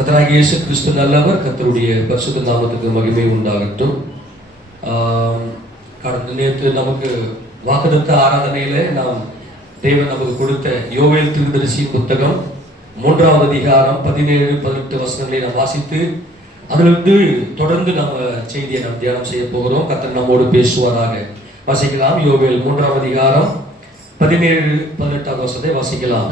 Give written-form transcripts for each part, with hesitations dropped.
கர்த்தராகிய இயேசு கிறிஸ்து நல்லவர். கர்த்தருடைய பரிசுத்த நாமத்துக்கு மகிமை உண்டாகட்டும். கடந்த நேற்று நமக்கு வாக்குத்தத்த ஆராதனையில நாம் தேவன் நமக்கு கொடுத்த யோவேல் தீர்க்கதரிசியின் புத்தகம் 3வது அதிகாரம் 17-18 வசனங்களை நாம் வாசித்து அதிலிருந்து தொடர்ந்து நம்ம செய்தியை நாம் தியானம் செய்ய போகிறோம். கர்த்தர் நம்மோடு பேசுவாராக. வாசிக்கலாம். யோவேல் 3வது அதிகாரம் 17-18 வசனத்தை வாசிக்கலாம்.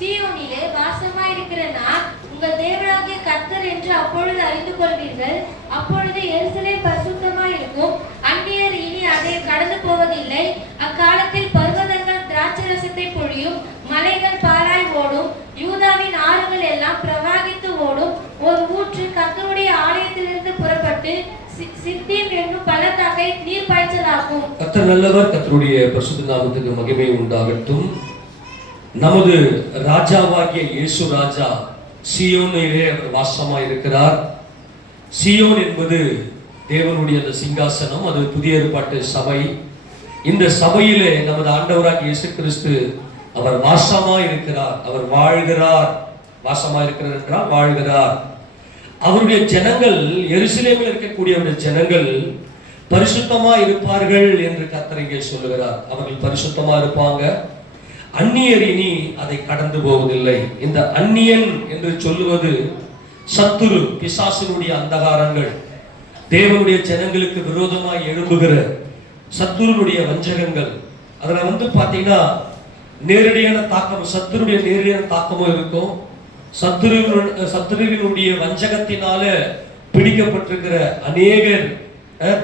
சீயோனிலே வாசமாயிருக்கிற நான் உங்கள் தேவனாகிய கர்த்தர் என்று அப்பொழுது அறிந்து கொள்வீர்கள். அப்பொழுது எருசலேம் பரிசுத்தமாயிருக்கும், அந்நியர் இனி அதை கடந்து போவதில்லை. அக்காலத்தில் பர்வதங்கள் திராட்சரசத்தை பொழியும், மலைகள் பாலாய் ஓடும், யூதாவின் ஆறுகள் எல்லாம் பிரவாகித்து ஓடும். ஒரு ஊற்று கர்த்தருடைய ஆலயத்திலிருந்து புறப்பட்டு சித்தீம் என்னும் பள்ளத்தாக்கை நீர் பாய்ச்சலாக்கும். கர்த்தர் நல்லவர். கர்த்தருடைய பரிசுத்த நாமத்துக்கு மகிமை உண்டாகட்டும். நமது ராஜாவாகிய இயேசு ராஜா சீயோனிலே அவர் வாசமாய் இருக்கிறார். சீயோன் என்பது தேவனுடைய அந்த சிங்காசனம், அது புதிய ஏற்பாட்டு சபை. இந்த சபையிலே நமது ஆண்டவராகிய இயேசு கிறிஸ்து அவர் வாசமாய் இருக்கிறார். அவர் வாழ்கிறார். வாசமாய் இருக்கிறார் என்றால் வாழ்கிறார். அவருடைய ஜனங்கள், எருசலேமில் இருக்கக்கூடிய ஜனங்கள் பரிசுத்தமா இருப்பார்கள் என்று கர்த்தர் இங்கே சொல்லுகிறார். அவர்கள் பரிசுத்தமா இருப்பாங்க. அந்நியர் இனி அதை கடந்து போவதில்லை. இந்த அந்நியன் என்று சொல்லுவது சத்துரு, பிசாசினுடைய அந்தகாரங்கள், தேவனுடைய ஜனங்களுக்கு விரோதமாய் எழும்புகிற சத்துருனுடைய வஞ்சகங்கள். அதுல பாத்தீங்கன்னா நேரடியான தாக்கம், சத்துருடைய நேரடியான தாக்கமும் இருக்கும். சத்துருவினுடைய வஞ்சகத்தினால பிடிக்கப்பட்டிருக்கிற அநேகர்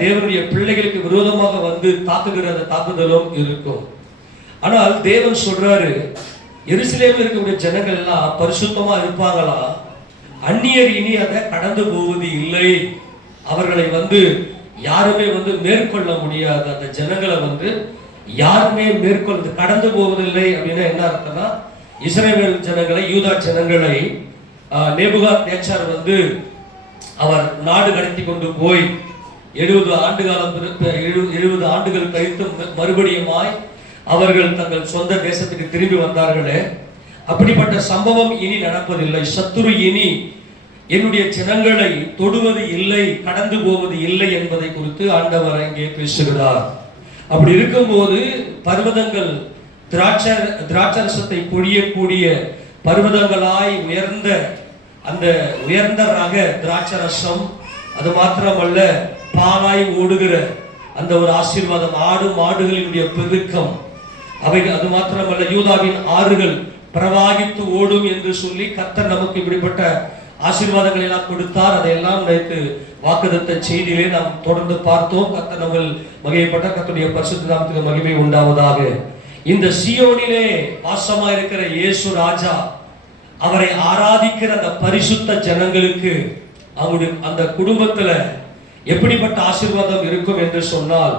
தேவனுடைய பிள்ளைகளுக்கு விரோதமாக வந்து தாக்குகிற தாக்குதலும் இருக்கும். ஆனால் தேவன் சொல்றாரு, எருசலேமில் இருக்கக்கூடிய ஜனங்கள் எல்லாம் பரிசுத்தமா இருப்பாங்களா, அந்நியர் இனி அதை கடந்து போவது இல்லை, அவர்களை யாருமே மேற்கொள்ள முடியாது, அந்த ஜனங்களை யாருமே கடந்து போவதில்லை. அப்படின்னா என்ன அர்த்தம்னா, இஸ்ரவேல் ஜனங்களை, யூதா ஜனங்களை நேபுகாத்நேச்சார் அவர் நாடு கடத்தி கொண்டு போய் 70 ஆண்டுகள் கழித்து மறுபடியுமாய் அவர்கள் தங்கள் சொந்த தேசத்துக்கு திரும்பி வந்தார்களே, அப்படிப்பட்ட சம்பவம் இனி நடப்பதில்லை. சத்துரு இனி என்னுடைய ஜனங்களை தொடுவது இல்லை, கடந்து போவது இல்லை என்பதை குறித்து ஆண்டவர் இங்கே பேசுகிறார். அப்படி இருக்கும்போது பர்வதங்கள் திராட்சரசத்தை பொழியக்கூடிய பர்வதங்களாய் உயர்ந்த அந்த உயர்ந்த ரக திராட்சரசம், அது மாத்திரமல்ல பாலாய் ஓடுகிற அந்த ஒரு ஆசீர்வாதம், ஆடு மாடுகளினுடைய பெருக்கம், அது மாத்திரமல்ல யூதாவின் ஆறுகள் பிரவாகித்து ஓடும் என்று சொல்லி கர்த்தர் நமக்கு இப்படிப்பட்ட ஆசீர்வாதங்களை எல்லாம் கொடுத்தார். அதையெல்லாம் நேற்று வாக்குத்தத்த செய்தியிலே நாம் தொடர்ந்து பார்த்தோம். கர்த்தர் நம்ம மகிமைப்பட்ட கர்த்தருடைய பரிசுத்த நாமத்துக்கு மகிமை உண்டாவதாக. இந்த சீயோனிலே வாசமா இருக்கிற இயேசு ராஜா, அவரை ஆராதிக்கிற அந்த பரிசுத்த ஜனங்களுக்கு, அவருடைய அந்த குடும்பத்துல எப்படிப்பட்ட ஆசீர்வாதம் இருக்கும் என்று சொன்னால்,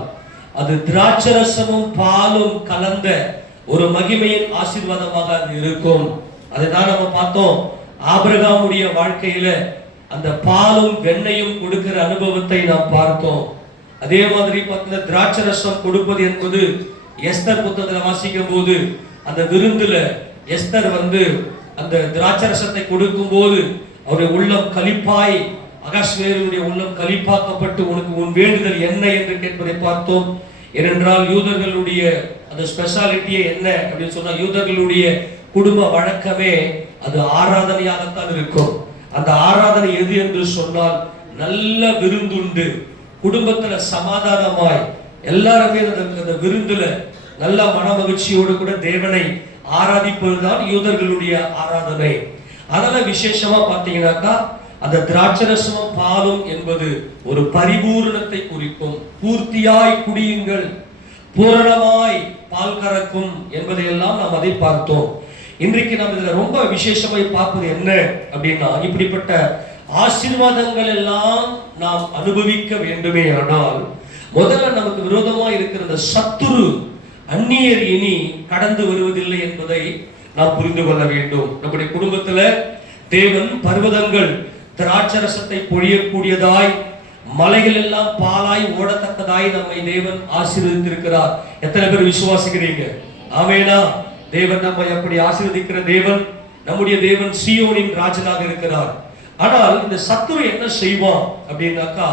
அது திராட்சரசமும் பாலும் கலந்த ஒரு மகிமையின் ஆசீர்வாதமாக அது இருக்கும். அதுதான் நம்ம பார்த்தோம். ஆபிரகாமுடைய வாழ்க்கையில அந்த பாலும் வெண்ணையும் கொடுக்கிற அனுபவத்தை நாம் பார்த்தோம். அதே மாதிரி பார்த்தீங்கன்னா திராட்சரசம் கொடுப்பது என்பது எஸ்தர் புத்தகத்துல வாசிக்கும் போது, அந்த விருந்துல எஸ்தர் அந்த திராட்சரசத்தை கொடுக்கும் போது அவருடைய உள்ளம் களிப்பாய், அகஸ்வேருடைய உள்ளம் களிப்பாக்கப்பட்டு, உனக்கு உன் வேண்டுதல் என்ன என்று கேட்பதை பார்த்தோம். ஏனென்றால் யூதர்களுடைய அந்த ஸ்பெஷாலிட்டியே என்ன அப்படின்னு சொன்னா, யூதர்களுடைய குடும்ப வழக்கமே அது ஆராதனையாகத்தான் இருக்கும். அந்த ஆராதனை எது என்று சொன்னால், நல்ல விருந்துண்டு குடும்பத்துல சமாதானமாய் எல்லாருமே அந்த விருந்துல நல்ல மன மகிழ்ச்சியோடு கூட தேவனை ஆராதிப்பதுதான் யூதர்களுடைய ஆராதனை. அதனால விசேஷமா பார்த்தீங்கன்னாக்கா, அந்த திராட்சரசமும் பாலும் என்பது ஒரு பரிபூரணத்தை குறிக்கும். பூர்த்தியாய் குடியுங்கள், பூரணமாய் பால் கறக்கும் என்பதையெல்லாம் நாம் அதை பார்த்தோம். இன்றைக்கு நாம் இதுல ரொம்ப விசேஷமாய் பார்ப்பது என்ன அப்படின்னா, இப்படிப்பட்ட ஆசீர்வாதங்கள் எல்லாம் நாம் அனுபவிக்க வேண்டுமே ஆனால், முதல்ல நமக்கு விரோதமா இருக்கிற அந்த சத்துரு, அந்நியர் இனி கடந்து வருவதில்லை என்பதை நாம் புரிந்து கொள்ள வேண்டும். நம்முடைய குடும்பத்துல தேவன் பர்வதங்கள் திராட்சரசத்தை பொழியக்கூடியதாய், மலைகள் எல்லாம் பாலாய் ஓடத்தக்கதாய் நம்மை தேவன் ஆசீர்வதித்திருக்கிறார். எத்தனை பேர் விசுவாசிக்கிறீங்க? ஆமெனா? தேவன் நம்மை அப்படி ஆசீர்வதிக்கிற தேவன், நம்முடைய தேவன் சீயோனின் ராஜனாக இருக்கிறார். ஆனால் இந்த சத்துரு என்ன செய்வான் அப்படின்னாக்கா,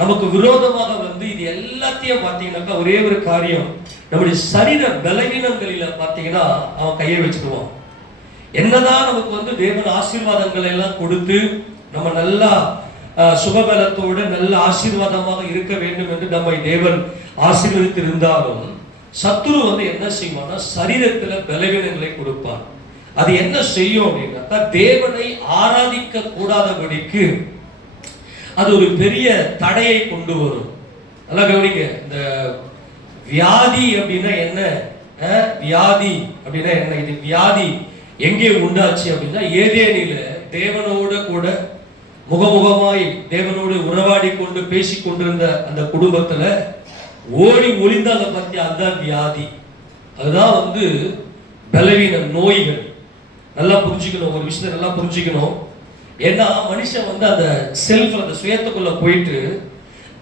நமக்கு விரோதமாக வந்து இது எல்லாத்தையும் பார்த்தீங்கன்னாக்கா ஒரே ஒரு காரியம், நம்முடைய சரீர பலவீனங்களில பார்த்தீங்கன்னா அவன் கையை வச்சுக்குவான். என்னதான் நமக்கு வந்து தேவன் ஆசீர்வாதங்கள் எல்லாம் கொடுத்து நம்ம நல்லா சுகபலத்தோடு நல்ல ஆசீர்வாதமாக இருக்க வேண்டும் என்று நம்மை தேவன் ஆசீர்வதித்து இருந்தாலும் சத்துரு வந்து என்ன செய்வான்னா சரீரத்துல பலவீனங்களை கொடுப்பான். அது என்ன செய்யும் அப்படின்னா தேவனை ஆராதிக்க கூடாதபடிக்கு அது ஒரு பெரிய தடையை கொண்டு வரும். நல்லா கவனிங்க, இந்த வியாதி அப்படின்னா என்ன, வியாதி அப்படின்னா என்ன, இது வியாதி எங்கே உண்டாச்சு அப்படின்னா ஏதேனில தேவனோட கூட முகமுகமாய் தேவனோடு உறவாடி கொண்டு பேசி கொண்டிருந்த அந்த குடும்பத்துல ஓடி ஒளிந்தாங்க பத்தி, அதுதான் வியாதி. அதுதான் வந்து பலவீன நோய்கள். நல்லா புரிஞ்சுக்கணும், ஒரு விஷயத்தை நல்லா புரிஞ்சுக்கணும். ஏன்னா மனுஷன் வந்து அந்த செல்ஃப், அந்த சுயத்துக்குள்ள போயிட்டு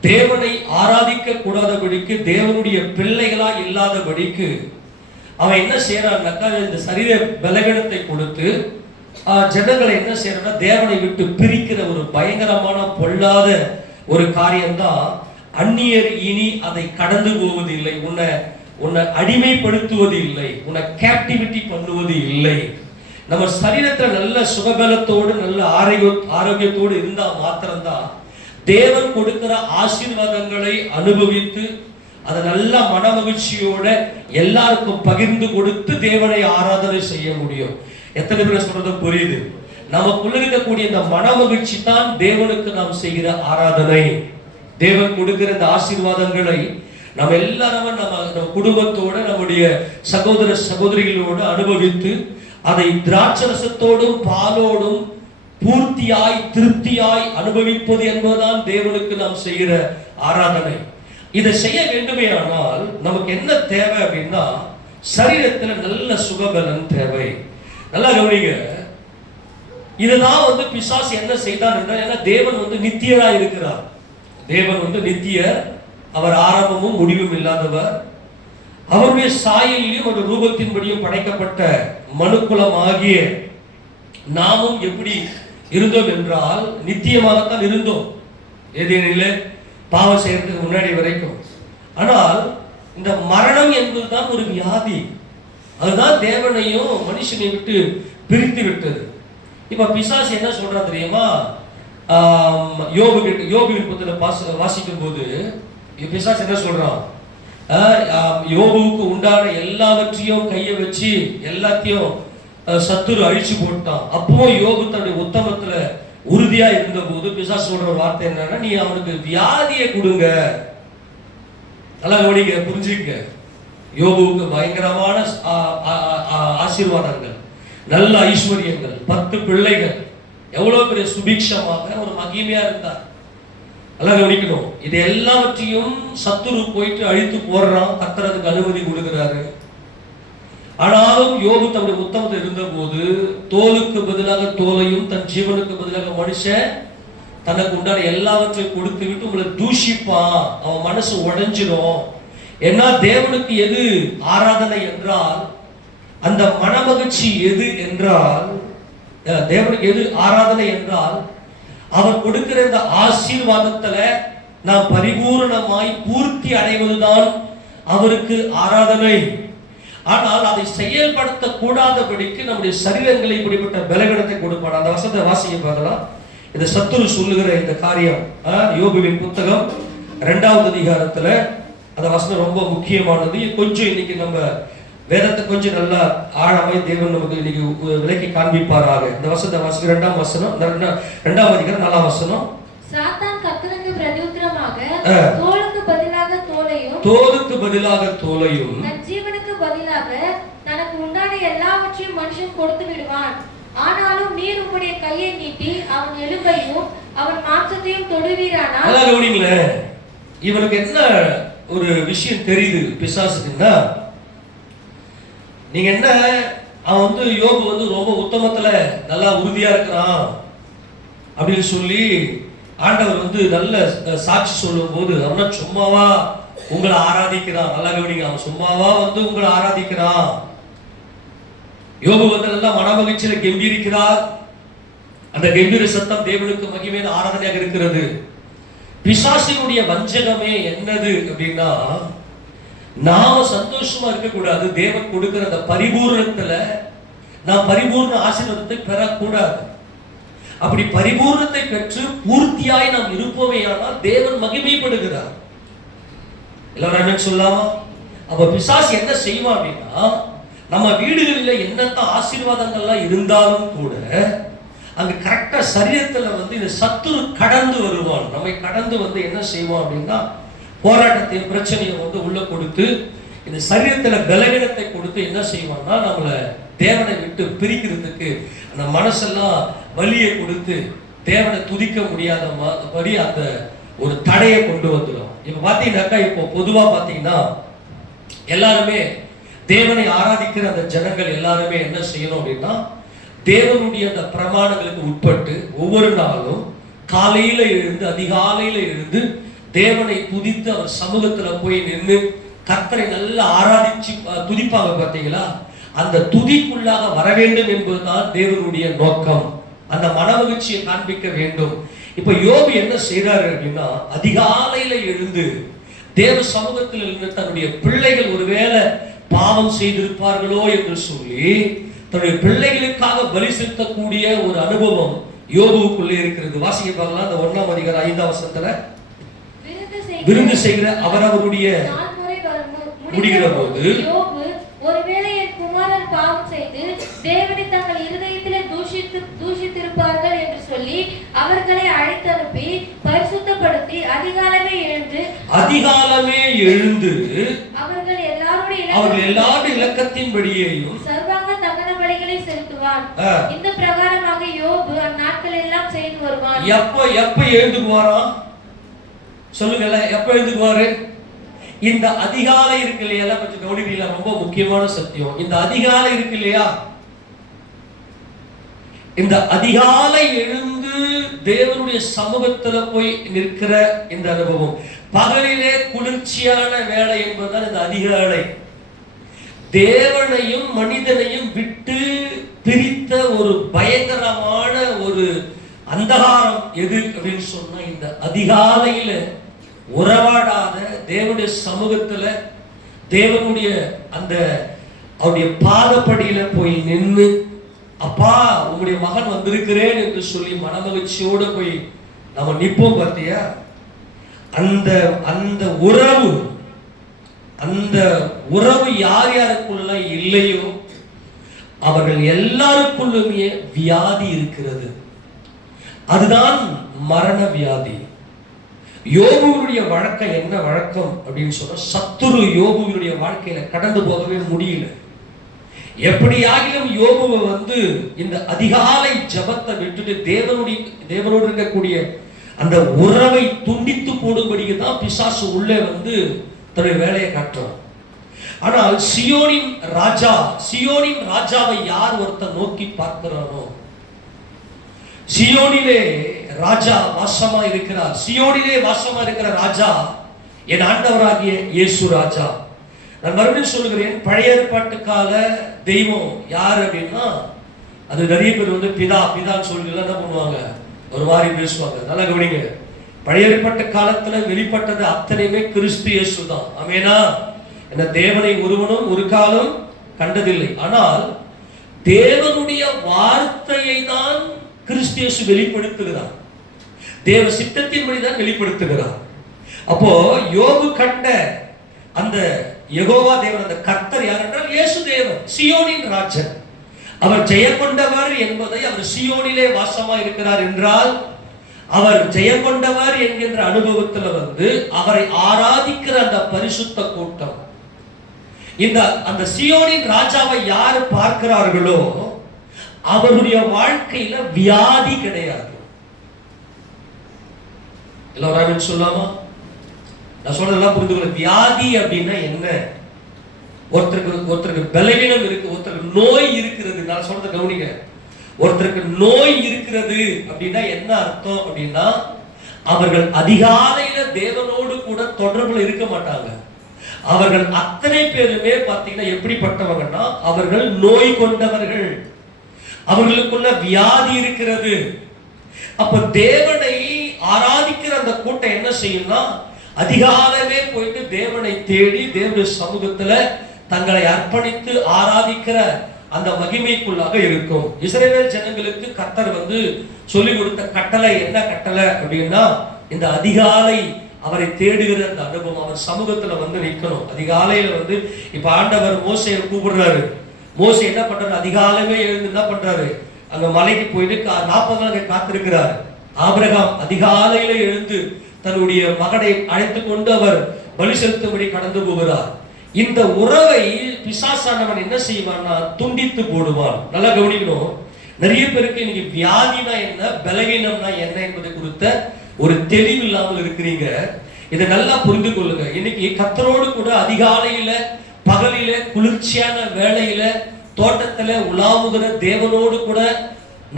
தேவனை ஆராதிக்க கூடாதபடிக்கு, தேவனுடைய பிள்ளைகளா இல்லாதபடிக்கு அவன் என்ன செய்யறான்னாக்கா இந்த சரீர பலவீனத்தை கொடுத்து ஜனங்களை என்ன செய்யறா தேவனை விட்டு பிரிக்கிற ஒரு பயங்கரமான பொல்லாத ஒரு காரியம்தான். அந்நியர் இனி அதை கடந்து போவது இல்லை, உன்னை அடிமைப்படுத்துவது இல்லை, உன்னை கேப்டிவிட்டி பண்ணுவது இல்லை. நம்ம சரீரத்துல நல்ல சுகபலத்தோடு நல்ல ஆரோக்கியத்தோடு இருந்தா மாத்திரம்தான் தேவன் கொடுக்கிற ஆசீர்வாதங்களை அனுபவித்து அதை நல்ல மனமகிழ்ச்சியோட எல்லாருக்கும் பகிர்ந்து கொடுத்து தேவனை ஆராதனை செய்ய முடியும். எத்தனை பேர் சொல்றது புரியுது? நமக்குள்ள இருக்கக்கூடிய இந்த மனமகிழ்ச்சி தான் தேவனுக்கு நாம் செய்கிற ஆராதனை. தேவன் கொடுக்கிற இந்த ஆசீர்வாதங்களை நம்ம எல்லாரும் நம்ம குடும்பத்தோட நம்முடைய சகோதர சகோதரிகளோடு அனுபவித்து அதை திராட்சரசத்தோடும் பாலோடும் பூர்த்தியாய் திருப்தியாய் அனுபவிப்பது என்பதுதான் தேவனுக்கு நாம் செய்கிற ஆராதனை. இதை செய்ய வேண்டுமே ஆனால் நமக்கு என்ன தேவை அப்படின்னா சரீரத்துல நல்ல சுகபலன் தேவை. நல்லா கவனிங்க, இதுதான் வந்து பிசாசு என்ன செய்தான் என்றால், ஏன்னா தேவன் வந்து நித்தியரா இருக்கிறார். தேவன் வந்து நித்தியர், அவர் ஆரம்பமும் முடிவும் இல்லாதவர். அவருடைய சாயலிலும் ஒரு ரூபத்தின்படியும் படைக்கப்பட்ட மனுக்குலம் ஆகிய நாமும் எப்படி இருந்தோம் என்றால் நித்தியமாகத்தான் இருந்தோம், ஏதேனில் பாவம் செய்யறதுக்கு முன்னாடி வரைக்கும். ஆனால் இந்த மரணம் என்பதுதான் ஒரு வியாதி. அதுதான் தேவனையும் மனுஷனை விட்டு பிரித்து விட்டது. இப்ப பிசாசு என்ன சொல்றா தெரியுமா? யோபுவின் புத்தகத்தை வாசிக்கும் போது பிசாசு என்ன சொல்றான்? யோபுவுக்கு உண்டான எல்லாவற்றையும் கையை வச்சு எல்லாத்தையும் சத்துரு அழிச்சு போட்டான். அப்போ யோபு தன்னுடைய உத்தமத்துல உறுதியா இருந்த போது பிசாசு சொல்ற ஒரு வார்த்தை என்னன்னா, நீ அவனுக்கு வியாதியை கொடுங்க. நல்லா கவனிங்க, புரிஞ்சுக்க. யோபுவுக்கு பயங்கரமான ஆசீர்வாதங்கள், நல்ல ஐஸ்வர்யங்கள், 10 பிள்ளைகள், எவ்வளவு பெரிய சுபிக்ஷமாக ஒரு மகிமையா இருந்தார். நல்லா கவனிக்கணும். இது எல்லாவற்றையும் சத்துரு போயிட்டு அழித்து போடுறான், கர்த்தருக்கு அனுமதி கொடுக்கிறாரு. ஆனாலும் யோபு தன்னுடைய உத்தமத்தில் இருந்த போது தோலுக்கு பதிலாக தோலையும் தன் ஜீவனுக்கு பதிலாக மனுஷன் தனக்கு உண்டான எல்லாவற்றையும் கொடுத்து விட்டு உங்களை தூஷிப்பான். அவன் மனசு உடைஞ்சிடும். ஏன்னா தேவனுக்கு எது ஆராதனை என்றால், அந்த மனமகிழ்ச்சி எது என்றால், தேவனுக்கு எது ஆராதனை என்றால் அவர் கொடுக்கிற இந்த ஆசீர்வாதத்துல நாம் பரிபூர்ணமாய் பூர்த்தி அடைவதுதான் அவருக்கு ஆராதனை. ஆனால் அதை செயல்படுத்த கூடாதபடிக்கு நம்முடைய சரீரங்களை இப்படிப்பட்ட பலவீனத்தை கொடுப்பான். அந்த வசனத்தை வாசிக்க பார்க்கலாம். இந்த சத்துரு சொல்லுகிற இந்த காரியம் யோபுவின் புத்தகம் 2வது அதிகாரத்துல அந்த வசனம் ரொம்ப முக்கியமானது. கொஞ்சம் இன்னைக்கு நம்ம வேதத்தை கொஞ்சம் நல்லா ஆழமாய் தேவன் நமக்கு இன்னைக்கு விலைக்கு காண்பிப்பாராக. இந்த வசனத்தை வாசிக்க 2ஆம் வசனம், 2ஆம் அதிகாரம் 4ஆம் வசனம். சாத்தான் கர்த்தருக்கு பிரதியுத்தரமாக தோலுக்கு பதிலாக தோலையும், தோலுக்கு பதிலாக தோலையும், தன் ஜீவனுக்கு பதிலாக தனக்கு உண்டான எல்லாவற்றையும் மனுஷன் கொடுத்து விடுவான். ஆனாலும் நீர் உம்முடைய கையை நீட்டி அவன் எலும்பையும் அவன் மாம்சத்தையும் தொடுவீரானால். நல்லா கவனிங்களேன், இவனுக்கு என்ன ஒரு விஷயம் தெரியுது பிசாசுக்குன்னா, நீங்க என்ன, அவன் வந்து யோபு வந்து ரொம்ப உத்தமத்துல நல்லா உறுதியா இருக்கிறான் அப்படின்னு சொல்லி ஆண்டவர் வந்து நல்ல சாட்சி சொல்லும் போது அவனா சும்மாவா உங்களை ஆராதிக்கிறான். நல்லா கவனிங்க, அவன் சும்மாவா வந்து உங்களை ஆராதிக்கிறான். யோபு வந்து நல்லா மனமகிழ்ச்சியில கெம்பீரிக்கிறார். அந்த கெம்பீர சத்தம் தேவனுக்கு மகிமையான ஆராதனையாக இருக்கிறது. பிசாசினுடைய வஞ்சகமே என்னது அப்படின்னா, நாம சந்தோஷமா இருக்கக்கூடாது. தேவன் கொடுக்கிற அந்த பரிபூர்ணத்துல நாம் பரிபூர்ண ஆசீர்வாதத்தை பெறக்கூடாது. அப்படி பரிபூர்ணத்தை பெற்று பூர்த்தியாய் நாம் இருப்போமே ஆனால் தேவன் மகிமைப்படுகிறார். எல்லாரும் சொல்லாமா? அப்ப பிசாசு என்ன செய்வான் அப்படின்னா, நம்ம வீடுகளில் என்னத்தான் ஆசீர்வாதங்கள்லாம் இருந்தாலும் கூட அங்க கரெக்டா சரீரத்துல வந்து இந்த சத்துரு கடந்து வருவான். நம்மை கடந்து வந்து என்ன செய்வான் அப்படின்னா, போராட்டத்தையும் பிரச்சனையும் வந்து உள்ள கொடுத்து இந்த சரீரத்துல பலவீனத்தை கொடுத்து என்ன செய்வான்னா, நம்மளை தேவனை விட்டு பிரிக்கிறதுக்கு அந்த மனசெல்லாம் வலியை கொடுத்து தேவனை துதிக்க முடியாதபடி அந்த ஒரு தடையை கொண்டு வந்துடும். இப்ப பாத்தீங்கன்னாக்கா, இப்போ பொதுவா பாத்தீங்கன்னா எல்லாருமே தேவனை ஆராதிக்கிற அந்த ஜனங்கள் எல்லாருமே என்ன செய்யணும் அப்படின்னா, தேவனுடைய அந்த பிரமாணங்களுக்கு உட்பட்டு ஒவ்வொரு நாளும் காலையில எழுந்து அதிகாலையில எழுந்து தேவனை துதித்து அவர் சமூகத்துல போய் நின்று கர்த்தரை நல்லா ஆராதிச்சு துதிப்பாங்க. பார்த்தீங்களா? அந்த துதிக்குள்ளாக வர வேண்டும் என்பதுதான் தேவனுடைய நோக்கம். அந்த மனமகிழ்ச்சியை காண்பிக்க வேண்டும். இப்ப யோபு என்ன செய்யறாரு அப்படின்னா, அதிகாலையில எழுந்து தேவ சமூகத்தில் இருந்து தன்னுடைய பிள்ளைகள் ஒருவேளை பாவம் செய்திருப்பார்களோ என்று சொல்லி தன்னுடைய பிள்ளைகளுக்காக பலி செலுத்தக்கூடிய ஒரு அனுபவம் யோபுவுக்குள்ளே இருக்கிறது. வாசிக்க பார்க்கலாம். அந்த 1ஆம் அதிகாரம் 5ஆம் வசனத்துல, விருந்து செய்கிற அவரவருடைய முடிகிற போது, ஒருவேளை என் குமாரன் பாவம் செய்து தேவனை தங்கள் இருதயத்திலே தூஷித்திருப்பார்கள் என்று சொல்லி அவர்களை அழைத்து அனுப்பி பரிசுத்தப்படுத்தி அதிகாலமே எழுந்து அவர்கள் எல்லாருடைய இலக்கத்தின்படியேயும் சர்வாங்க தகன பலிகளை செலுத்துவான். இந்த பிரகாரமாக யோபு அந்நாட்கள் எல்லாம் செய்து வருவான். எப்ப எழுந்துக்குவாராம் சொல்லுங்கல்ல? எப்ப எழுந்துக்குவாரு? இந்த அதிகாலை இருக்கு இல்லையா, கொஞ்சம் கவனிக்கிறீங்களா? ரொம்ப முக்கியமான சத்தியம். இந்த அதிகாலை இருக்கு இல்லையா, இந்த அதிகாலை எழுந்து தேவனுடைய சமூகத்துல போய் நிற்கிற இந்த அனுபவம். பகலிலே குளிர்ச்சியான வேலை என்பதுதான் இந்த அதிகாலை. தேவனையும் மனிதனையும் விட்டு பிரித்த ஒரு பயங்கரமான ஒரு அந்தகாரம் எது அப்படின்னு சொன்னா, இந்த அதிகாலையில உறவாடாத தேவனுடைய சமூகத்துல தேவனுடைய அந்த அவருடைய பாதப்படியில போய் நின்று, அப்பா உங்களுடைய மகன் வந்திருக்கிறேன் என்று சொல்லி மனமகிழ்ச்சியோட போய் நம்ம நிற்போம். பார்த்தியா? அந்த அந்த உறவு யார் யாருக்குள்ள இல்லையோ அவர்கள் எல்லாருக்குள்ளுமே வியாதி இருக்கிறது. அதுதான் மரண வியாதி. யோபுவினுடைய வழக்கம் என்ன வழக்கம் அப்படின்னு சொன்னா, சத்துரு யோபுவினுடைய வாழ்க்கையில கடந்து போகவே முடியல. எப்படியாகிலும் யோபுவை வந்து இந்த அதிகாலை ஜபத்தை விட்டுட்டு தேவனோடு இருக்கக்கூடிய அந்த உறவை துண்டித்து போடும்படிக்கு தான் பிசாசு உள்ளே வந்து தன்னுடைய வேலையை காட்டுறான். ஆனால் சியோனின் ராஜாவை யார் ஒருத்தர் நோக்கி பார்க்கிறானோ, சியோனிலே ராஜா வாசமா இருக்கிறார். சியோனிலே வாசமா இருக்கிற ராஜா என் ஆண்டவராகிய இயேசு ராஜா. நான் மறுபடியும் சொல்லுகிறேன், பழைய ஏற்பாட்டு கால தெய்வம் யார் அப்படின்னா, அது நிறைய பேர் வந்து பிதான்னு சொல்லி என்ன பண்ணுவாங்க, ஒரு மாதிரி பேசுவாங்க. நல்லா கவனிங்க. பழைய ஏற்பாட்டு காலத்துல வெளிப்பட்டது அத்தனையுமே கிறிஸ்து இயேசு தான். ஆமெனா? என்ன தேவனை ஒருவனும் ஒரு காலம் கண்டதில்லை. ஆனால் தேவனுடைய வார்த்தையை தான் கிறிஸ்து இயேசு வெளிப்படுத்துகிறார். தேவ சித்தத்தின்படிதான் வெளிப்படுத்துகிறார். அப்போ யோபு கண்ட அந்த யெகோவா தேவன், அந்த கர்த்தர் யார் என்றால் இயேசு தேவன், சியோனின் ராஜன். அவர் ஜெயம் கொண்டவர் என்பதை, அவர் சியோனிலே வாசமா இருக்கிறார் என்றால் அவர் ஜெயம் கொண்டவர் என்கின்ற அனுபவத்தில் வந்து அவரை ஆராதிக்கிற அந்த பரிசுத்த கூட்டம், அந்த சியோனின் ராஜாவை யார் பார்க்கிறார்களோ அவருடைய வாழ்க்கையில வியாதி கிடையாது. எல்லாரும் சொல்லாமா? நான் சொல்றதெல்லாம் புரிந்துக்கொள்ள. வியாதி அப்படின்னா என்ன? ஒருத்தருக்கு பலவீனம் இருக்கு, ஒருத்தருக்கு நோய் இருக்கிறது. நான் சொல்றத கவனிங்க. ஒருத்தருக்கு நோய் இருக்கிறது அப்படின்னா என்ன அர்த்தம் அப்படின்னா, அவர்கள் அதிகாலையில தேவனோடு கூட தொடர்புல இருக்க மாட்டாங்க. அவர்கள் அத்தனை பேருமே பார்த்தீங்கன்னா எப்படிப்பட்டவங்கன்னா அவர்கள் நோய் கொண்டவர்கள், அவர்களுக்குள்ள வியாதி இருக்கிறது. அப்ப தேவனை ஆராதிக்கிற அந்த கூட்டம் என்ன செய்யும்னா அதிகாலமே போயிட்டு தேவனை தேடி தேவனுடைய சமூகத்துல தங்களை அர்ப்பணித்து ஆராதிக்கிற அந்த மகிமைக்குள்ளாக இருக்கும். இஸ்ரவேல் ஜனங்களுக்கு கர்த்தர் சொல்லிக் கொடுத்த கட்டளை என்ன கட்டளை அப்படின்னா, இந்த அதிகாலை அவரை தேடுகிற அந்த அனுபவம், அவர் சமூகத்துல நிற்கணும். அதிகாலையில இப்ப ஆண்டவர் மோசையை கூப்பிடுறாரு. மோசை என்ன பண்றாரு? அதிகாலமே எழுந்து என்ன பண்றாரு? அங்க மலைக்கு போயிட்டு 40 நாள் காத்திருக்கிறார். ஆபிரகாம் அதிகாலையில எழுந்து தன்னுடைய மகனை அழைத்து கொண்டு அவர் பலி செலுத்தும்படி கடந்து போகிறார். இந்த உறவை பிசாசானவன் என்ன செய்வான்னா துண்டித்து போடுவான். நல்லா கவனிக்கணும். நிறைய பேருக்கு இன்னைக்கு வியாதினா என்ன, பலவீனம்னா என்ன என்பதை குறித்த ஒரு தெளிவு இல்லாமல் இருக்கிறீங்க. இதை நல்லா புரிந்து கொள்ளுங்க. இன்னைக்கு கர்த்தரோடு கூட அதிகாலையில பகலில குளிர்ச்சியான வேளையில தோட்டத்துல உலாவுகிற தேவனோடு கூட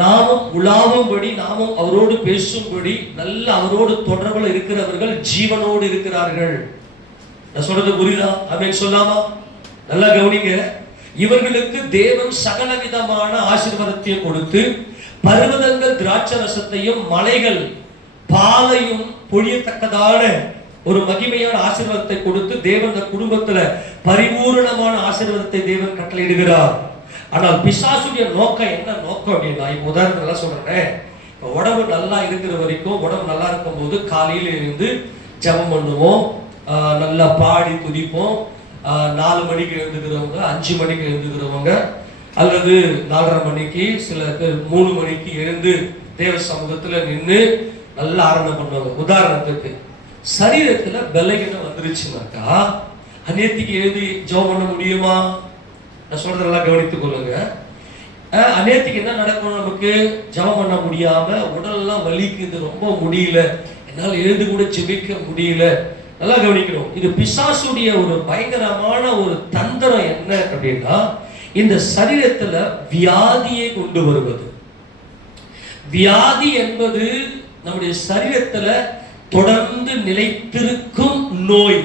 நாமும் உலாவும்படி, நாமும் அவரோடு பேசும்படி, நல்ல அவரோடு தொடர்புல இருக்கிறவர்கள் ஜீவனோடு இருக்கிறார்கள். நான் சொல்றது புரியுதா? ஆமென் சொல்லாமா? நல்லா கவனிங்க. இவர்களுக்கு தேவன் சகல விதமான ஆசீர்வாதத்தையும் கொடுத்து பர்வதங்கள் திராட்சரசத்தையும் மலைகள் பாலையும் பொழியத்தக்கதான ஒரு மகிமையான ஆசீர்வாதத்தை கொடுத்து தேவன் இந்த குடும்பத்துல பரிபூரணமான ஆசீர்வாதத்தை தேவன் கட்டளையிடுகிறார். ஆனால் பிசாசுடைய நோக்கம் என்ன நோக்கம் அப்படின்னா, இப்ப உதாரணத்துல சொல்றேன், உடம்பு நல்லா இருக்கிற வரைக்கும், உடம்பு நல்லா இருக்கும் போது காலையில இருந்து ஜெபம் பண்ணுவோம், நல்லா பாடி துதிப்போம். 4 மணிக்கு எழுந்துக்கிறவங்க, 5 மணிக்கு எழுந்துக்கிறவங்க, அல்லது 4:30 மணிக்கு, சில பேர் 3 மணிக்கு எழுந்து தேவ சமூகத்துல நின்று நல்லா ஆரம்பம் பண்ணுவாங்க. உதாரணத்துக்கு சரீரத்துல பலகீனம் வந்துருச்சுனாக்கா அநேத்திக்கு எழுதி ஜெபம் பண்ண முடியுமா? நான் சொல்றதெல்லாம் கவனித்துக் கொள்ளுங்க. அநேத்திக்கு என்ன நடக்கும்? நமக்கு ஜெபம் பண்ண முடியாம உடலெல்லாம் வலிக்குது, ரொம்ப முடியல, என்னால் எழுந்து கூட ஜெபிக்க முடியல. நல்லா கவனிக்கணும். இது பிசாசுடைய ஒரு பயங்கரமான ஒரு தந்திரம். என்ன அப்படின்னா, இந்த சரீரத்துல வியாதியை கொண்டு வருவது. வியாதி என்பது நம்முடைய சரீரத்துல தொடர்ந்து நிலைத்திருக்கும் நோய்.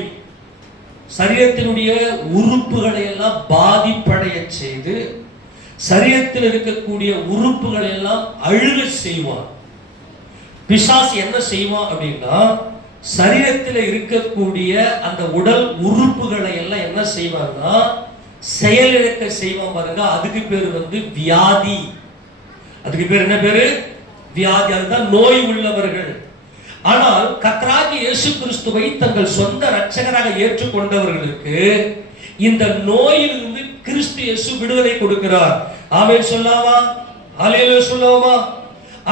சரீரத்தினுடைய உறுப்புகளை எல்லாம் பாதிப்படைய செய்து சரீரத்தில் இருக்கக்கூடிய உறுப்புகளை எல்லாம் அழுக செய்வான். பிசாசு என்ன செய்வான் அப்படின்னா, சரீரத்தில் இருக்கக்கூடிய அந்த உடல் உறுப்புகளை எல்லாம் என்ன செய்வான்னா செயலிழக்க செய்வான். பாருங்க, அதுக்கு பேரு வியாதி. அதுக்கு பேர் என்ன பேரு? வியாதி. அதுதான் நோய் உள்ளவர்கள். ஆனால் கர்த்தராகிய இயேசு கிறிஸ்துவை தங்கள் சொந்த இரட்சகராக ஏற்றுக்கொண்டவர்களுக்கு இந்த நோயிலிருந்து கிறிஸ்து இயேசு விடுதலை கொடுக்கிறார். ஆமென் சொல்லாமா? அல்லேலூயா சொல்லாமா?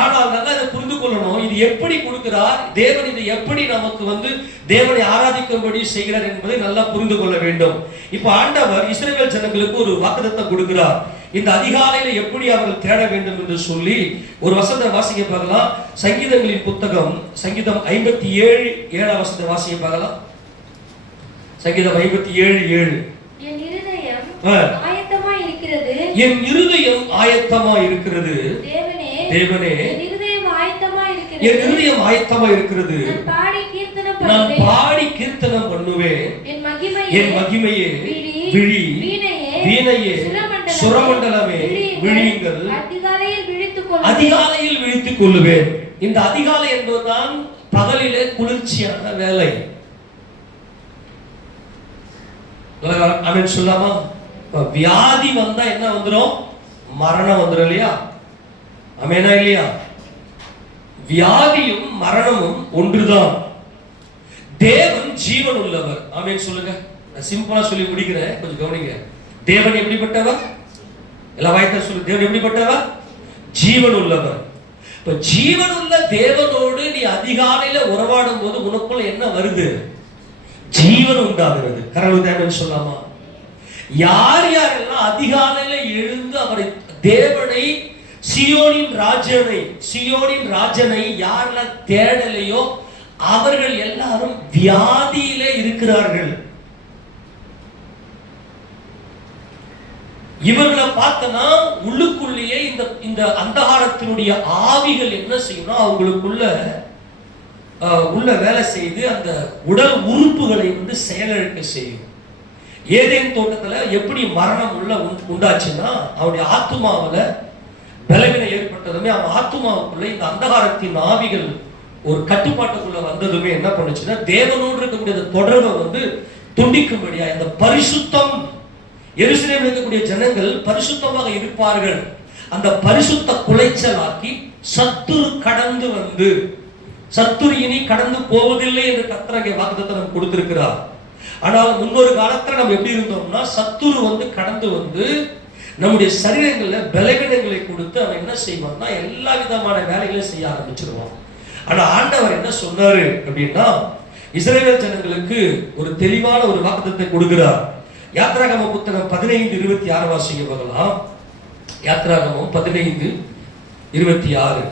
ஆனால் நல்லா இதை புரிந்து கொள்ளணும். இது எப்படி கொடுக்கிறார் தேவன், இதை எப்படி நமக்கு தேவனை ஆராதிக்கும்படி செய்கிறார் என்பதை நல்லா புரிந்து கொள்ள வேண்டும். இப்ப ஆண்டவர் இஸ்ரவேல் ஜனங்களுக்கு ஒரு வாக்குத்தத்தம் கொடுக்கிறார். இந்த அதிகாலையில எப்படி அவர்கள் தேட வேண்டும் என்று சொல்லி ஒரு வசனத்தை வாசிக்க பார்க்கலாம். சங்கீதங்களின் புத்தகம் சங்கீதம் 57:7 வசனத்தை வாசிக்க பார்க்கலாம். சங்கீதம் 57:7. என் இருதயம் ஆயத்தமாய் இருக்கிறது, என் இருதயம் ஆயத்தமாய் இருக்கிறது. தேவனே, என் இருதயம் ஆயத்தமாய் இருக்கிறது, என் இருதயம் ஆயத்தமாய் இருக்கிறது. நான் பாடி கீர்த்தனம் பண்ணுவேன். என் மகிமையே விழி, வீணையே சுரமண்டலமே விழியுங்கள். அதிகாலையில் விழித்துக் கொள்ளுவேன். இந்த அதிகாலை என்பதுதான் பகலிலே குளிர்ச்சியான வேலை. ஆமென் சொல்லாமா? வியாதி வந்தா என்ன வந்துடும்? மரணம் வந்துடும் இல்லையா? ஆமெனா இல்லையா? வியாதியும் மரணமும் ஒன்றுதான். தேவன் ஜீவன் உள்ளவர். ஆமென் சொல்லுங்க. நான் சிம்பிளா சொல்லி முடிக்கிறேன், கொஞ்சம் கவனிங்க. தேவன் எப்படிப்பட்டவர்? எல்லாம் வாய்த்த சொல்லு. தேவன் எப்படிப்பட்டவர்? ஜீவன் உள்ளவர். இப்ப ஜீவன் உள்ள தேவனோடு நீ அதிகாலையில உறவாடும் போது உனக்குள்ள என்ன வருது? ஜீவன் உண்டாகிறது. கடவுள் தேவன் சொல்லாமா? யார் யாரெல்லாம் அதிகாலையில எழுந்து அவரை தேவனை சியோனின் ராஜனை யாரெல்லாம் தேடலையோ அவர்கள் எல்லாரும் வியாதியிலே இருக்கிறார்கள். இவர்களை பார்த்தனா உள்ளுக்குள்ளேயே இந்த அந்தகாரத்தினுடைய ஆவிகள் என்ன செய்யணும்? அவங்களுக்குள்ள உள்ள வேலை செய்து அந்த உடல் உறுப்புகளை வந்து செயலிழக்க செய்யும். ஏதேன் தோட்டத்துல எப்படி மரணம் உண்டாச்சுன்னா, அவனுடைய ஆத்துமாவில பலவீனம் ஏற்பட்டதுமே அவன் ஆத்துமாவுக்குள்ள இந்த அந்தகாரத்தின் ஆவிகள் ஒரு கட்டுப்பாட்டுக்குள்ள வந்ததுமே என்ன பண்ணுச்சுன்னா, தேவனோடு இருக்கக்கூடிய தொடர்பை வந்து துண்டிக்கும்படியா இந்த பரிசுத்தம், எருசலேமில் இருக்கக்கூடிய ஜனங்கள் பரிசுத்தமாக இருப்பார்கள், அந்த பரிசுத்த குலைச்சலாக்கி சத்துரு கடந்து வந்து, சத்துரு இனி கடந்து போவதில்லை என்று கர்த்தர் வாக்குத்தத்தம் கொடுத்திருக்கிறார். ஆனால் முன்னொரு காலத்துல நம்ம எப்படி இருந்தோம்னா, சத்துரு வந்து கடந்து வந்து நம்முடைய சரீரங்கள்ல பலவீனங்களை கொடுத்து அவன் என்ன செய்வான்னா எல்லா விதமான வேலைகளையும் செய்ய ஆரம்பிச்சிருவான். ஆனா ஆண்டவர் என்ன சொன்னாரு அப்படின்னா, இஸ்ரவேல் ஜனங்களுக்கு ஒரு தெளிவான ஒரு வாக்குத்தத்தத்தை கொடுக்கிறார். யாத்ராகமம் புத்தகம் 15:26 வாசிங்க பார்க்கலாம். யாத்ராகமம் 15:26.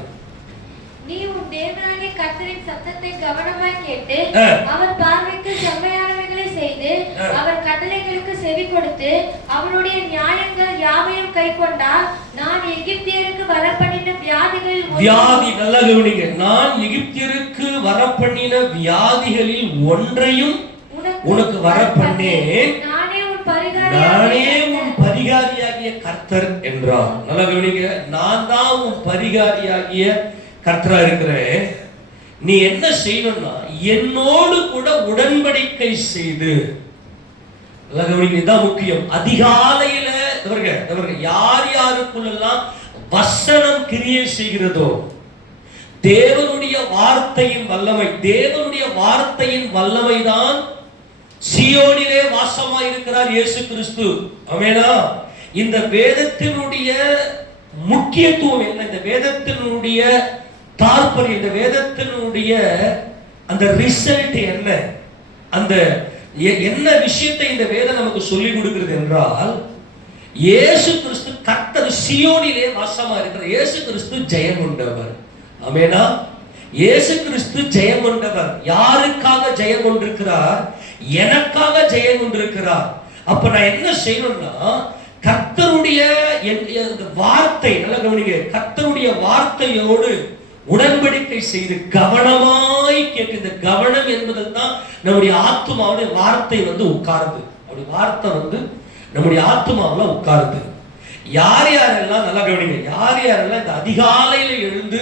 நீ உன் தேவனாகிய கர்த்தரின் சத்தத்தை கவனமாய் கேட்டு அவர் பார்வைக்கு செம்மையானவைகளை செய்து அவர் கட்டளைகளுக்கு செவி கொடுத்து அவருடைய நியாயங்கள் யாவையும் கைக்கொண்டால் நான் எகிப்தியருக்கு வரப்பண்ணின வியாதி, நல்லா கவனிங்க, நான் எகிப்தியருக்கு வரப்பண்ணின வியாதிகளில் ஒன்றையும் உனக்கு வரப்பண்ணேன், நானே உன் பரிகாரியாகிய கர்த்தர் என்றார். நல்லா கவனிங்க, நான் தான் உன் பரிகாரியாகிய கர்த்தரா இருக்கிறேன். நீ என்ன செய்யணும்னா என்னோடு கூட உடன்படிக்கை செய்து, நல்லா கவனிங்க, இதுதான் முக்கியம். அதிகாலையில யார் யாருக்குள்ளெல்லாம் வசனம் கிரியை செய்கிறதோ, தேவனுடைய வார்த்தையின் வல்லமை, தேவனுடைய வார்த்தையின் வல்லமை தான் சீயோனிலே வாசமாய் இருக்கிறார் இயேசு கிறிஸ்து. ஆமெனா. இந்த வேதத்தினுடைய முக்கியத்துவம் என்ன, இந்த வேதத்தினுடைய தாற்பயம், இந்த வேதத்தினுடைய அந்த ரிசல்ட் என்ன, அந்த என்ன விஷயத்தை இந்த வேதம் நமக்கு சொல்லிக் கொடுக்கிறது என்றால், இயேசு கிறிஸ்து கர்த்தர் சீயோனிலே வாசமா இருக்கிறார். இயேசு கிறிஸ்து ஜெயம் கொண்டவர். ஆமெனா. இயேசு கிறிஸ்து ஜெயம் கொண்டவர். யாருக்காக ஜெயம் கொண்டிருக்கிறார்? எனக்காக ஜெயம் கொண்டிருக்கிறார். அப்ப நான் என்ன செய்யணும்னா, கர்த்தருடைய வார்த்தை, நல்லா கவனிங்க, கர்த்தருடைய வார்த்தையோடு உடன்படிக்கை செய்து கவனமாய் கேட்டு, இந்த கவனம் என்பது தான் நம்முடைய ஆத்துமாவுடைய வார்த்தை வந்து உட்காருது. அப்படி வார்த்தை வந்து நம்முடைய ஆத்துமாவுல உட்காருது. யார் யாரெல்லாம், நல்லா கவனிங்க, யார் யாரெல்லாம் இந்த அதிகாலையில எழுந்து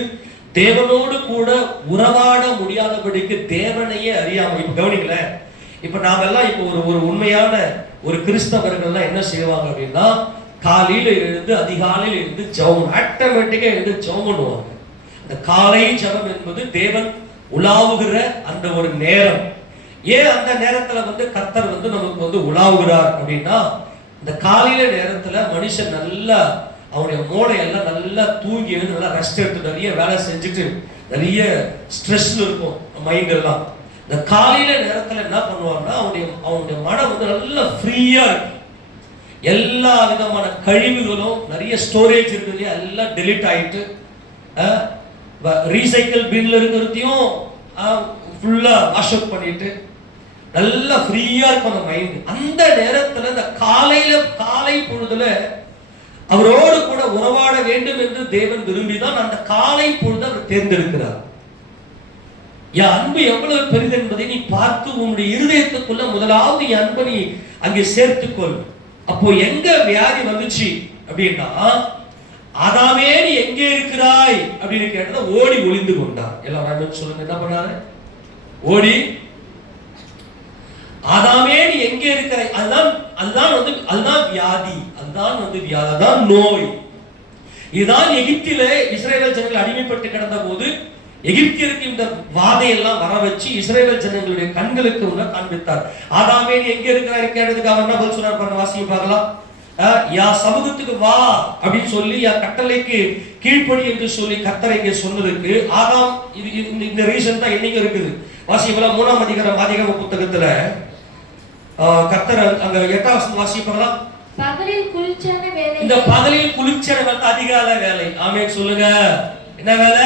தேவனோடு கூட உறவாட முடியாதபடிக்கு தேவனையே அறியாம, இப்ப கவனிக்கல, இப்ப நாமெல்லாம் இப்ப ஒரு உண்மையான ஒரு கிறிஸ்தவர்கள்லாம் என்ன செய்வாங்க அப்படின்னா, காலையில எழுந்து அதிகாலையில எழுந்து ஜெபம், ஆட்டோமேட்டிக்கா எழுந்து ஜெபம் பண்ணுவாங்க. அந்த காலை ஜெபம் என்பது தேவன் உலாவுகிற அந்த ஒரு நேரம். ஏன் அந்த நேரத்துல வந்து கர்த்தர் வந்து நமக்கு வந்து உலாவுகிறார் அப்படின்னா, இந்த காலையில நேரத்துல மனுஷன் நல்லா அவனுடைய மூளையெல்லாம் நல்லா தூங்கி எழுந்து நல்லா ரெஸ்ட் எடுத்து நிறைய வேலை செஞ்சுட்டு நிறைய ஸ்ட்ரெஸ்ல இருக்கும் மைண்ட் எல்லாம். இந்த காலையில நேரத்துல என்ன பண்ணுவான்னா, அவனுடைய மனம் வந்து நல்லா ஃப்ரீயா இருக்கும். எல்லா விதமான கழிவுகளும் நிறைய ஸ்டோரேஜ் இருக்குது எல்லாம் டெலிட் ஆயிட்டு, ரீசைக்கிள் பின்ல இருக்கிறதையும் ஃபுல்லா வாஷ் அவுட் பண்ணிட்டு நல்லா ஃப்ரீயா இருக்கும் அந்த மைண்ட். அந்த நேரத்துல இந்த காலை பொழுதுல அவரோடு கூட உறவாட வேண்டும் என்று தேவன் விரும்பிதான் அந்த காலை பொழுது அவர் தேர்ந்தெடுக்கிறார். என் அன்பு எவ்வளவு பெரிது என்பதை நீ பார்த்து உன்னுடைய இருதயத்துக்குள்ள முதலாவது என் அன்பை நீ அங்கே சேர்த்துக்கொள். அப்போ எங்க வியாதி வந்துச்சு அப்படின்னா, ஆதாமே நீ எங்கே இருக்கிறாய் அப்படின்னு கேட்டா ஓடி ஒளிந்து கொண்டார். எல்லாரும் சொல்லுங்க, என்ன பண்ணாரு? ஓடி, ஆதாமே நீ எங்கே இருக்கிறாய், அதுதான் வியாதி, அதுதான் நோய். இதுதான் எகிப்திலே இஸ்ரவேல் ஜனங்கள் அடிமைப்பட்டு கிடந்த போது எகிப்தியருக்கு இந்த வாதையெல்லாம் வர வச்சு இஸ்ரவேல் ஜனங்களுடைய கண்களுக்கு உள்ள காண்பித்தார். ஆதாமே நீ எங்கே இருக்கிறாய் கேட்டதுக்கு அவர் என்ன பதில் சொன்னார் பாருங்க, வாசிக்க பார்க்கலாம். யா சமூகத்துக்கு வா அப்படின்னு சொல்லி, யா கட்டளைக்கு கீழ்ப்படி என்று சொல்லி கர்த்தர் இங்கே சொன்னதுக்கு ஆதாம் இந்த ரீசன் தான் என்னைக்கு இருக்குது. வாசிக்கலாம் 3ஆம் அதிகாரம் ஆதியாகம புத்தகத்துல கர்த்தர் அங்க 8ஆம் வசனம் வாசிக்கலாம். பகலில் குளிர்ச்சியான வேலை, இந்த பகலில் குளிர்ச்சியான வேலை அதிகாலை வேலை. ஆமென் சொல்லுங்க. என்ன வேலை?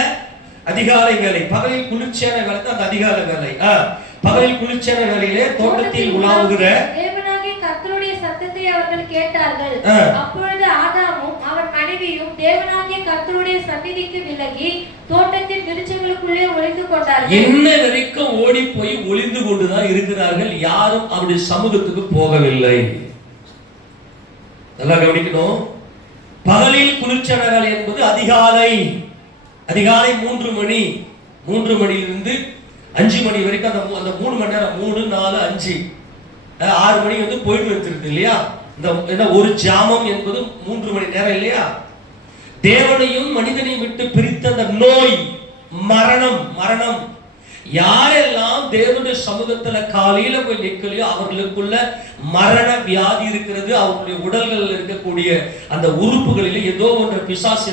அதிகாலை வேலை. பகலில் குளிர்ச்சியான வேலை தான் அந்த அதிகாலை வேலை. பகலில் குளிர்ச்சியான வேலையிலே தோட்டத்தில் உலாவுகிற தேவனாகிய கர்த்தருடைய சத்தத்தை அவர்கள் கேட்டார்கள். அப்பொழுது ஆதாமும் அவன் மனைவி மனைவியும் தேவனாகிய கர்த்தருடைய சந்நிதிக்கு விலகி தோட்டத்தின் விருட்சங்களுக்குள்ளே ஒளிந்து கொண்டார்கள். என்ன வரைக்கும் ஓடி போய் ஒளிந்து கொண்டுதான் இருக்கிறார்கள். யாரும் அவருடைய சமூகத்துக்கு போகவில்லை. நல்லா கவனிக்கணும். பகலில் குளிர்ச்சடங்கள் என்பது அதிகாலை 3 மணி, 3 மணியிலிருந்து 5 மணி வரைக்கும் அந்த 3 மணி நேரம், 3, 4, 5, 6 மணி வந்து போயிட்டு வந்துருது இல்லையா? இந்த ஒரு ஜாமம் என்பது 3 மணி நேரம் இல்லையா? தேவனையும் மனிதனையும் விட்டு பிரித்த அந்த நோய், மரணம் யாரெல்லாம் தேவனுடைய சமூகத்துல காலையில போய் நிற்கலையோ அவர்களுக்குள்ள மரண வியாதி இருக்கிறது. அவர்களுடைய உடல்களில் இருக்கக்கூடிய அந்த உறுப்புகளில் ஏதோ ஒன்று பிசாசு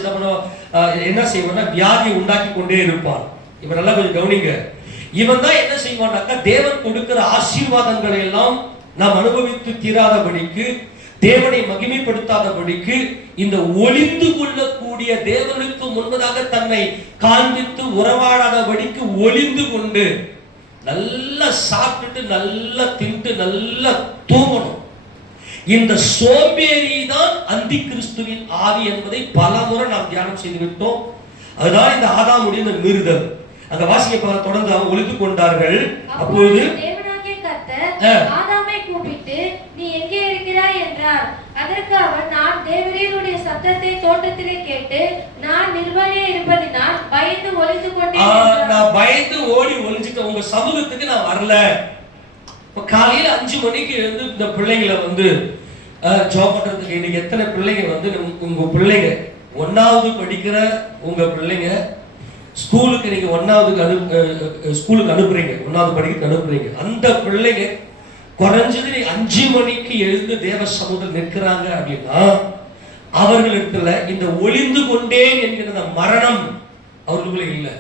என்ன செய்வான்னா வியாதி உண்டாக்கி கொண்டே இருப்பான். இவன் நல்லா கொஞ்சம் கவனிங்க. இவன் தான் என்ன செய்வான்னாக்கா, தேவன் கொடுக்கிற ஆசீர்வாதங்களை எல்லாம் நாம் அனுபவித்து தீராதபடிக்கு, தேவனை மகிமைப்படுத்தாதபடிக்கு, இந்த ஒளிந்து கொள்ளக்கூடிய தேவனுக்கு முன்பதாக தன்னை காண்பித்து உறவாடாதபடிக்கு ஒளிந்து கொண்டு நல்லா சாப்பிட்டு நல்லா தின்ட்டு நல்லா தூங்கணும். இந்த சோம்பேறி தான் அந்தி கிறிஸ்துவின் ஆவி என்பதை பலமுறை நாம் தியானம் செய்து விட்டோம். அதுதான் இந்த ஆதாமுடைய இந்த மீறுதல். அங்க வாசிக்க தொடர்ந்து அவங்க ஒளிந்து கொண்டார்கள். அப்பொழுது தேவனாகிய கர்த்தர் ஆதாமை கூப்பிட்டு, நீ எங்கே இருக்கிறாய் என்றார். அதற்கு அவன், நான் தேவரீருடைய சத்தத்தை தோட்டத்திலே கேட்டு நான் நிர்வாணியா இருப்பதினால் பயந்து ஒளிந்து கொண்டேன். நான் பயந்து ஓடி ஒளிஞ்சிட்டேன், உங்க சமூகத்துக்கு நான் வரல. இப்ப காலையில 5 மணிக்கு எழுந்து இந்த பிள்ளைங்களை வந்து ஜாப் பண்றதுக்கு, இன்னைக்கு எத்தனை பிள்ளைங்க வந்து உங்க பிள்ளைங்க 1வது படிக்கிற உங்க பிள்ளைங்க ஸ்கூலுக்கு நீங்க 1வது ஸ்கூலுக்கு அனுப்புறீங்க, 1வது படிக்க அனுப்புறீங்க. அந்த பிள்ளைங்க குறைஞ்சது 5 மணிக்கு எழுந்து தேவ சமூகத்தில் நிற்கிறாங்க அப்படின்னா அவர்களிடத்துல இந்த ஒளிந்து கொண்டேன் என்கிற மரணம் அவர்களுக்குள்ள இல்லை.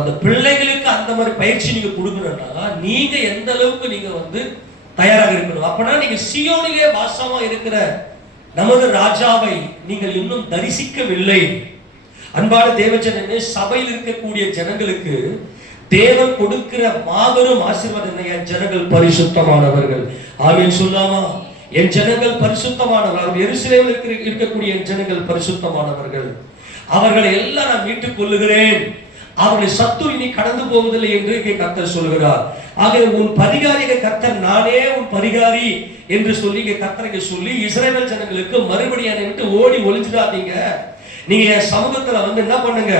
அந்த பிள்ளைகளுக்கு அந்த மாதிரி பயிற்சி நீங்க கொடுக்கணும்னா நீங்க எந்த அளவுக்கு நீங்க வந்து தயாராக இருக்கணும். அப்பனா நீங்க சியோனிலே வாசமா இருக்கிற நமது ராஜாவை நீங்கள் இன்னும் தரிசிக்கவில்லை. அன்பான தேவஜனமே, சபையில் இருக்கக்கூடிய ஜனங்களுக்கு தேவன் கொடுக்கிற மாபெரும் ஆசீர்வாதம் என்ன? என் ஜனங்கள் பரிசுத்தமானவர்கள். ஆமென் சொல்லாமா? என் ஜனங்கள் பரிசுத்தமானவர்கள். எருசலேமில் இருக்கக்கூடிய என் ஜனங்கள் பரிசுத்தமானவர்கள். அவர்களை எல்லாம் நான் மீட்டுக் கொள்ளுகிறேன். அவர்களை சத்துரு இனி கடந்து போவதில்லை என்று இங்கே கர்த்தர் சொல்கிறார். ஆக உன் பரிகாரிக கர்த்தர் நானே உன் பரிகாரி என்று சொல்லி இங்கே கர்த்தருக்கு சொல்லி இஸ்ரவேல் ஜனங்களுக்கு மறுபடியும் விட்டு ஓடி ஒளிஞ்சிடாதீங்க. நீங்க என் சமூகத்துல வந்து என்ன பண்ணுங்க,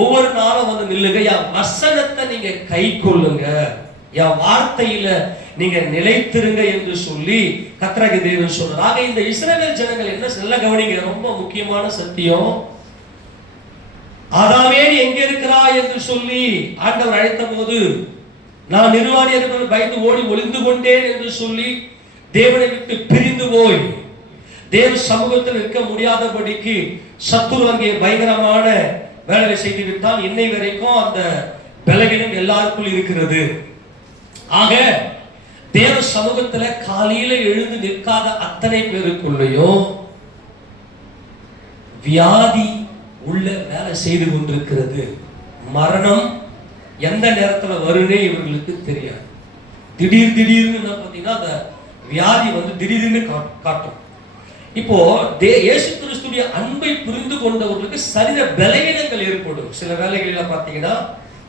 ஒவ்வொரு நாளும் வந்து நில்லுங்க. என் வசனத்தை நீங்க கை கொள்ளுங்க, என் வார்த்தையில நீங்க நிலைத்திருங்க என்று சொல்லி கர்த்தராகிய தேவன் சொல்றார். ஆக இந்த இஸ்ரவேல் ஜனங்கள் என்ன நல்ல கவனிங்க, ரொம்ப முக்கியமான சத்தியம். ஆதாமே எங்க இருக்கிறாய் என்று சொல்லி ஆண்டவர் அழைத்த போது நான் நிர்வாணி என்று பயந்து ஓடி ஒளிந்து கொண்டேன் என்று சொல்லி தேவனை விட்டு பிரிந்து போய் தேவ சமூகத்தில் இருக்க முடியாதபடிக்கு சத்துரு அங்கே பயங்கரமான வேலையை செய்து விட்டால் இன்னை வரைக்கும் அந்த பலவீனம் எல்லாருக்குள் இருக்கிறது. ஆக தேவ சமூகத்துல காலையில எழுந்து நிற்காத அத்தனை பேருக்குள்ளேயும் வியாதி உள்ள வேலை செய்து கொண்டிருக்கிறது. மரணம் எந்த நேரத்துல வருனே இவர்களுக்கு தெரியாது. திடீர்னு என்ன பார்த்தீங்கன்னா அந்த வியாதி வந்து திடீர்னு காட்டும். இப்போ இயேசு கிறிஸ்துவின் அன்பை புரிந்து கொண்டவர்களுக்கு சரீர பலவீனங்கள் ஏற்படும். சில வேளைகளில் பார்த்தீங்கன்னா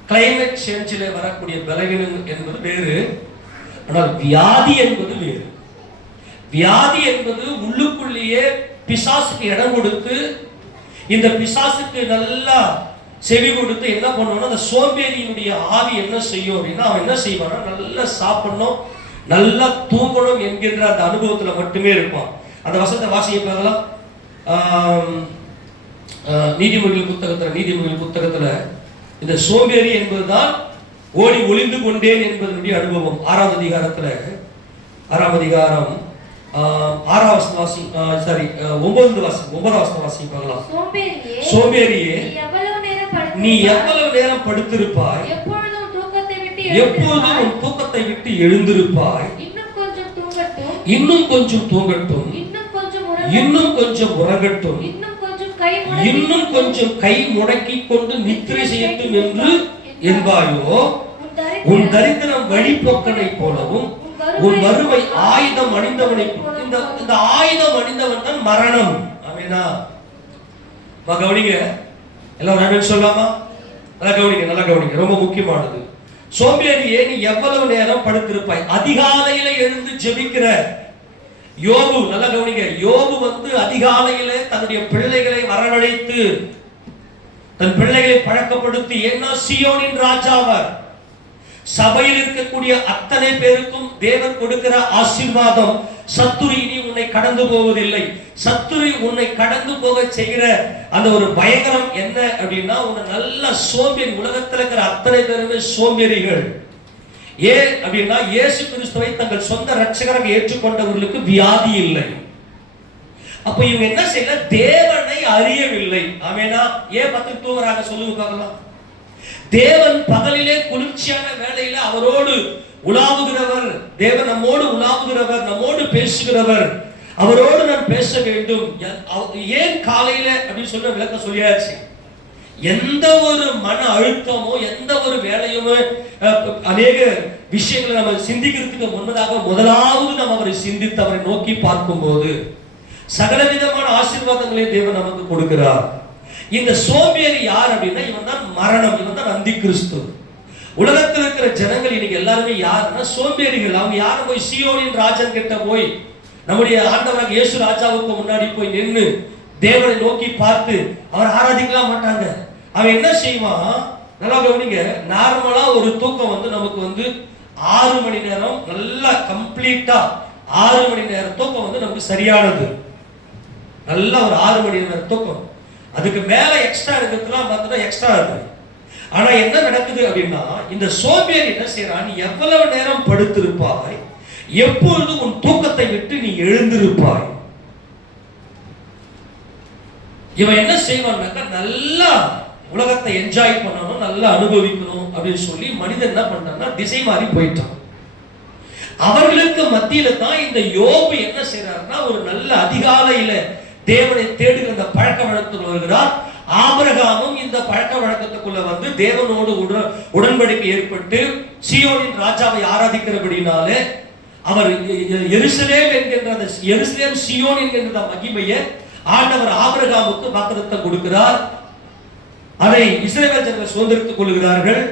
கிளைமேட் சேஞ்சில் வரக்கூடிய பலவீனம் என்பது வேறு, ஆனால் வியாதி என்பது வேறு. வியாதி என்பது உள்ளுக்குள்ளேயே பிசாசுக்கு இடம் கொடுத்து இந்த பிசாசுக்கு நல்லா செவி கொடுத்து என்ன பண்ணுவோம்னா அந்த சோம்பேறியினுடைய ஆவி என்ன செய்யும் அப்படின்னா அவன் என்ன செய்வான்னா நல்லா சாப்பிடணும், நல்லா தூங்கணும் என்கின்ற அந்த அனுபவத்துல மட்டுமே இருப்பான். அந்த வசனத்தை வாசிக்க பார்க்கலாம். நீதிமொழிகள் புத்தகத்துல இந்த சோம்பேறி என்பதுதான் ஓடி ஒளிந்து கொண்டேன் என்பதனுடைய அனுபவம். 6வது அதிகாரத்துல 6ஆம் அதிகாரம் 9வது வாசி பார்க்கலாம். சோம்பேறியே நீ எவ்வளவு நேரம் படுத்திருப்பாய், எப்பொழுதும் உன் தூக்கத்தை விட்டு எழுந்திருப்பாய். இன்னும் கொஞ்சம் தூங்கட்டும், இன்னும் கொஞ்சம் உறங்கட்டும், இன்னும் கொஞ்சம் கை முடக்கி கொண்டு நித்திரை செய்யட்டும் என்று என்பாயோ. உன் தரித்திரம் வழிபோக்கனை போலவும் உன் வறுமை ஆயுதம் அணிந்தவனை. இந்த ஆயுதம் அணிந்தவன் தான் மரணம். ஆமெனா? கவனிங்க, எல்லாம் நடுவில் சொல்லாமா? நல்லா கவனிங்க, நல்லா கவனிங்க, ரொம்ப முக்கியமானது. சோம்பேறியே, நீ எவ்வளவு நேரம் படுத்திருப்பாய்? அதிகாலையில எழுந்து ஜெபிக்கிற யோபு, நல்லா கவனிங்க, யோபு அதிகாலையில தன்னுடைய பிள்ளைகளை வரவழைத்து தன் பிள்ளைகளை பழக்கப்படுத்தி, ஏன்னா சீயோனின் ராஜாவர், சபையில் இருக்கக்கூடிய அத்தனை பேருக்கும் தேவன் கொடுக்கிற ஆசீர்வாதம், சத்துரு இனி உன்னை கடந்து போவதில்லை. சத்துரு உன்னை கடந்து போக செய்கிற அந்த ஒரு பயங்கரம் என்ன அப்படின்னா, உன்னை நல்ல சோம்பேறி. உலகத்தில் இருக்கிற அத்தனை பேருமே சோம்பேறிகள். ஏன் அப்படின்னா, இயேசு கிறிஸ்துவை தங்கள் சொந்த ரட்சகராக ஏற்றுக்கொண்டவர்களுக்கு வியாதி இல்லை. அப்ப இவங்க என்ன செய்யல? தேவனை அறியவில்லை. ஆமெனா? ஏன் பத்து தூங்குறாங்க சொல்லுங்க பார்க்கலாம். தேவன் பகலிலே குளிர்ச்சியான வேளையில அவரோடு உலாவுகிறவர், தேவன் நம்மோடு உலாவுகிறவர், நம்மோடு பேசுகிறவர், அவரோடு நான் பேச வேண்டும். ஏன் காலையில அப்படின்னு சொல்ல விளக்க சொல்லியாச்சு. எந்த ஒரு மன அழுத்தமோ எந்த ஒரு வேலையுமோ அநேக விஷயங்களை நம்ம சிந்திக்கிறதுக்கு முன்னதாக முதலாவது நம்ம அவரை சிந்தித்து அவரை நோக்கி பார்க்கும் போது சகல விதமான ஆசீர்வாதங்களை தேவன் நமக்கு கொடுக்கிறார். இந்த சோம்பேறி யார் அப்படின்னா, இவன் தான் மரணம், இவன் தான் அந்தி கிறிஸ்து. உலகத்தில் இருக்கிற ஜனங்கள் இன்னைக்கு எல்லாருமே யாருன்னா சோம்பேறிகள். அவங்க யாரும் போய் சீயோனின் ராஜன் கிட்ட போய் நம்முடைய ஆண்டவராக இயேசு ராஜாவுக்கு முன்னாடி போய் நின்று தேவனை நோக்கி பார்த்து அவர் ஆராதிக்கலாம் மாட்டாங்க. அவன் என்ன செய்வான்? நல்லா கவனிங்க, நார்மலா ஒரு தூக்கம் நமக்கு 6 மணி நேரம் நல்லா கம்ப்ளீட்டா 6 மணி நேரம் தூக்கம் நமக்கு சரியானது. நல்லா ஒரு 6 மணி நேரம் தூக்கம். அதுக்கு மேல எக்ஸ்ட்ரா இருக்கிறதுலாம் பார்த்தா எக்ஸ்ட்ரா இருக்கு. ஆனா என்ன நடக்குது அப்படின்னா, இந்த சோம்பேறி என்ன செய்யறான்? நீ எவ்வளவு நேரம் படுத்திருப்பாய், எப்பொழுது உன் தூக்கத்தை விட்டு நீ எழுந்திருப்பாய். இவன் என்ன செய்வான்னாக்கா, நல்லா உலகத்தை என்ஜாய் பண்ணணும், நல்லா அனுபவிக்கணும் அப்படின்னு சொல்லி மனிதன் என்ன பண்ணான்னா திசை மாறி போயிட்டான். அவர்களுக்கு மத்தியில தான் இந்த யோபு என்ன செய்யறாருன்னா, ஒரு நல்ல அதிகாலையில தேவனை தேடுகிற அந்த பழக்க வழக்கத்துக்குள்ள வருகிறார். ஆபிரகாமும் இந்த பழக்க வழக்கத்துக்குள்ள தேவனோடு உடன்படிக்கை ஏற்பட்டு சீயோனின் ராஜாவை ஆராதிக்கிறபடினாலே அவர் எருசலேம் என்கின்ற அந்த எருசலேம் சீயோன் என்கின்ற மகிமையை ஆண்டவர் ஆபிரகாமுக்கு வாக்குத்தத்தம் கொடுக்கிறார். அதை இஸ்ரவேல் ஜனங்கள் சுதந்திரித்துக் கொள்கிறார்கள்.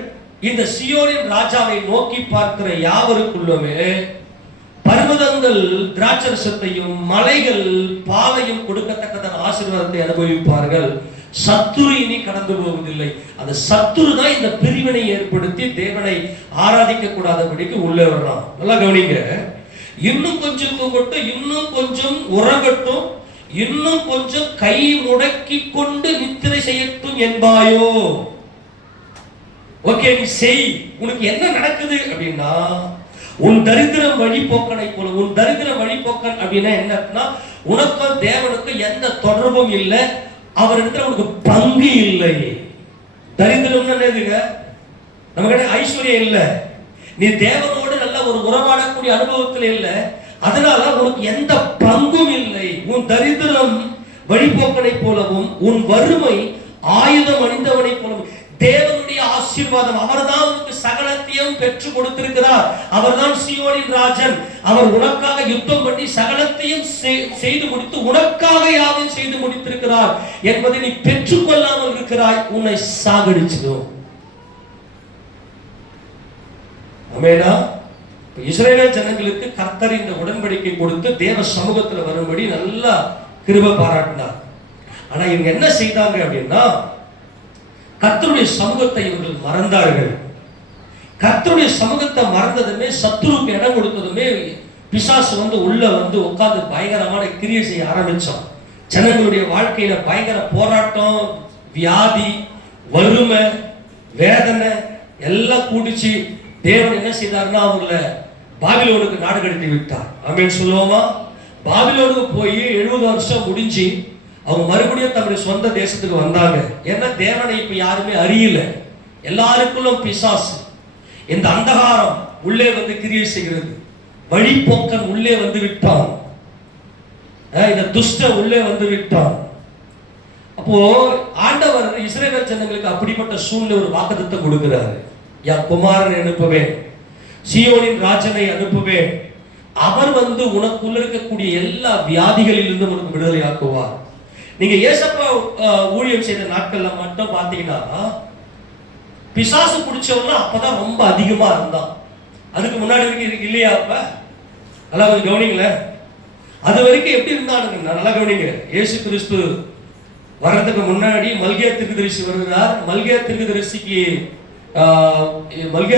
இந்த சீயோனின் ராஜாவை நோக்கி பார்க்கிற யாவருக்குள்ளமே பர்வதங்கள் திராட்சரசத்தையும் மலைகள் பாலையும் கொடுக்கத்தக்கதான ஆசீர்வாதத்தை அனுபவிப்பார்கள். சத்துரு இனி கடந்து போவதில்லை. அந்த சத்துரு தான் இந்த பிரிவினை ஏற்படுத்தி தேவனை ஆராதிக்க கூடாதபடிக்கு உள்ளே வர்றான். நல்லா கவனிங்க, இன்னும் கொஞ்சம் தூங்கட்டும், இன்னும் கொஞ்சம் உறங்கட்டும், இன்னும் கொஞ்சம் கை முடக்கி கொண்டு நித்திரை செய்யட்டும் என்பாயோ. ஓகே, நீ செய். உனக்கு என்ன நடக்குது அப்படின்னா, உன் தரித்திரம் வழிபோக்கனை போல. உன் தரித்திரம் வழிபோக்கன் அப்படின்னா என்னன்னா, உனக்கும் தேவனுக்கும் எந்த தொடர்பும் இல்லை, அவரிடத்துல உனக்கு பங்கு இல்லை. தரித்திரம்னு என்னதுங்க? நமக்கு ஐஸ்வர்யம் இல்லை, நீ தேவனோடு நல்ல ஒரு உறவாடக்கூடிய அனுபவத்தில் இல்லை, அதனால உனக்கு எந்த பங்கும் இல்லை. உன் தரித்திரம் வழிபோக்கனை போலவும் உன் வறுமை ஆயுதம் அணிந்தவனை போலவும். தேவனுடைய ஆசீர்வாதம், அவர்தான் உனக்கு சகலத்தையும் பெற்று கொடுத்திருக்கிறார். அவர்தான் சீயோனின் ராஜன். அவர் உனக்காக யுத்தம் பண்ணி சகலத்தையும் செய்து முடித்து உனக்காக யாவையும் செய்து முடித்திருக்கிறார் என்பதை நீ பெற்றுக்கொள்ளாமல் இருக்கிறாய். உன்னை சாகடிச்சிடும். ஆமெனா? இஸ்ரவேல் ஜனங்களுக்கு கர்த்தர் இந்த உடன்படிக்கை கொடுத்து தேவ சமூகத்தில் வரும்படி நல்லா கிருபை பாராட்டினார். ஆனா இவங்க என்ன செய்தாங்க அப்படின்னா, கர்த்தருடைய சமூகத்தை இவர்கள் மறந்தார்கள். கர்த்தருடைய சமூகத்தை மறந்ததுமே, சத்துருக்கு இடம் கொடுத்ததுமே, பிசாசு உள்ள உட்கார்ந்து பயங்கரமான கிரியை செய்ய ஆரம்பிச்சான். ஜனங்களுடைய வாழ்க்கையில பயங்கர போராட்டம், வியாதி, வறுமை, வேதனை எல்லாம் கூடிச்சு. தேவன் என்ன செய்தார்னா, அவங்கள பாபிலோனுக்கு நாடு கடத்தி விட்டார். ஆமென் சொல்லுவோமா? பாபிலோனுக்கு போய் 70 வருஷம் முடிஞ்சு அவங்க மறுபடியும் தன்னுடைய சொந்த தேசத்துக்கு வந்தாங்க. ஏன்னா தேவனை இப்ப யாருமே அறியல. எல்லாருக்குள்ளும் பிசாசு, இந்த அந்தகாரம் உள்ளே கிரியை செய்கிறது. வழிபோக்கன் உள்ளே விட்டான். இந்த துஷ்ட உள்ளே விட்டான். அப்போ ஆண்டவர் இஸ்ரவேல் ஜனங்களுக்கு அப்படிப்பட்ட சூழ்நிலை ஒரு வாக்குத்தத்தம் கொடுக்கிறாரு. என் குமாரனை அனுப்புவேன், சீயோனின் ராஜனை அனுப்புவேன். அவர் உனக்குள்ள இருக்கக்கூடிய எல்லா வியாதிகளிலிருந்து உனக்கு விடுதலை ஆக்குவார். நீங்க ஏசப்பா ஊழியம் செய்த நாட்கள்ல மட்டும் பாத்தீங்கன்னா பிசாசு பிடிச்சவங்க அப்பதான் ரொம்ப அதிகமா இருந்தான். அதுக்கு முன்னாடி வரைக்கும் இல்லையா? அப்ப நல்லா கொஞ்சம் கவனிங்கள. அது வரைக்கும் எப்படி இருந்தானுங்க நல்லா கவனிங்க. இயேசு கிறிஸ்து வர்றதுக்கு முன்னாடி மல்கியா தீர்க்கதரிசி வருகிறார். மல்கியா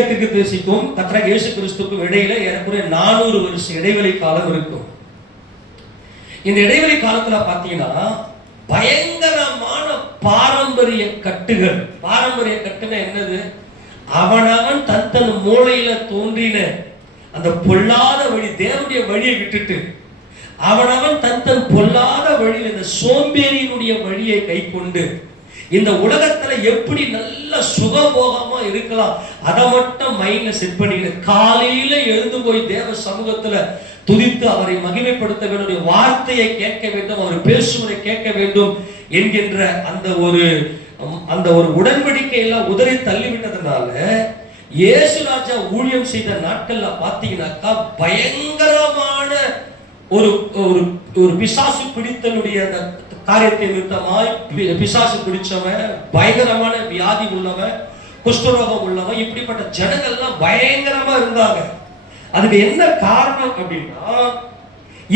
தீர்க்கதரிசிக்கும் கர்த்தராகிய இயேசு கிறிஸ்துக்கும் இடையில ஏறக்குறைய 400 வருஷம் இடைவெளி காலம் இருக்கும். இந்த இடைவெளி காலத்துல பாத்தீங்கன்னா பயங்கரமான பாரம்பரிய கட்டுகள். பாரம்பரிய கட்டுனா என்னது? அவனவன் தன் மூளையில தோன்றின அந்த பொல்லாத வழி, தேவனுடைய வழியை விட்டுட்டு அவனவன் தன் பொல்லாத வழியில் இந்த சோம்பேறியினுடைய வழியை கை கொண்டு இந்த உலகத்துல எப்படி நல்ல சுகபோகமா இருக்கலாம் அதை மட்டும் மைண்ட்ல செட் பண்ணிக்கிட்டு காலையில எழுந்து போய் தேவ சமூகத்துல துதித்து அவரை மகிமைப்படுத்த வேண்டும், வார்த்தையை கேட்க வேண்டும், அவர் பேசுவதை கேட்க வேண்டும் என்கின்ற அந்த ஒரு உடன்படிக்கை எல்லாம் உதறி தள்ளிவிட்டதுனால இயேசு ராஜா ஊழியம் செய்த நாட்கள்ல பாத்தீங்கன்னாக்கா பயங்கரமான ஒரு பிசாசு பிடித்தனுடைய அந்த காரியத்தை நிமித்தமாய் பிசாசு பிடிச்சவன், பயங்கரமான வியாதி உள்ளவன், குஷ்டரோகம் உள்ளவன், இப்படிப்பட்ட ஜனங்கள்லாம் பயங்கரமா இருந்தாங்க. அதுக்கு என்ன காரணம் அப்படின்னா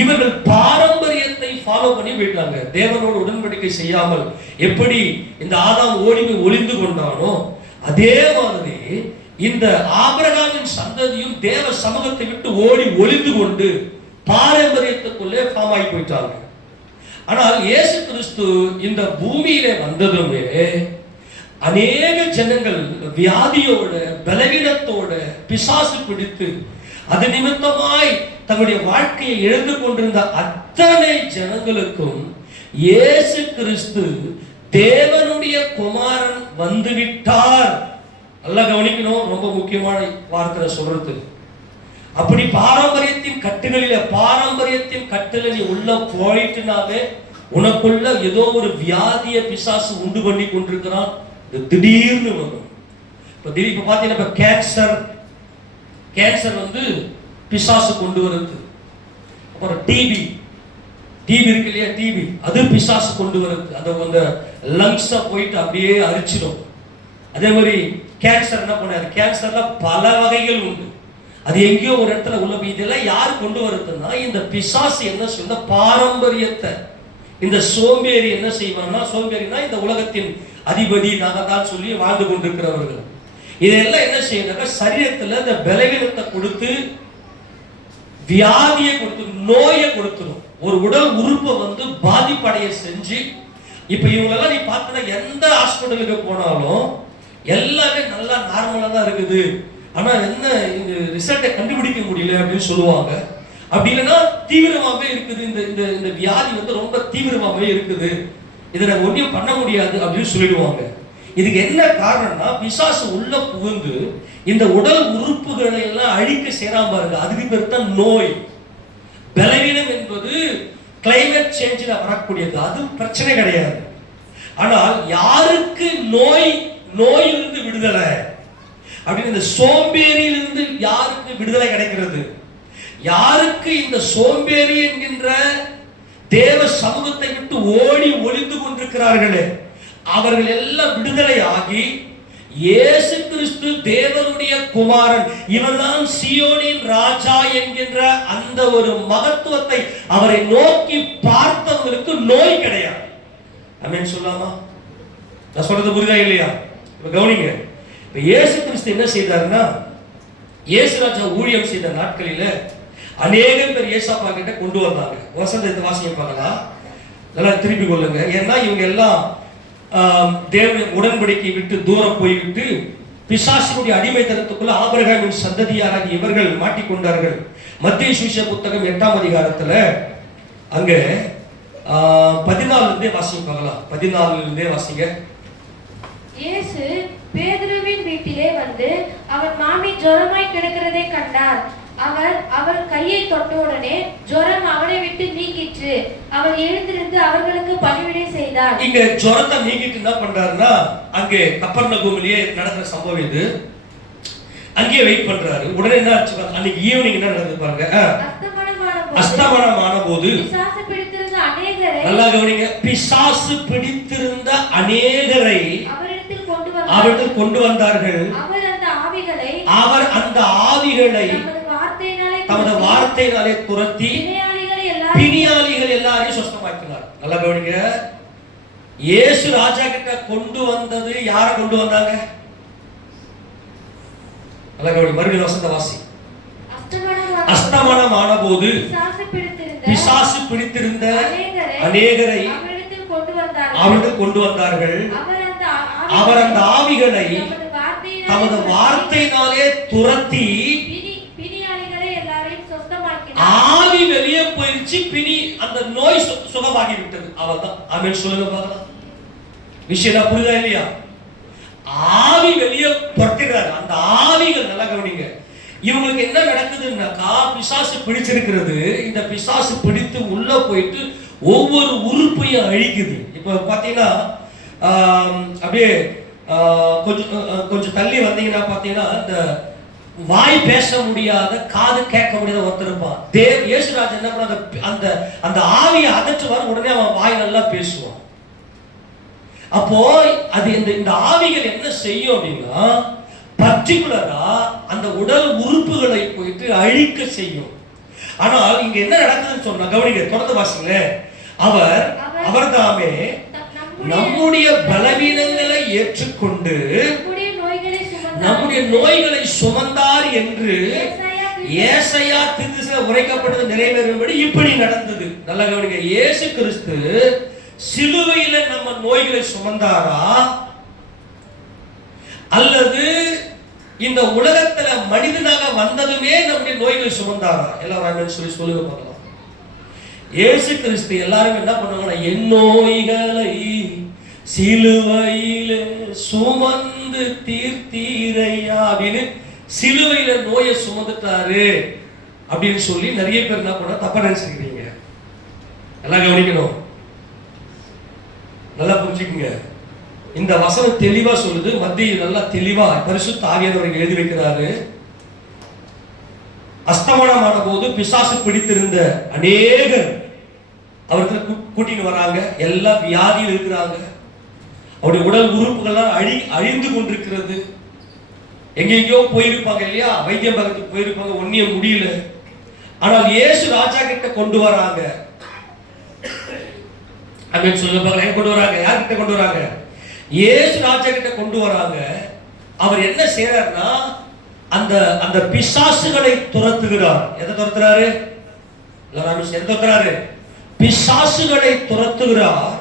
இவர்கள் பாரம்பரியத்தை ஃபாலோ பண்ணி போயிட்டாங்க. தேவனோடு உடன்படிக்கை செய்யாமல் எப்படி இந்த ஆதாம் ஓடி போய் ஒளிந்து கொண்டானோ அதே மாதிரி இந்த ஆபிரகாமின் சந்ததியும் தேவ சமூகத்தை விட்டு ஓடி ஒளிந்து கொண்டு பாரம்பரியத்துக்குள்ளே ஃபார்ம் ஆகி போயிட்டாங்க. ஆனால் இயேசு கிறிஸ்து இந்த பூமியிலே வந்ததுமே அநேக ஜனங்கள் வியாதியோட பலவீனத்தோட பிசாசு பிடித்து அது நிமித்தமாய் தங்களுடைய வாழ்க்கையை இழந்து கொண்டிருந்த அத்தனை ஜனங்களுக்கும் இயேசு கிறிஸ்து தேவனுடைய குமாரன் வந்துவிட்டார். நல்லா கவனிக்கணும், ரொம்ப முக்கியமான வார்த்தை சொல்றது. அப்படி பாரம்பரியத்தின் கட்டுல நீ உள்ள போயிட்டுனாவே உனக்குள்ள ஏதோ ஒரு வியாதிய பிசாசு உண்டு பண்ணி கொண்டிருக்கிறான். திடீர்னு வரும். இப்ப பாத்தீங்கன்னா கேன்சர் வந்து பிசாசு கொண்டு வருது. அப்புறம் டிபி இருக்கு இல்லையா, டிபி அது பிசாசு கொண்டு வருது. அந்த லங்ஸ் போயிட்டு அப்படியே அரிச்சிடும். அதே மாதிரி கேன்சர் என்ன பண்ணாரு? கேன்சர்ல பல வகைகள் உண்டு. அது எங்கேயோ ஒரு இடத்துல உள்ள போய் இதெல்லாம் யார் கொண்டு வருதுன்னா இந்த பிசாசு என்ன சொல்ல பாரம்பரியத்தை. இந்த சோம்பேறி என்ன செய்வான்னா, சோம்பேறினா இந்த உலகத்தின் அதிபதி நாங்கள் தான் சொல்லி வாழ்ந்து கொண்டிருக்கிறவர்கள். இதெல்லாம் என்ன செய்யறாங்க? சரீரத்துல இந்த பலவீனத்தை கொடுத்து வியாதியை கொடுத்து நோயை கொடுத்துரும். ஒரு உடல் உறுப்பை வந்து பாதிப்படைய செஞ்சு இப்ப இவங்களெல்லாம் நீ பார்த்தா எந்த ஹாஸ்பிட்டலுக்கு போனாலும் எல்லாமே நல்லா நார்மலா தான் இருக்குது, ஆனா என்ன இந்த ரிசல்ட்டை கண்டுபிடிக்க முடியல அப்படின்னு சொல்லுவாங்க. அப்படி இல்லைன்னா தீவிரமாவே இருக்குது, இந்த வியாதி வந்து ரொம்ப தீவிரமாவே இருக்குது, இதை நாங்கள் ஒன்றும் பண்ண முடியாது அப்படின்னு சொல்லிடுவாங்க. இதுக்கு என்ன காரணம்னா பிசாசு உள்ள புகுந்து இந்த உடல் உறுப்புகளை எல்லாம் அழிக்க சேராம பாருங்க. அதுக்கு பேர் தான் நோய். பலவீனம் என்பது கிளைமேட் சேஞ்சில் வரக்கூடியது, அது பிரச்சனை கிடையாது. ஆனால் யாருக்கு நோயிலிருந்து விடுதலை அப்படின்னு இந்த சோம்பேறியிலிருந்து யாருக்கு விடுதலை கிடைக்கிறது? யாருக்கு இந்த சோம்பேறி என்கின்ற தேவ சமூகத்தை விட்டு ஓடி ஒளிந்து கொண்டிருக்கிறார்களே அவர்கள் எல்லாம் விடுதலை ஆகி இயேசு கிறிஸ்து தேவனுடைய குமாரன், இவர்தான் சீயோனின் ராஜா என்கின்ற அந்த ஒரு மகத்துவத்தை அவரை நோக்கி பார்த்தவங்களுக்கு நோய் கிடையாது. ஆமென் சொல்லாமா? நான் சொல்றது புரியுதா இல்லையா? இப்ப கவனிங்க. இப்ப இயேசு கிறிஸ்து என்ன செய்தாருன்னா, இயேசு ராஜா ஊழியம் செய்த நாட்களில அநேக பேர் இயேசப்பா கிட்ட கொண்டு வந்தாங்க. வசனத்தை வாசிக்க பார்க்கலாம், நல்லா திருப்பி கொள்ளுங்க. ஏன்னா இவங்க எல்லாம் தேவனுடைய உடன்படிக்கை விட்டு தூரம் போய்விட்டு பிசாசினுடைய அடிமைத்தனத்துக்குள்ள ஆபிரகாமின் சந்ததியாராக இவர்கள் மாட்டிக்கொண்டார்கள். மத்தேயு சுவிசேஷ புத்தகம் 8ஆம் அதிகாரத்துல அங்க 14 வாசிங்க பார்க்கலாம். 14 வாசிங்க. இயேசு பேதுருவின் வீட்டிலே வந்து அவன் மாமி ஜுரமாய் கிடக்கிறதை கண்டார். அவர் கையை தொட்ட உடனே ஜுரம் அவனை விட்டு நீங்கிற்று. அவர் எழுந்திருந்து அவர்களுக்கு பணிவிடை செய்தார். இங்க ஜுரத்தை நீங்கிட்டு என்ன பண்றாருன்னா, அங்கே கப்பர்நகூமிலேயே நடக்கிற சம்பவம் இது. அங்கேயே வெயிட் பண்றாரு. உடனே என்ன ஆச்சு அன்னைக்கு ஈவினிங் என்ன நடந்தது பாருங்க. அஸ்தமனமான போது பிசாசு பிடித்திருந்த அநேக அநேகரை நல்லா கவனிங்க, பிசாசு பிடித்திருந்த அநேகரை அவரிடத்தில் கொண்டு வந்தார்கள். அவர் அந்த ஆவிகளை தமது வார்த்தையினாலே துரத்தி பிணியாளிகள் எல்லாரையும் சுத்தமாக்கினார். நல்லா கவனிங்க, இயேசு ராஜா கிட்ட கொண்டு வந்தது யாரை கொண்டு வந்தாங்க? நல்லா கவனி, மறுபடியும் வசந்த வாசி. அஸ்தமனமான போது பிசாசு பிடித்திருந்த அநேகரை அவரிடத்தில் கொண்டு வந்தார்கள். அவர் அந்த ஆவிகளை தமது வார்த்தையினாலே துரத்தி ஆவி வெளியே போயிடுச்சு, பிணி அந்த நோய் சுகமாகி விட்டது. அவர்தான் ஆமென் சொல்லுங்க பார்க்கலாம். விஷயம் புரியுதா இல்லையா? ஆவி வெளியே துரத்துகிறார். அந்த ஆவிகள் நல்லா கவனிங்க, இவங்களுக்கு என்ன நடக்குதுன்னாக்கா, பிசாசு பிடிச்சிருக்கிறது. இந்த பிசாசு பிடித்து உள்ள போயிட்டு ஒவ்வொரு உறுப்பையும் அழிக்குது. இப்ப பாத்தீங்கன்னா அப்படியே கொஞ்சம் தள்ளி வந்தீங்கன்னா பாத்தீங்கன்னா, இந்த வாய் பேச முடியாத, காது கேட்க முடியாத ஒருத்தர் இருப்பான். இயேசுராஜ் என்ன பண்ண, அந்த அந்த ஆவியை அகற்றுவார். உடனே அவன் வாய் நல்லா பேசுவான். அப்போ அது இந்த ஆவிகள் என்ன செய்யும் அப்படின்னா, பர்டிகுலரா அந்த உடல் உறுப்புகளை போயிட்டு அழிக்க செய்யும். ஆனால் இங்க என்ன நடக்குதுன்னு சொன்னா கவனிங்க, தொடர்ந்து வாசிங்க. அவர் தாமே நம்முடைய பலவீனங்களை ஏற்றுக்கொண்டு நம்முடைய நோய்களை சுமந்தார் என்று ஏசாயா தீர்க்கதரிசியில் உரைக்கப்பட்டது நிறைவேறும்படி இப்படி நடந்தது. நல்லா கவனிங்க, இயேசு கிறிஸ்து சிலுவையில நம்ம நோய்களை சுமந்தாரா, அல்லது இந்த உலகத்துல மனிதனாக வந்ததுமே நம்முடைய நோய்களை சுமந்தாரா? எல்லாரும் சொல்லி சொல்லுங்க பார்க்கலாம். இயேசு கிறிஸ்து எல்லாரும் என்ன பண்ணுவாங்கன்னா, என் நோய்களை சிலுவையில சுமந்து தீர்த்தீரையா அப்படின்னு சிலுவையில நோயை சுமந்துட்டாரு அப்படின்னு சொல்லி நிறைய பேர் என்ன பண்ண தப்பா நினைச்சுக்கிறீங்க. எல்லாம் கவனிக்கணும், நல்லா புரிஞ்சுக்குங்க. இந்த வசனம் தெளிவா சொல்லுது. மத்திய நல்லா தெளிவா பரிசுத்த ஆவியானவர் எழுதி வைக்கிறாரு. அஸ்தமனமான போது பிசாசு பிடித்திருந்த அநேகர் அவர்கள் கூட்டிட்டு வராங்க. எல்லாம் வியாதியில் இருக்கிறாங்க. அவருடைய உடல் உறுப்புகள்லாம் அழிந்து கொண்டிருக்கிறது. எங்கெங்கயோ போயிருப்பாங்க இல்லையா, வைத்தியம் பார்க்கறதுக்கு போயிருப்பாங்க, ஒன்னிய முடியல. ஆனால் இயேசு ராஜா கிட்ட கொண்டு வராங்க. அப்படின்னு சொல்லுவாங்க. எங்க கொண்டு வராங்க? யார்கிட்ட கொண்டு வராங்க? இயேசு ராஜா கிட்ட கொண்டு வராங்க. அவர் என்ன செய்யறாருன்னா, அந்த அந்த பிசாசுகளை துரத்துகிறார். எதை துரத்துறாரு? எதை துரத்துறாரு? பிசாசுகளை துரத்துகிறார்.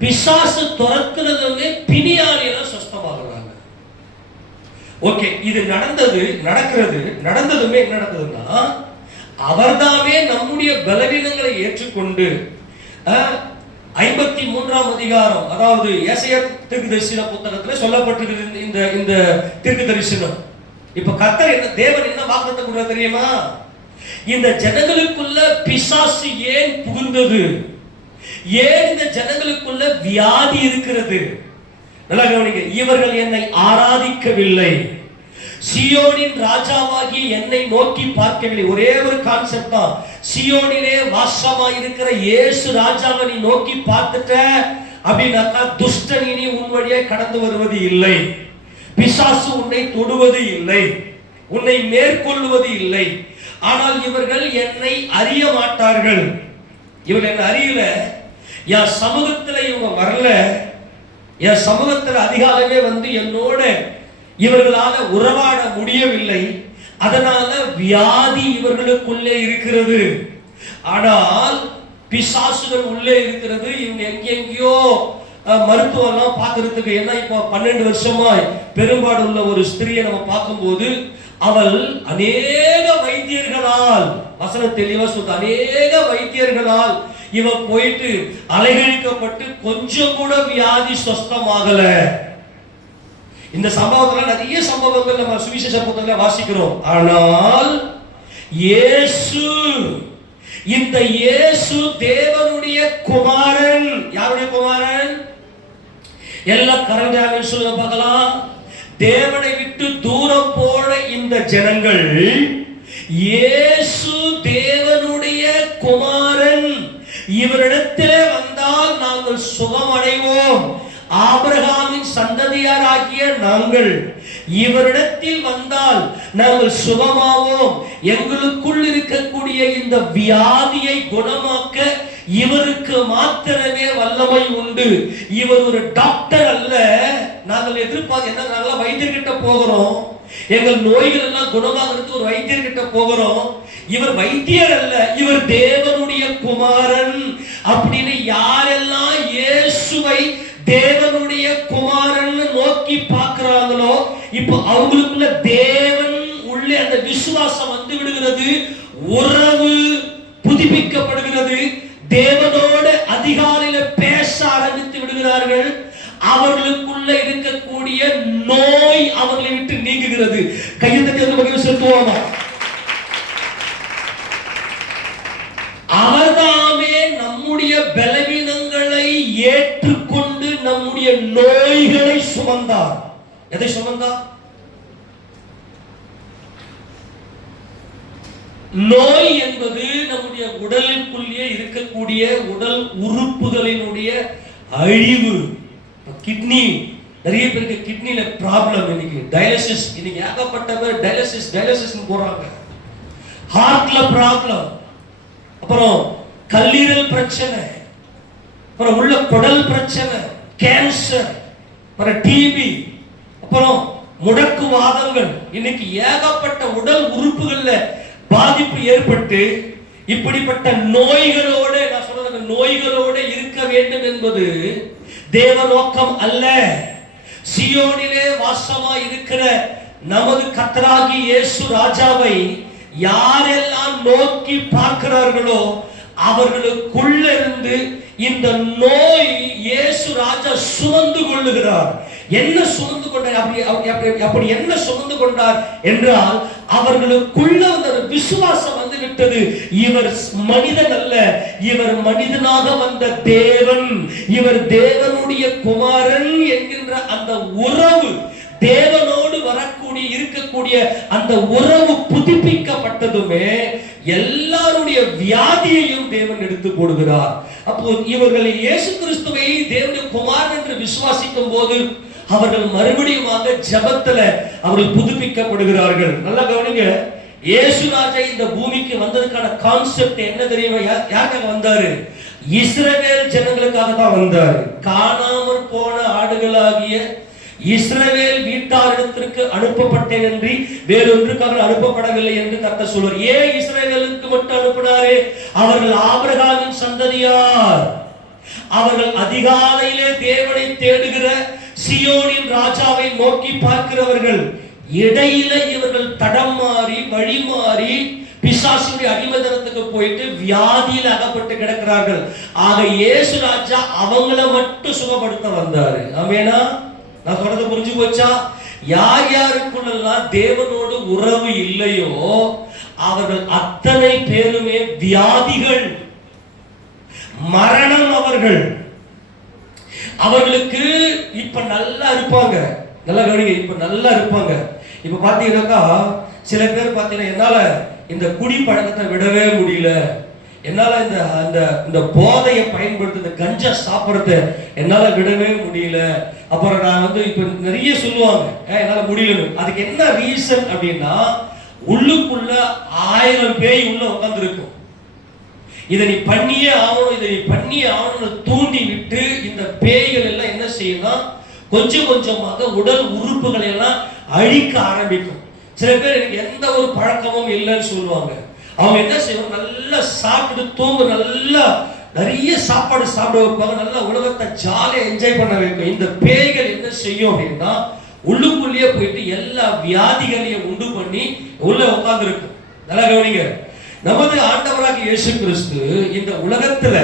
பிசாசு துரத்துறதுமே பிணியாளியெல்லாம் சுத்தமாகுறாங்க. ஓகே, இது நடந்ததுமே என்ன நடந்ததுன்னா, அவர்தாமே நம்முடைய பலவீனங்களை ஏற்றுக்கொண்டு 53ஆம் அதிகாரம், அதாவது ஏசாயா தீர்க்கதரிசன புத்தகத்துல சொல்லப்பட்டிருக்கிறது இந்த தீர்க்க தரிசனம். இப்ப கர்த்தர் என்ன, தேவன் என்ன வாக்குத்தத்தம் கொடுத்தார் தெரியுமா? இந்த ஜனங்களுக்குள்ள பிசாசு ஏன் புகுந்தது, ஏன் இந்த ஜனங்களுக்குள்ள வியாதி இருக்கிறது? நல்லா கவனிங்க, இவர்கள் என்னை ஆராதிக்கவில்லை, சியோனின் ராஜாவாகிய என்னை நோக்கி பார்க்கவில்லை. ஒரே ஒரு கான்செப்ட் தான். சியோனிலே வாசமா இருக்கிற இயேசு ராஜாவை நீ நோக்கி பார்த்துட்ட அப்படின்னாக்கா, துஷ்டன் இனி உன் வழியே கடந்து வருவது இல்லை, பிசாசு உன்னை தொடுவது இல்லை, உன்னை மேற்கொள்வது இல்லை. ஆனால் இவர்கள் என்னை அறிய மாட்டார்கள். இவர்கள் என்ன அறியல, என் சமூகத்துல இவங்க வரல, என் சமூகத்துல அதிகாலமே வந்து என்னோட இவர்களால உறவாட முடியவில்லை. அதனால வியாதி இவர்களுக்குள்ளே இருக்கிறது. ஆனால் பிசாசுகள் உள்ளே இருக்கிறது. இவங்க எங்கெங்கயோ மருத்துவம்லாம் பார்க்கறதுக்கு, ஏன்னா இப்போ 12 வருஷமா பெரும்பாடு உள்ள ஒரு ஸ்திரியை நம்ம பார்க்கும்போது, அவள் அநேக வைத்தியர்களால், வசனம் தெளிவா சொல்ற, அநேக வைத்தியர்களால் இவ போயிட்டு அலைகழிக்கப்பட்டு கொஞ்சம் கூட வியாதி சுஸ்தமாகல. இந்த சம்பவத்துல நிறைய சம்பவங்கள் நம்ம சுவிசேஷ புத்தகத்துல வாசிக்கிறோம். ஆனால் இயேசு, இந்த இயேசு தேவனுடைய குமாரன். யாருடைய குமாரன்? எல்லாம் கரண்டாக சொல்லுங்க பார்க்கலாம். தேவனை விட்டு தூரம் போன இந்த ஜனங்கள், இயேசு தேவனுடைய குமாரன், இவரிடத்திலே வந்தால் நாங்கள் சுகமடைவோம். ஆபிரகாமின் சந்ததியாராகிய நாங்கள் இவரிடத்தில் வந்தால் நாங்கள் சுகமாவோம். எங்களுக்குள் இருக்கக்கூடிய இந்த வியாதியை குணமாக்க இவருக்கு மாத்திரமே வல்லமை உண்டு. இவர் ஒரு டாக்டர் அல்ல. நாங்கள் எதிர்பார்த்து என்ன, நாங்கள் வைத்தியர்கிட்ட போகிறோம், எங்கள் நோய்கள் எல்லாம் குணமாகிறதுக்கு ஒரு வைத்தியர்கிட்ட போகிறோம். இவர் வைத்தியர் அல்ல, இவர் தேவனுடைய குமாரன் அப்படின்னு யாரெல்லாம் இயேசுவை தேவனுடைய குமாரன் நோக்கி பார்க்கிறாங்களோ, இப்போ அவங்களுக்குள்ள தேவன் உள்ளே அந்த விசுவாசம் வந்து விடுகிறது. உறவு புதுப்பிக்கப்படுகிறது. தேவனோடு அதிகாலையில பேச ஆரம்பித்து விடுகிறார்கள். அவர்களுக்குள்ள இருக்கக்கூடிய நோய் அவர்களை விட்டு நீங்குகிறது. கையெழுத்து செலுத்துவோமா? அவர்தாமே நம்முடைய பலவீனங்களை ஏற்றுக்கொண்டு நம்முடைய நோய்களை சுமந்தார். எதை சுமந்தார்? நோய் என்பது நம்முடைய உடலுக்குள்ளே இருக்கக்கூடிய உடல் உறுப்புகளினுடைய அழிவு. கிட்னி, நிறைய பேருக்கு கிட்னில ப்ராப்ளம், இன்னைக்கு டயாலிசிஸ், இன்னைக்கு ஏகப்பட்ட பேர் டயாலிசிஸ் போறாங்க. ஹார்ட்ல ப்ராப்ளம், அப்புறம் கல்லீரல் பிரச்சனை, அப்புறம் உள்ள குடல் பிரச்சனை, கேன்சர், அப்புறம் டிபி, அப்புறம் முடக்குவாதங்கள். இன்னைக்கு ஏகப்பட்ட உடல் உறுப்புகள்ல பாதிப்பு ஏற்பட்டு இப்படிப்பட்ட நோய்களோடு, நான் சொல்றது நோய்களோடு இருக்க வேண்டும் என்பது தேவ நோக்கம் அல்ல. சியோனிலே வாசமா இருக்கிற நமது கர்த்தராகிய இயேசு ராஜாவை யாரெல்லாம் நோக்கி பார்க்கிறார்களோ அவர்களுக்குள்ள இருந்து இந்த நோய் இயேசு ராஜா சுமந்து கொள்ளுகிறார். என்ன சுமந்து கொண்டார்? அப்படி என்ன சுமந்து கொண்டார் என்றால், அவர்களுக்குள்ள அந்த விசுவாசம் வந்து விட்டது. இவர் மனிதன் அல்ல, இவர் மனிதனாக வந்த தேவன், இவர் தேவனுடைய குமாரன் என்கின்ற அந்த உறவு, தேவனோடு வரக்கூடிய இருக்கக்கூடிய அந்த உறவு புதுப்பிக்கப்பட்டதுமே எல்லாருடைய வியாதியையும் தேவன் எடுத்து போடுகிறார். அப்போ இவர்கள் இயேசு கிறிஸ்துவை தேவனுடைய குமாரன் என்று விசுவாசிக்கும் போது அவர்கள் மறுபடியும் ஜெபத்துல அவர்கள் புதுப்பிக்கப்படுகிறார்கள். நல்லா கவனிங்க, இயேசு ராஜா இந்த பூமிக்கு வந்ததுக்கான கான்செப்ட் என்ன தெரியுமா? யாருக்காக வந்தாரு? இஸ்ரவேல் ஜனங்களுக்காக தான் வந்தாரு. காணாமற் போன ஆடுகளாகிய இஸ்ரவேல் வீட்டாரிடத்திற்கு அனுப்பப்பட்டேன் என்று வேறொன்றுக்காக அனுப்பப்படவில்லை என்று கர்த்தர் சொல்வார். ஏன் இஸ்ரவேலுக்கு மட்டும் அனுப்பினாரே? அவர்கள் ஆபிரகாமின் சந்ததியார். அவர்கள் அதிகாலையிலே தேவனை தேடுகிற சியோனின் ராஜாவை நோக்கி பார்க்கிறவர்கள். இடையில இவர்கள் தடம் மாறி வழி மாறி பிசாசுடைய அடிமைத்தனத்துக்கு போயிட்டு வியாதியில் அகப்பட்டு கிடக்கிறார்கள். ஆக இயேசு ராஜா அவங்கள மட்டும் சுகப்படுத்த வந்தாரு. ஆமெனா? நான் சொல்றது புரிஞ்சு போச்சா? யார் யாருக்குள்ளெல்லாம் தேவனோடு உறவு இல்லையோ அவர்கள் அத்தனை பேருமே வியாதிகள், மரணம். அவர்களுக்கு இப்ப நல்லா இருப்பாங்க. நல்லா கவனிங்க, இப்ப நல்லா இருப்பாங்க. இப்ப பாத்தீங்கன்னாக்கா சில பேர் பாத்தீங்கன்னா, என்னால இந்த குடி பழக்கத்தை விடவே முடியல, என்னால இந்த போதையை பயன்படுத்த, இந்த கஞ்சா சாப்பிடறத என்னால விடவே முடியல. அப்புறம் நான் இப்ப நிறைய சொல்லுவாங்க என்னால முடியல. அதுக்கு என்ன ரீசன் அப்படின்னா, உள்ளுக்குள்ள 1000 பேய் உள்ள உட்கார்ந்து இருக்கும். இதை நீ பண்ணியே ஆகணும், இதை நீ பண்ணியே ஆகணும்னு தூண்டி விட்டு இந்த பேய்கள் எல்லாம் என்ன செய்யணும், கொஞ்சம் கொஞ்சமாக உடல் உறுப்புகளை எல்லாம் அழிக்க ஆரம்பிக்கும். சில பேர் எனக்கு எந்த ஒரு பழக்கமும் இல்லைன்னு சொல்லுவாங்க. அவங்க என்ன செய்வாங்க, நல்லா சாப்பிட்டு தூங்க, நல்லா நிறைய சாப்பாடு சாப்பிட வைப்பாங்க, நல்லா உலகத்தை ஜாலியாக என்ஜாய் பண்ண வைக்கும். இந்த பேய்கள் என்ன செய்யும் அப்படின்னா, உள்ளுக்குள்ளேயே போயிட்டு எல்லா வியாதிகளையும் உண்டு பண்ணி உள்ள உட்கார்ந்து இருக்கும். நல்லா கவனிங்க, நமது ஆண்டவராகிய இயேசு கிறிஸ்து இந்த உலகத்துல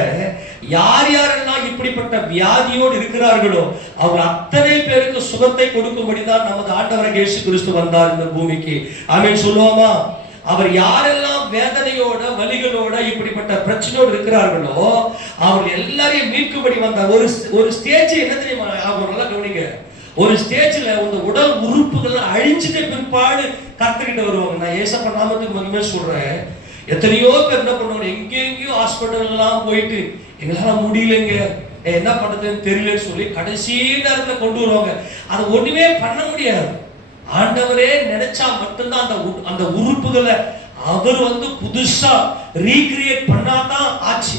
யார் யாரெல்லாம் இப்படிப்பட்ட வியாதியோடு இருக்கிறார்களோ அவங்க அத்தனை பேருக்கு சுகத்தை கொடுக்கும்படிதான் நமது ஆண்டவராகிய இயேசு கிறிஸ்து வந்தார் இந்த பூமிக்கு. ஆமென் சொல்லுவோமா? அவர் யாரெல்லாம் வேதனையோட வலிகளோட இப்படிப்பட்ட பிரச்சனையோடு இருக்கிறார்களோ அவர்கள் எல்லாரையும் மீட்கும்படி வந்தார். ஒரு ஸ்டேஜ் என்ன தெரியுமா? அவங்க நல்லா கவனிங்க, ஒரு ஸ்டேஜ்ல இந்த உடல் உறுப்புகள் அழிஞ்சிட்ட பிற்பாடு கர்த்தர்கிட்ட வருவாங்க. நான் ஏசப்பா நாமத்துக்கு மகிமை சொல்றேன். எத்தனையோ பேர் என்ன பண்ணுவாங்க, எங்கெங்கயோ ஹாஸ்பிட்டல் எல்லாம் போயிட்டு எங்களால முடியலைங்க, என்ன பண்றதுன்னு தெரியலன்னு சொல்லி கடைசி நேரத்துல கொண்டு வருவாங்க. அது ஒண்ணுமே பண்ண முடியாது. ஆண்டவரே நினைச்சா மட்டும்தான் அந்த உறுப்புகளை அவர் புதுசா ரீக்ரியேட் பண்ணாதான் ஆச்சு.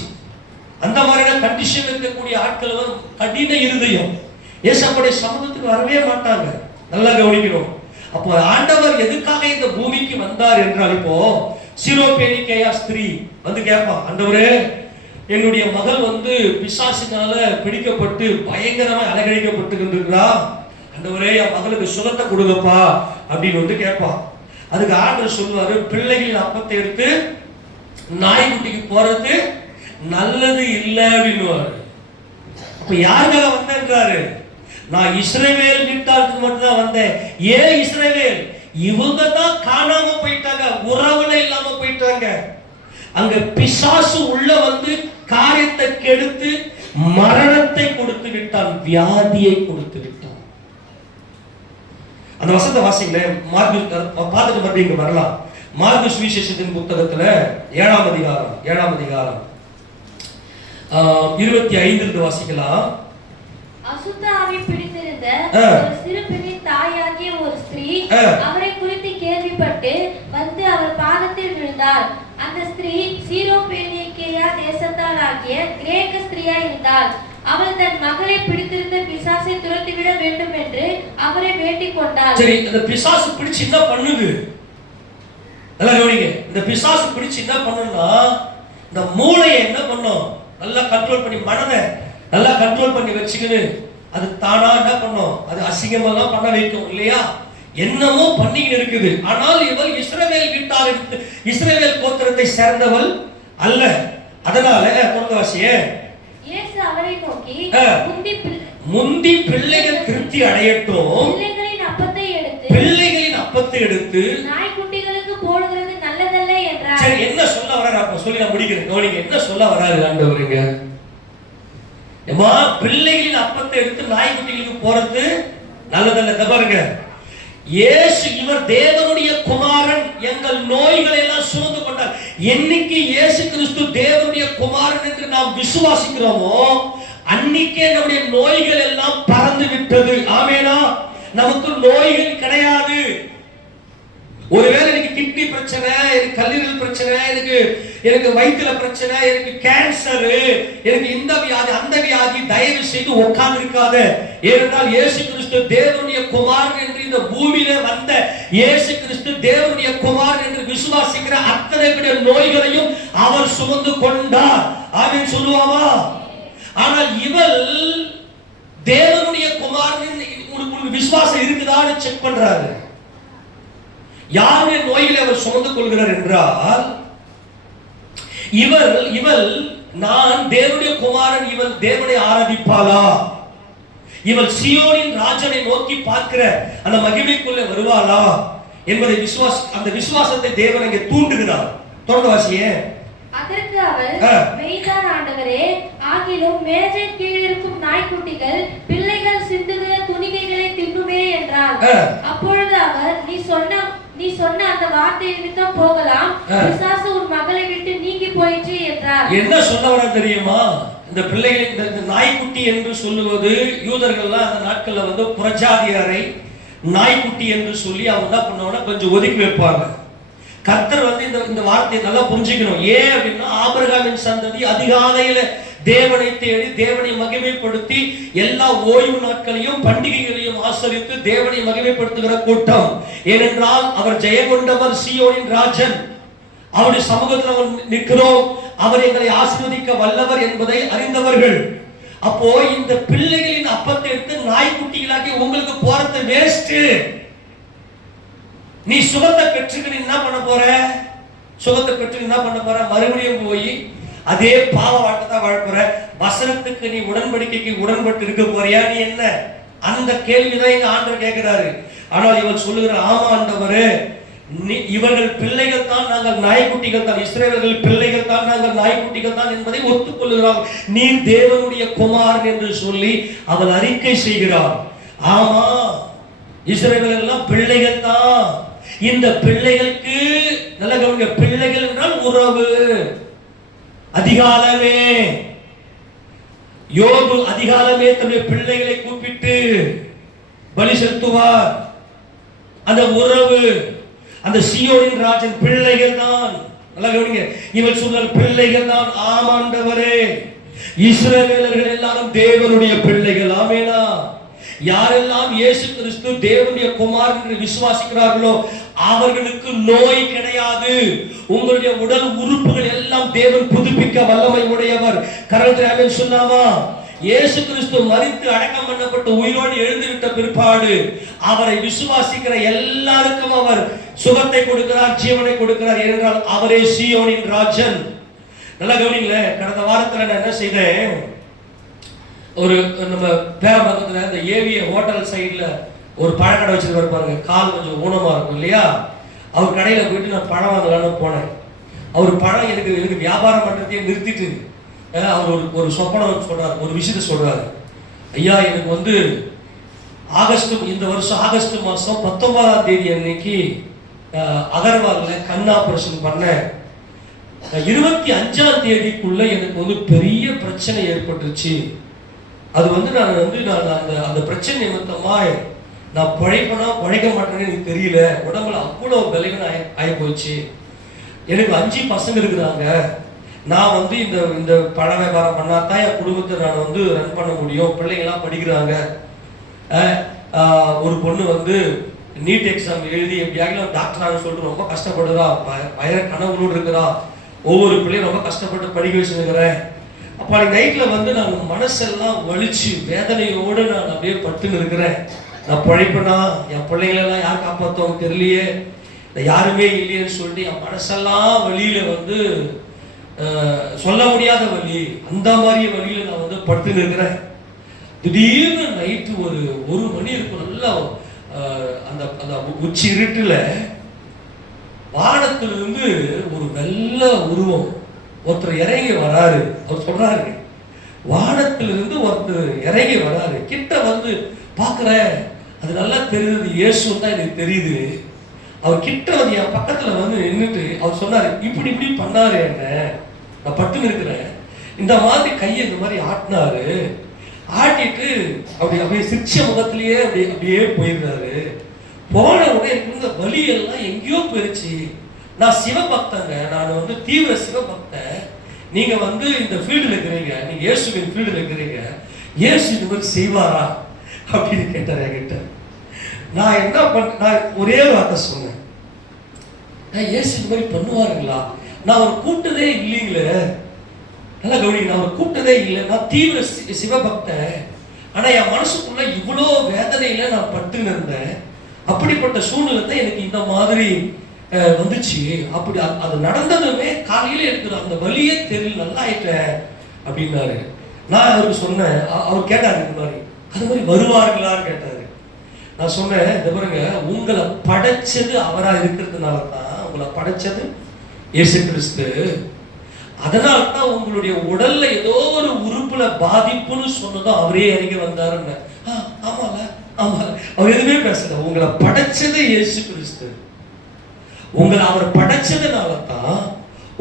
அந்த மாதிரியான கண்டிஷன் இருக்கக்கூடிய ஆட்கள் கடின இருதயம், ஏசப்படைய சமூகத்துக்கு வரவே மாட்டாங்க. நல்லா கவனிக்கணும். அப்போ ஆண்டவர் எதுக்காக இந்த பூமிக்கு வந்தார் என்றால், இப்போ சிரோபேனிக்கையா ஸ்திரீ கேட்பா, ஆண்டவரே என்னுடைய மகள் பிசாசினால பிடிக்கப்பட்டு பயங்கரமா அலகழிக்கப்பட்டு இருக்கிறா, ஆண்டவரே என் மகளுக்கு சுகத்தை கொடுங்கப்பா அப்படின்னு கேட்பா. அதுக்கு ஆண்டவர் சொல்லுவாரு, பிள்ளைகளின் அப்பத்தை எடுத்து நாய்க்குட்டிக்கு போறது நல்லது இல்லை அப்படின்னுவாரு. அப்ப யாருக்காக வந்தேன்றாரு? நான் இஸ்ரவேல் வீட்டாருக்கு மட்டும் தான் வந்தேன். ஏன் இஸ்ரவேல்? இவங்க தான் காணாம போயிட்டாங்க, உறவுல இல்லாம போயிட்டாங்க. அங்க பிசாசு உள்ள காரியத்தை கெடுத்து மரணத்தை கொடுத்து விட்டான், வியாதியை கொடுத்து விட்டான். அந்த வசனத்தை வாசிங்களேன், பார்த்துட்டு மறுபடியும் வரலாம். மார்க்கு சுவிசேஷத்தின் புத்தகத்துல 7ஆம் அதிகாரம் 25 வாசிக்கலாம். அசுத்த ஆவி பிடித்திருந்த ஒரு சிறு பெண்ணின் தாயாகிய ஒரு ஸ்திரீ அவரை குறித்து கேள்விப்பட்டு அவர் பாதத்தில் விழுந்தார். அந்த ஸ்திரீ சீரோபேனிக்கேயா தேசத்தாளாகிய கிரேக்க ஸ்திரீயா இருந்தாள். அவள் தன் மகளை பிடித்திருந்த பிசாசை துரத்திவிட வேண்டும் என்று அவரை வேண்டிக் கொண்டாள். சரி, இந்த பிசாசு பிடிச்சு என்ன பண்ணுது? நல்லா கவனிங்க. இந்த பிசாசு பிடிச்சு என்ன பண்ணுன்னா, இந்த மூளையை என்ன பண்ணும்? நல்லா கண்ட்ரோல் பண்ணி, மனதை நல்லா கண்ட்ரோல் பண்ணி வச்சுக்கின்னு அது தானா என்ன பண்ணும்? அது அசிங்கமெல்லாம் பண்ண வைக்கும் இல்லையா? என்னமோ பண்ணிக்கிட்டு இருக்குது. ஆனால் இவள் இஸ்ரவேல் வீட்டார், இஸ்ரவேல் கோத்திரத்தை சேர்ந்தவள் அல்ல. அதனால தொடர்வாசியே இயேசு அவரை நோக்கி, முந்தி பிள்ளைகள் திருப்தி அடையட்டும், பிள்ளைகளின் அப்பத்தை எடுத்து நாய்க்குட்டிகளுக்கு போடுகிறது நல்லதல்ல என்றார். சரி, என்ன சொல்ல வராரு? அப்ப சொல்லி நான் முடிக்கிறேன். கவனிங்க, என்ன சொல்ல வராரு ஆண்டவருங்க? ஏமா, பிள்ளைகளின் அப்பத்தை எடுத்து நாய்க்குட்டிகளுக்கு போறது நல்லதல்ல. பாருங்க, இயேசு இவர் தேவனுடைய குமாரன், எங்கள் நோய்களை எல்லாம் சுமந்து கொண்டார். என்னைக்கு இயேசு கிறிஸ்து தேவனுடைய குமாரன் என்று நாம் விசுவாசிக்கிறோமோ அன்னைக்கே நம்முடைய நோய்கள் எல்லாம் பறந்து விட்டது. ஆமேனா? நமக்கு நோய்கள் கிடையாது. ஒருவேளை எனக்கு கிட்னி பிரச்சனை, எனக்கு கல்லீரல் பிரச்சனை, எனக்கு வயிற்றுல பிரச்சனை, எனக்கு கேன்சர், எனக்கு இந்த வியாதி அந்த வியாதி, தயவு செய்து உட்கார்ந்து இருக்காத. ஏனென்றால் இயேசு கிறிஸ்து தேவனுடைய குமாரன் என்று இந்த பூமியில வந்த இயேசு கிறிஸ்து தேவனுடைய குமாரன் என்று விசுவாசிக்கிற அத்தனை பேருடைய நோய்களையும் அவர் சுமந்து கொண்டார். ஆமென் சொல்லுவாமா? ஆனால் இவள் தேவனுடைய குமாரன், உங்களுக்கு விசுவாசம் இருக்குதான்னு செக் பண்றாரு. யாருடைய நோய்களை அவர் சுமந்து கொள்கிறார் என்றால், இவள் நான் தேவனுடைய குமாரன், இவள் தேவனை ஆராதிப்பாளா? இவள் சீயோனின் ராஜனை நோக்கி பார்க்கிற அந்த மகிமைக்குள்ளே வருவாளா என்பதை அந்த விசுவாசத்தை தேவன் இங்கே தூண்டுகிறார். தொடர்ந்து வாசியே. அதற்கு அவர், மெய்தான் ஆண்டவரே, ஆகிலும் மேஜை கீழ் இருக்கும் நாய்க்குட்டிகள் பிள்ளைகள் சிந்துகிற துணிகைகளை தின்னுமே என்றார். அப்பொழுது அவர், நீ சொன்ன அந்த வார்த்தை நிமித்தம் போகலாம், பிசாசு உன் மகளை விட்டு நீங்கி போயிற்று என்றார். என்ன சொல்ல வர தெரியுமா? இந்த பிள்ளைகள், இந்த நாய்க்குட்டி என்று சொல்லுவது யூதர்கள்லாம் அந்த நாட்கள்ல புறஜாதியாரை நாய்க்குட்டி என்று சொல்லி அவங்க என்ன பண்ணுவாங்கன்னா கொஞ்சம் ஒதுக்கி வைப்பாங்க. கர்த்தர் இந்த வார்த்தையை நல்லா புரிஞ்சுக்கணும். ஏன் அப்படின்னா, ஆபிரகாமின் சந்ததி அதிகாலையில தேவனை தேடி தேவனை மகிமைப்படுத்தி எல்லா ஓய்வு நாட்களையும் பண்டிகைகளையும் ஆசரித்து தேவனை மகிமைப்படுத்துகிற கூட்டம். ஏனென்றால் அவர் ஜெயங்கொண்டவர், சீயோனின் ராஜன், அவருடைய சமூகத்தில் அவர் நிற்கிறோம், அவர் எங்களை ஆசீர்வதிக்க வல்லவர் என்பதை அறிந்தவர்கள். அப்போ இந்த பிள்ளைகளின் அப்பத்தை எடுத்து நாய்க்குட்டிகளாக்கி உங்களுக்கு போறது வேஸ்ட். நீ சுகத்தை பெற்றுக்கு என்ன பண்ண போற? சுகத்தை பெற்று என்ன பண்ண போற? மறுபடியும் போய் அதே பாவ வாழ்க்கை வாழ போற. வசனத்துக்கு நீ உடன்படிக்கைக்கு உடன்பட்டு இருக்க போறியா? நீ என்ன? அந்த கேள்விதான் இங்க ஆண்டவர் கேட்கிறாரு. ஆனால் இவள் சொல்லுகிற, ஆமா ஆண்டவரே, இவர்கள் பிள்ளைகள் தான், நாங்கள் நாய்க்குட்டிகள் தான், இஸ்ரவேலர்கள் பிள்ளைகள் தான், நாங்கள் நாய்க்குட்டிகள் தான் என்பதை ஒத்துக்கொள்கிறார். நீ தேவனுடைய குமாரன் என்று சொல்லி அவள் அறிக்கை செய்கிறார். ஆமா, இஸ்ரவேலர்கள் எல்லாம் பிள்ளைகள் தான். இந்த பிள்ளைகளுக்கு நல்ல நல்ல கவனிங்க, பிள்ளைகள் என்றால் உறவு. அதிகாலமே யோபு அதிகாலமே தன்னுடைய பிள்ளைகளை கூப்பிட்டு பலி செலுத்துவார். அந்த உறவு, அந்த சீயோனின் ராஜன் பிள்ளைகள் தான். நல்ல கவனிங்க, இவள் சொன்னால் பிள்ளைகள் தான். ஆமாண்டவரே, இஸ்ரவேலர்கள் எல்லாரும் தேவனுடைய பிள்ளைகள். ஆமெனா? யாரெல்லாம் இயேசு கிறிஸ்து தேவனுடைய குமாரன் என்று விசுவாசிக்கிறார்களோ அவர்களுக்கு நோய் கிடையாது. உங்களுடைய உடல் உறுப்புகள் எல்லாம் தேவன் புதுப்பிக்க வல்லமை உடையவர். கரத்தில் ஆமென் சொல்லாமா? இயேசு கிறிஸ்து மரித்து அடக்கம் பண்ணப்பட்டு உயிரோடு எழுந்துவிட்ட பிற்பாடு அவரை விசுவாசிக்கிற எல்லாருக்கும் அவர் சுகத்தை கொடுக்கிறார், ஜீவனை கொடுக்கிறார். ஏனென்றால் அவரே சீயோனின் ராஜன். நல்லா கவனிங்களேன். கடந்த வாரத்தில் நான் என்ன செய்தேன், ஒரு நம்ம பேரம்பக்கத்தில் இந்த ஏவிய ஹோட்டல் சைடில் ஒரு பழக்கடை வச்சிருக்காரு பாருங்க. கால் கொஞ்சம் ஊனமாக இருக்கும் இல்லையா? அவர் கடையில் போயிட்டு நான் பழம் வாங்கலான்னு போனேன். அவர் பழம் எனக்கு வியாபாரம் பண்ணுறதையே நிறுத்திட்டு அவர் ஒரு சொப்பனம் சொல்றாரு, ஒரு விஷயத்தை சொல்றாரு. ஐயா, எனக்கு இந்த வருஷம் ஆகஸ்ட் மாதம் 19ஆம் தேதி அன்னைக்கு அகர்வாலில் கண் ஆபரேஷன் பண்ணேன். 25ஆம் தேதிக்குள்ள எனக்கு பெரிய பிரச்சனை ஏற்பட்டுருச்சு. அது நான் அந்த பிரச்சனை நிமித்தமா நான் பழைக்க மாட்டேன்னு எனக்கு தெரியல. உடம்புல அவ்வளோ பலவீனம் ஆகி போயிடுச்சு. எனக்கு 5 பசங்க இருக்கிறாங்க. நான் இந்த பழ வியாபாரம் பண்ணாதான் என் குடும்பத்தை நான் ரன் பண்ண முடியும். பிள்ளைங்கெல்லாம் படிக்கிறாங்க. ஒரு பொண்ணு நீட் எக்ஸாம் எழுதி எப்படியாவது டாக்டர் சொல்லிட்டு ரொம்ப கஷ்டப்படுறா. பயர கனவுகளோடு இருக்கிறா. ஒவ்வொரு பிள்ளையும் ரொம்ப கஷ்டப்பட்டு படிக்க வச்சுருக்கிறேன். அப்போ நைட்டில் நான் மனசெல்லாம் வலிச்சு வேதனையோடு நான் அப்படியே பட்டுன்னு இருக்கிறேன். நான் பழைப்பேனா, என் பிள்ளைங்களெல்லாம் யார் காப்பாற்றுவாங்க தெரியலையே, யாருமே இல்லையேன்னு சொல்லிட்டு என் மனசெல்லாம் வழியில் சொல்ல முடியாத வழி, அந்த மாதிரி வழியில் நான் படுத்துன்னு இருக்கிறேன். திடீர்னு நைட்டு ஒரு மணி இருக்கும். நல்லா அந்த அந்த உச்சி இருட்டில் வானத்திலிருந்து ஒரு வெள்ள உருவம் ஒருத்தர் இறங்கி வராரு. அவர் சொல்றாரு, வானத்திலிருந்து ஒருத்தர் இறங்கி வராரு. கிட்ட பார்க்குறேன், அது நல்லா தெரியுது, இயேசு தான் எனக்கு தெரியுது. அவர் கிட்ட என் பக்கத்துல நின்றுட்டு அவர் சொன்னாரு, இப்படி இப்படி பண்ணாரு. என்ன நான் பட்டுன்னு இருக்கிறேன். இந்த மாதிரி கையை இந்த மாதிரி ஆட்டினாரு. ஆட்டிட்டு அப்படியே சிரிச்ச முகத்திலேயே அப்படியே போயிருந்தாரு. போன உடனே இருந்த வலியெல்லாம் எங்கேயோ போயிருச்சு. நான் சிவபக்தங்க, நான் தீவிர சிவபக்தன். நீங்க இந்த ஃபீல்டில் இருக்கிறீங்க, நீங்க இயேசுவின் ஃபீல்டில் இருக்கிறீங்க, இயேசு இந்த மாதிரி செய்வாரா அப்படின்னு கேட்டார் என்கிட்ட. நான் என்ன நான் ஒரே ஒரு வார்த்தை சொன்னேன், இயேசு இந்த மாதிரி பண்ணுவாருங்களா? நான் அவர் கூப்பிட்டதே இல்லைங்களே. நல்லா கவனிங்க, நான் அவர் கூப்பிட்டதே இல்லை. நான் தீவிர சிவபக்தன். ஆனா என் மனசுக்குள்ள இவ்வளோ வேதனையில நான் பட்டுன்னு இருந்தேன். அப்படிப்பட்ட சூழ்நிலை தான் எனக்கு இந்த மாதிரி வந்துச்சு. அப்படி அது நடந்ததுமே காலையில இருக்கிற அந்த வலியே தெரியல, நல்லா ஆயிட்டேன் அப்படின்னாரு. நான் அவருக்கு சொன்னேன். அவர் கேட்டாரு, இந்த மாதிரி அது மாதிரி வருவார்களான்னு கேட்டாரு. நான் சொன்னேன், இந்த பாருங்க, உங்களை படைச்சது அவரா இருக்கிறதுனால தான், உங்களை படைச்சது இயேசு கிறிஸ்து. அதனால தான் உங்களுடைய உடல்ல ஏதோ ஒரு உறுப்புல பாதிப்புன்னு சொன்னதும் அவரே இறங்கி வந்தாருன்னு. ஆமால ஆமால, அவர் எதுவுமே பேசல. உங்களை படைச்சது இயேசு கிறிஸ்து. உங்களை அவர் படைச்சதுனால தான்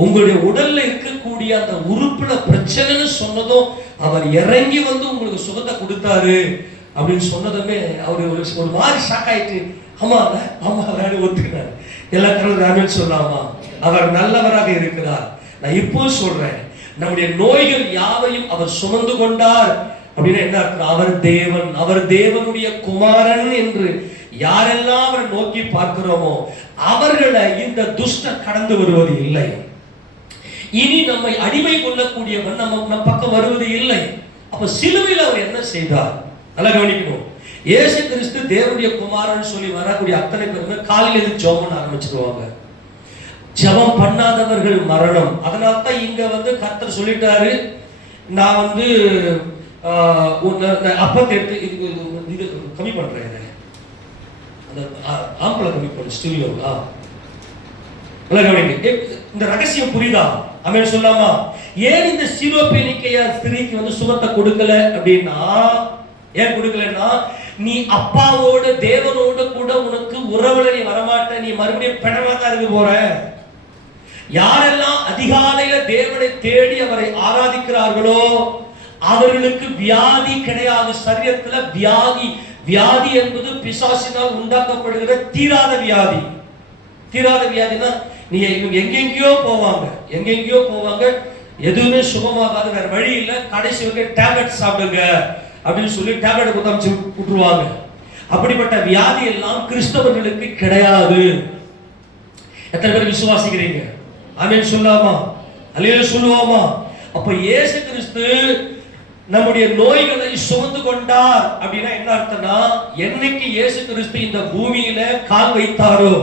உங்களுடைய உடல்ல இருக்கக்கூடிய அந்த உறுப்புல பிரச்சனைன்னு சொன்னதும் அவர் இறங்கி உங்களுக்கு சுகத்தை கொடுத்தாரு அப்படின்னு சொன்னதுமே அவரு ஒரு மாதிரி ஷாக் ஆயிட்டு, ஆமால ஆமால ஒத்துக்கினார். எல்லா கடவுள் சொல்லாமா, அவர் நல்லவராக இருக்கிறார். நான் இப்போ சொல்றேன், நம்முடைய நோய்கள் யாவையும் அவர் சுமந்து கொண்டார் அப்படின்னு என்ன அர்த்தம்? அவர் தேவன், அவர் தேவனுடைய குமாரன் என்று யாரெல்லாம் அவரை நோக்கி பார்க்கிறோமோ அவர்களை இந்த துஷ்டன் கடந்து வருவது இல்லை. இனி நம்மை அடிமை கொள்ளக்கூடியவன் நம்ம பக்கம் வருவது இல்லை. அப்ப சிலுவையில் அவர் என்ன செய்தார்? நல்லா கவனிக்கணும். இயேசு கிறிஸ்து தேவனுடைய குமாரன் சொல்லி வரக்கூடிய அத்தனை பேருமே காலையில இருந்து ஜெபம் ஆரம்பிச்சிருவாங்க. ஜெபம் பண்ணாதவர்கள் மரணம். அதனால தான் இங்க கர்த்தர் சொல்லிட்டாரு, நான் அப்பத்தை எடுத்து இது கம்மி பண்றேன், அந்த ஆம்பளை கம்மி பண்ண ஸ்டூடியோங்களா. இந்த ரகசியம் புரியுதா? அவன் சொல்லாமா, ஏன் இந்த சீரோபேனிக்கையா ஸ்திரீக்கு சுகத்தை கொடுக்கல அப்படின்னா, ஏன் கொடுக்கலன்னா, நீ அப்பாவோட தேவனோட கூட உனக்கு உறவுல நீ வரமாட்ட, நீ மறுபடியும் பிணமா தான் இருக்க போற. யாரெல்லாம் அதிகாலையில தேவனை தேடி அவரை ஆராதிக்கிறார்களோ அவர்களுக்கு வியாதி கிடையாது. சரீரத்துல வியாதி என்பது பிசாசினால் உண்டாக்கப்படுகிற தீராத வியாதி. தீராத வியாதினா நீ எங்கெங்கயோ போவாங்க, எதுவுமே சுகமாகாது, வேற வழி இல்ல, கடைசி வரைக்கும் டேப்லெட் சாப்பிடுங்க அப்படின்னு சொல்லி டேப்லெட் கொடுத்து விட்டுருவாங்க. அப்படிப்பட்ட வியாதி எல்லாம் கிறிஸ்தவர்களுக்கு கிடையாது. எத்தனை பேர் விசுவாசிக்கிறீங்க? ஆமென் சொல்லாமா? அல்லேலூயா சொல்லுவோமா? அப்ப இயேசு கிறிஸ்து நம்முடைய நோய்களை சுமந்து கொண்டார் அப்படின்னா என்ன அர்த்தம்னா, என்னைக்கு இயேசு கிறிஸ்து இந்த பூமியில கால் வைத்தாரோ,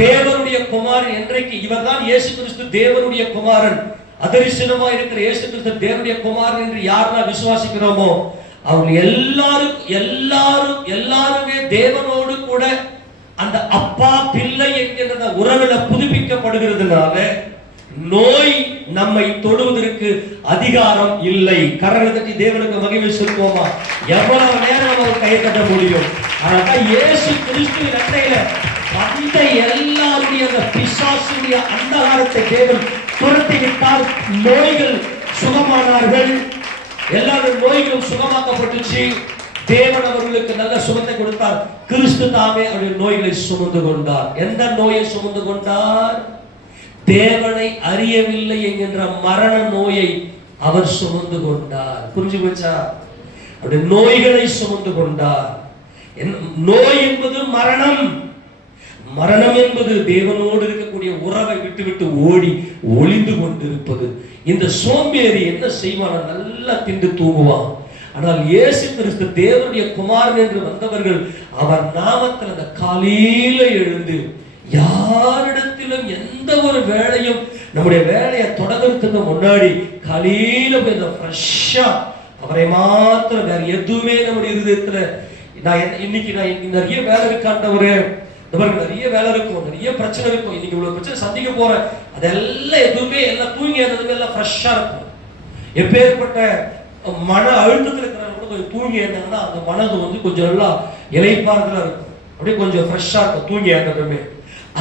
தேவனுடைய குமாரன் என்றைக்கு, இவர்தான் இயேசு கிறிஸ்து தேவனுடைய குமாரன், அதரிசனமா இருக்கிற இயேசு கிறிஸ்து தேவனுடைய குமாரன் என்று யாரெல்லாம் விசுவாசிக்கிறோமோ அவங்க எல்லாருமே தேவனோடு கூட அந்த அப்பா பிள்ளை என்கிற உறவுல புதுப்பிக்கப்படுகிறதுனால நோய் நம்மை தொடுவதற்கு அதிகாரம் இல்லை. கரங்களை தட்டி தேவனுக்கு மகிமை சொல்லுவோமா? எவ்வளவு நேரம் நம்ம கையை தட்ட முடியும்? ஆனால் இயேசு கிறிஸ்துவின் அண்டையில வந்த எல்லாருடைய அந்த பிசாசுடைய அந்தகாரத்தை தேவன் துரத்தி விட்டார். நோய்கள் சுகமானார்கள். எல்லாரும் நோய்களும் சுகமாக்கப்பட்டுச்சு. தேவன் அவர்களுக்கு நல்ல சுகத்தை கொடுத்தார். கிறிஸ்து தாமே அவருடைய நோய்களை சுமந்து கொண்டார். எந்த நோயை சுமந்து கொண்டார்? தேவனை அறியவில்லை என்கின்ற மரண நோயை அவர் சுமந்து கொண்டார். புரிஞ்சு போச்சா? அவருடைய நோய்களை சுமந்து கொண்டார். நோய் என்பது மரணம். மரணம் என்பது தேவனோடு இருக்கக்கூடிய உறவை விட்டு ஓடி ஒளிந்து கொண்டிருப்பது. இந்த சோம்பேறி என்ன செய்வான்? நல்லா திண்டு தூங்குவான். ஆனால் இயேசு கிறிஸ்து தேவனுடைய குமாரன் என்று வந்தவர்கள் அவர் நாமத்தில் அந்த காலையில எழுந்து யாரிடத்திலும் எந்த ஒரு வேலையும் நம்முடைய வேலையை தொடங்குறதுக்கு முன்னாடி காலையில போய் ஃப்ரெஷ்ஷா அவரை மாத்திரம் வேற எதுவுமே நம்முடைய இருதயத்துல இன்னைக்கு நிறைய வேலை இருக்காண்டவரு, நிறைய வேலை இருக்கும், நிறைய பிரச்சனை இருக்கும், இன்னைக்கு இவ்வளவு பிரச்சனை சந்திக்க போறேன், அதெல்லாம் எதுவுமே எல்லாம் தூங்கி எல்லாம் ஃப்ரெஷ்ஷா இருக்கும். எப்பேற்பட்ட மன அழுத்தத்தில் இருக்கிறவங்க கொஞ்சம் தூங்கி இருந்தாங்கன்னா அந்த மனது கொஞ்சம் நல்லா இலைப்பாறுதலா இருக்கும், அப்படியே கொஞ்சம் ஃப்ரெஷ்ஷா இருக்கும் தூங்கி ஏற்றதுமே.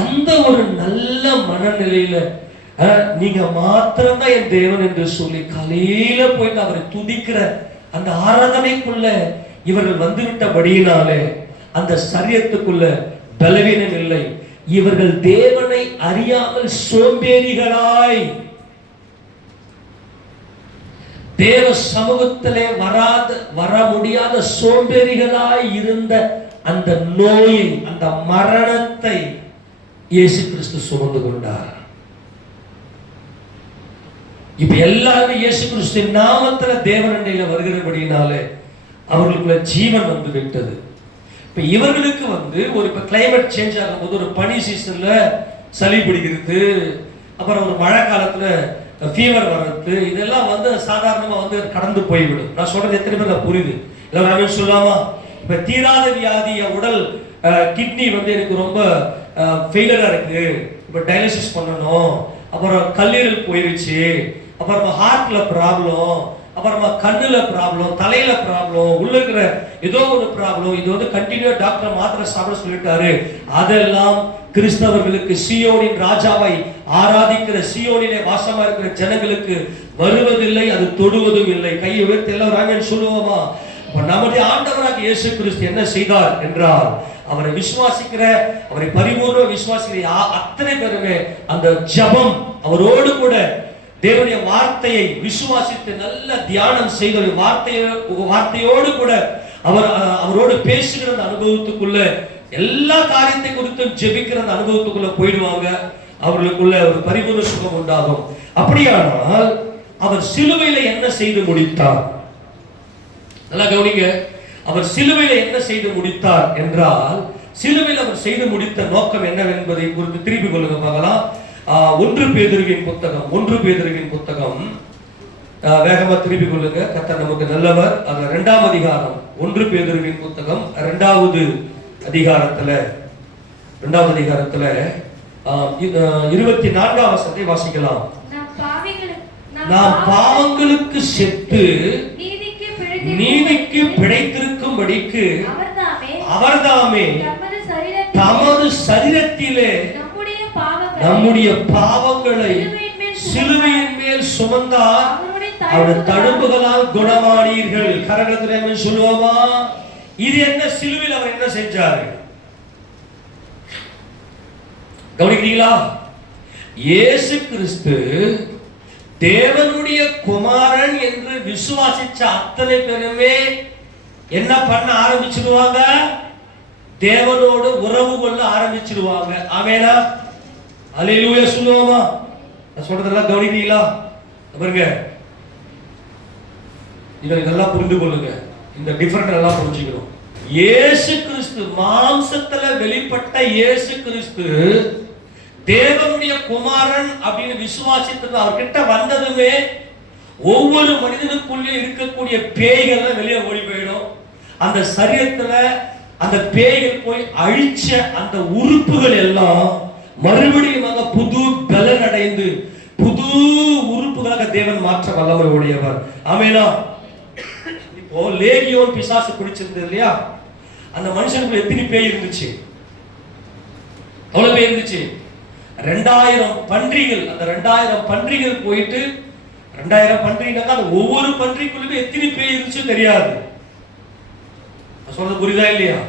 அந்த ஒரு நல்ல மனநிலையில நீங்க மாத்திரம்தான் என் தேவன் என்று சொல்லி காலையில போயிட்டு அவரை துதிக்கிற அந்த ஆராதனைக்குள்ள இவர்கள் வந்துவிட்டபடியினாலே அந்த சரீரத்துக்குள்ள பலவீனம் இல்லை. இவர்கள் தேவனை அறியாமல் சோம்பேறிகளாய் தேவ சமூகத்திலே வர முடியாத சோம்பேறிகளாய் இருந்த அந்த நோயை, அந்த மரணத்தை இயேசு கிறிஸ்து சுமந்து கொண்டார். இப்ப எல்லாருமே இயேசு கிறிஸ்து நாமத்துல தேவனண்டையில வருகிறபடினாலே அவர்களுக்குள்ள ஜீவன் வந்து விட்டது. இப்ப இவர்களுக்கு ஒரு இப்ப கிளைமேட் சேஞ்ச் ஆகும்போது ஒரு பனி சீசன்ல சளி பிடிக்கிறது, அப்புறம் ஒரு மழை காலத்துல ஃபீவர் வர்றது, இதெல்லாம் சாதாரணமா கடந்து போய்விடும். நான் சொல்றது எத்தனை பேர் புரியுது? எல்லாரும் சொல்லாமா? இப்ப தீராத வியாதிய உடல் கிட்னி எனக்கு ரொம்ப ஃபெயிலரா இருக்கு, இப்ப டயாலிசிஸ் பண்ணணும், அப்புறம் கல்லீரல் போயிருச்சு, அப்புறமா ஹார்ட்ல ப்ராப்ளம், அப்புறமா கண்ணுல ப்ராப்ளம், தலையில ப்ராப்ளம், உள்ள இருக்கிற ஏதோ ஒரு ப்ராப்ளம், இது கண்டினியூ டாக்டர் மாத்திரை சாப்பிட சொல்லிட்டாரு. அதெல்லாம் கிறிஸ்தவர்களுக்கு, சியோனின் ராஜாவை ஆராதிக்கிற சியோனிலே வாசமா இருக்கிற ஜனங்களுக்கு வருவதில்லை, அது தொடுவதும் இல்லை. கையை உயர்த்தி எல்லாரும் சொல்லுவோமா? நம்முடைய ஆண்டவராக இயேசு கிறிஸ்து என்ன செய்தார் என்றால், அவரை விசுவாசிக்கிற, அவரை பரிபூர்ண விசுவாசிக்கிற அத்தனை பேருமே அந்த ஜபம், அவரோடு கூட தேவனுடைய வார்த்தையை விசுவாசித்து நல்ல தியானம் செய்த வார்த்தையோடு கூட அவரோடு பேசுகிற அனுபவத்துக்குள்ள, எல்லா காரியத்தை குறித்தும் ஜெபிக்கிற அனுபவத்துக்குள்ள போயிடுவாங்க. அவர்களுக்குள்ள ஒரு பரிபூர்ண சுகம் உண்டாகும். அப்படியானால் அவர் சிலுவையில என்ன செய்து முடித்தார்? நல்லா கவனிங்க. அவர் சிலுவையில என்ன செய்து முடித்தார் என்றால், சிலுவையில் அவர் செய்து முடித்த நோக்கம் என்னவென்பதை குறித்து திருப்பி கொள்ளுங்க பார்க்கலாம். 1 பேதுருவின் புத்தகம் வேகமா திருப்பி கொள்ளுங்க. கர்த்தர் நமக்கு நல்லவர். அது 2ஆம் அதிகாரம், 1 பேதுருவின் புத்தகம் 2வது அதிகாரத்துல 24ஆம் வசனத்தை வாசிக்கலாம். நாம் பாவங்களுக்கு செத்து நீதிக்கு பிழைத்திருக்கும்படிக்கு அவர்தாமே தமது சரீரத்திலே நம்முடைய பாவங்களை சிலுவையின் மேல் சுமந்தார், அவருடைய தழும்புகளால் குணமானீர்கள். கரகத்திலே சொல்லுவோமா? இது என்ன? சிலுவையில் அவர் என்ன செஞ்சாரு? கவனிக்கிறீங்களா? இயேசு கிறிஸ்து தேவனுடைய குமாரன் என்று விசுவாசிச்ச அத்தனை பேருமே என்ன பண்ண ஆரம்பிச்சிடுவாங்க? தேவனோடு உறவு கொள்ள ஆரம்பிச்சிடுவாங்க. ஆமெனா? அல்லேலூயா சொல்லுவோமா? நான் சொல்றதெல்லாம் கவனிக்கிறீங்களா? பாருங்க, இதெல்லாம் புரிந்து கொள்ளுங்க. இந்த டிஃபரண்ட் எல்லாம் புரிஞ்சுக்கணும். இயேசு கிறிஸ்து மாம்சத்துல வெளிப்பட்ட இயேசு கிறிஸ்து தேவனுடைய குமாரன் அப்படின்னு விசுவாசித்தது அவர்கிட்ட வந்ததுமே ஒவ்வொரு மனிதனுக்குள்ளே இருக்கக்கூடிய பேய்கள் வெளியே ஓடி போயிடும். அந்த சரீரத்துல அந்த பேய்கள் போய் அழிச்ச அந்த உறுப்புகள் எல்லாம் மறுபடியும் புது பலன் அடைந்து புது உறுப்புகளாக தேவன் மாற்ற வல்லமை உடையவர். ஆமெனா? இப்போ லேகியோன் பிசாசு பிடிச்சிருந்தது இல்லையா? அந்த மனுஷனுக்கு எத்தனை பேய் இருந்துச்சு? எவ்வளவு பேய் இருந்துச்சு? 2000 பன்றிகள். அந்த 2000 பன்றிகள் போயிட்டு 2000 பன்றினா ஒவ்வொரு பன்றிக்குள்ளுமே எத்தனை பேய் இருந்துச்சு தெரியாது. சொல்றது புரியுதா இல்லையா?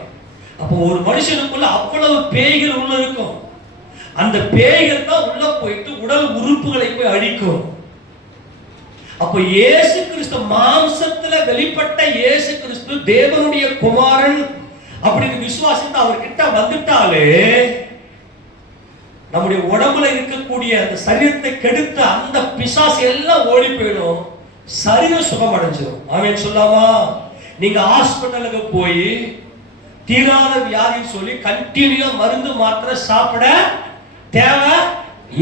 அப்போ ஒரு மனுஷனுக்குள்ள அவ்வளவு பேய்கள் உள்ள இருக்கும். அந்த பேய்கள் தான் உள்ள போயிட்டு உடல் உறுப்புகளை போய் அழிக்கும். அப்ப இயேசு கிறிஸ்து மாம்சத்துல வெளிப்பட்ட இயேசு கிறிஸ்து தேவனுடைய குமாரன் அப்படின்னு விசுவாசித்து அவர்கிட்ட வந்துட்டாலே நம்முடைய உடம்புல இருக்கக்கூடிய அந்த சரீரத்தை கெடுத்த அந்த பிசாசு எல்லாம் ஓடி போயிடும். சரீரம் சுகம் அடைஞ்சிடும். ஆமென் சொல்லாமா? நீங்க ஹாஸ்பிட்டலுக்கு போய் தீராத வியாதின்னு சொல்லி கண்டினியூ மருந்து மாத்திரை சாப்பிட தேவை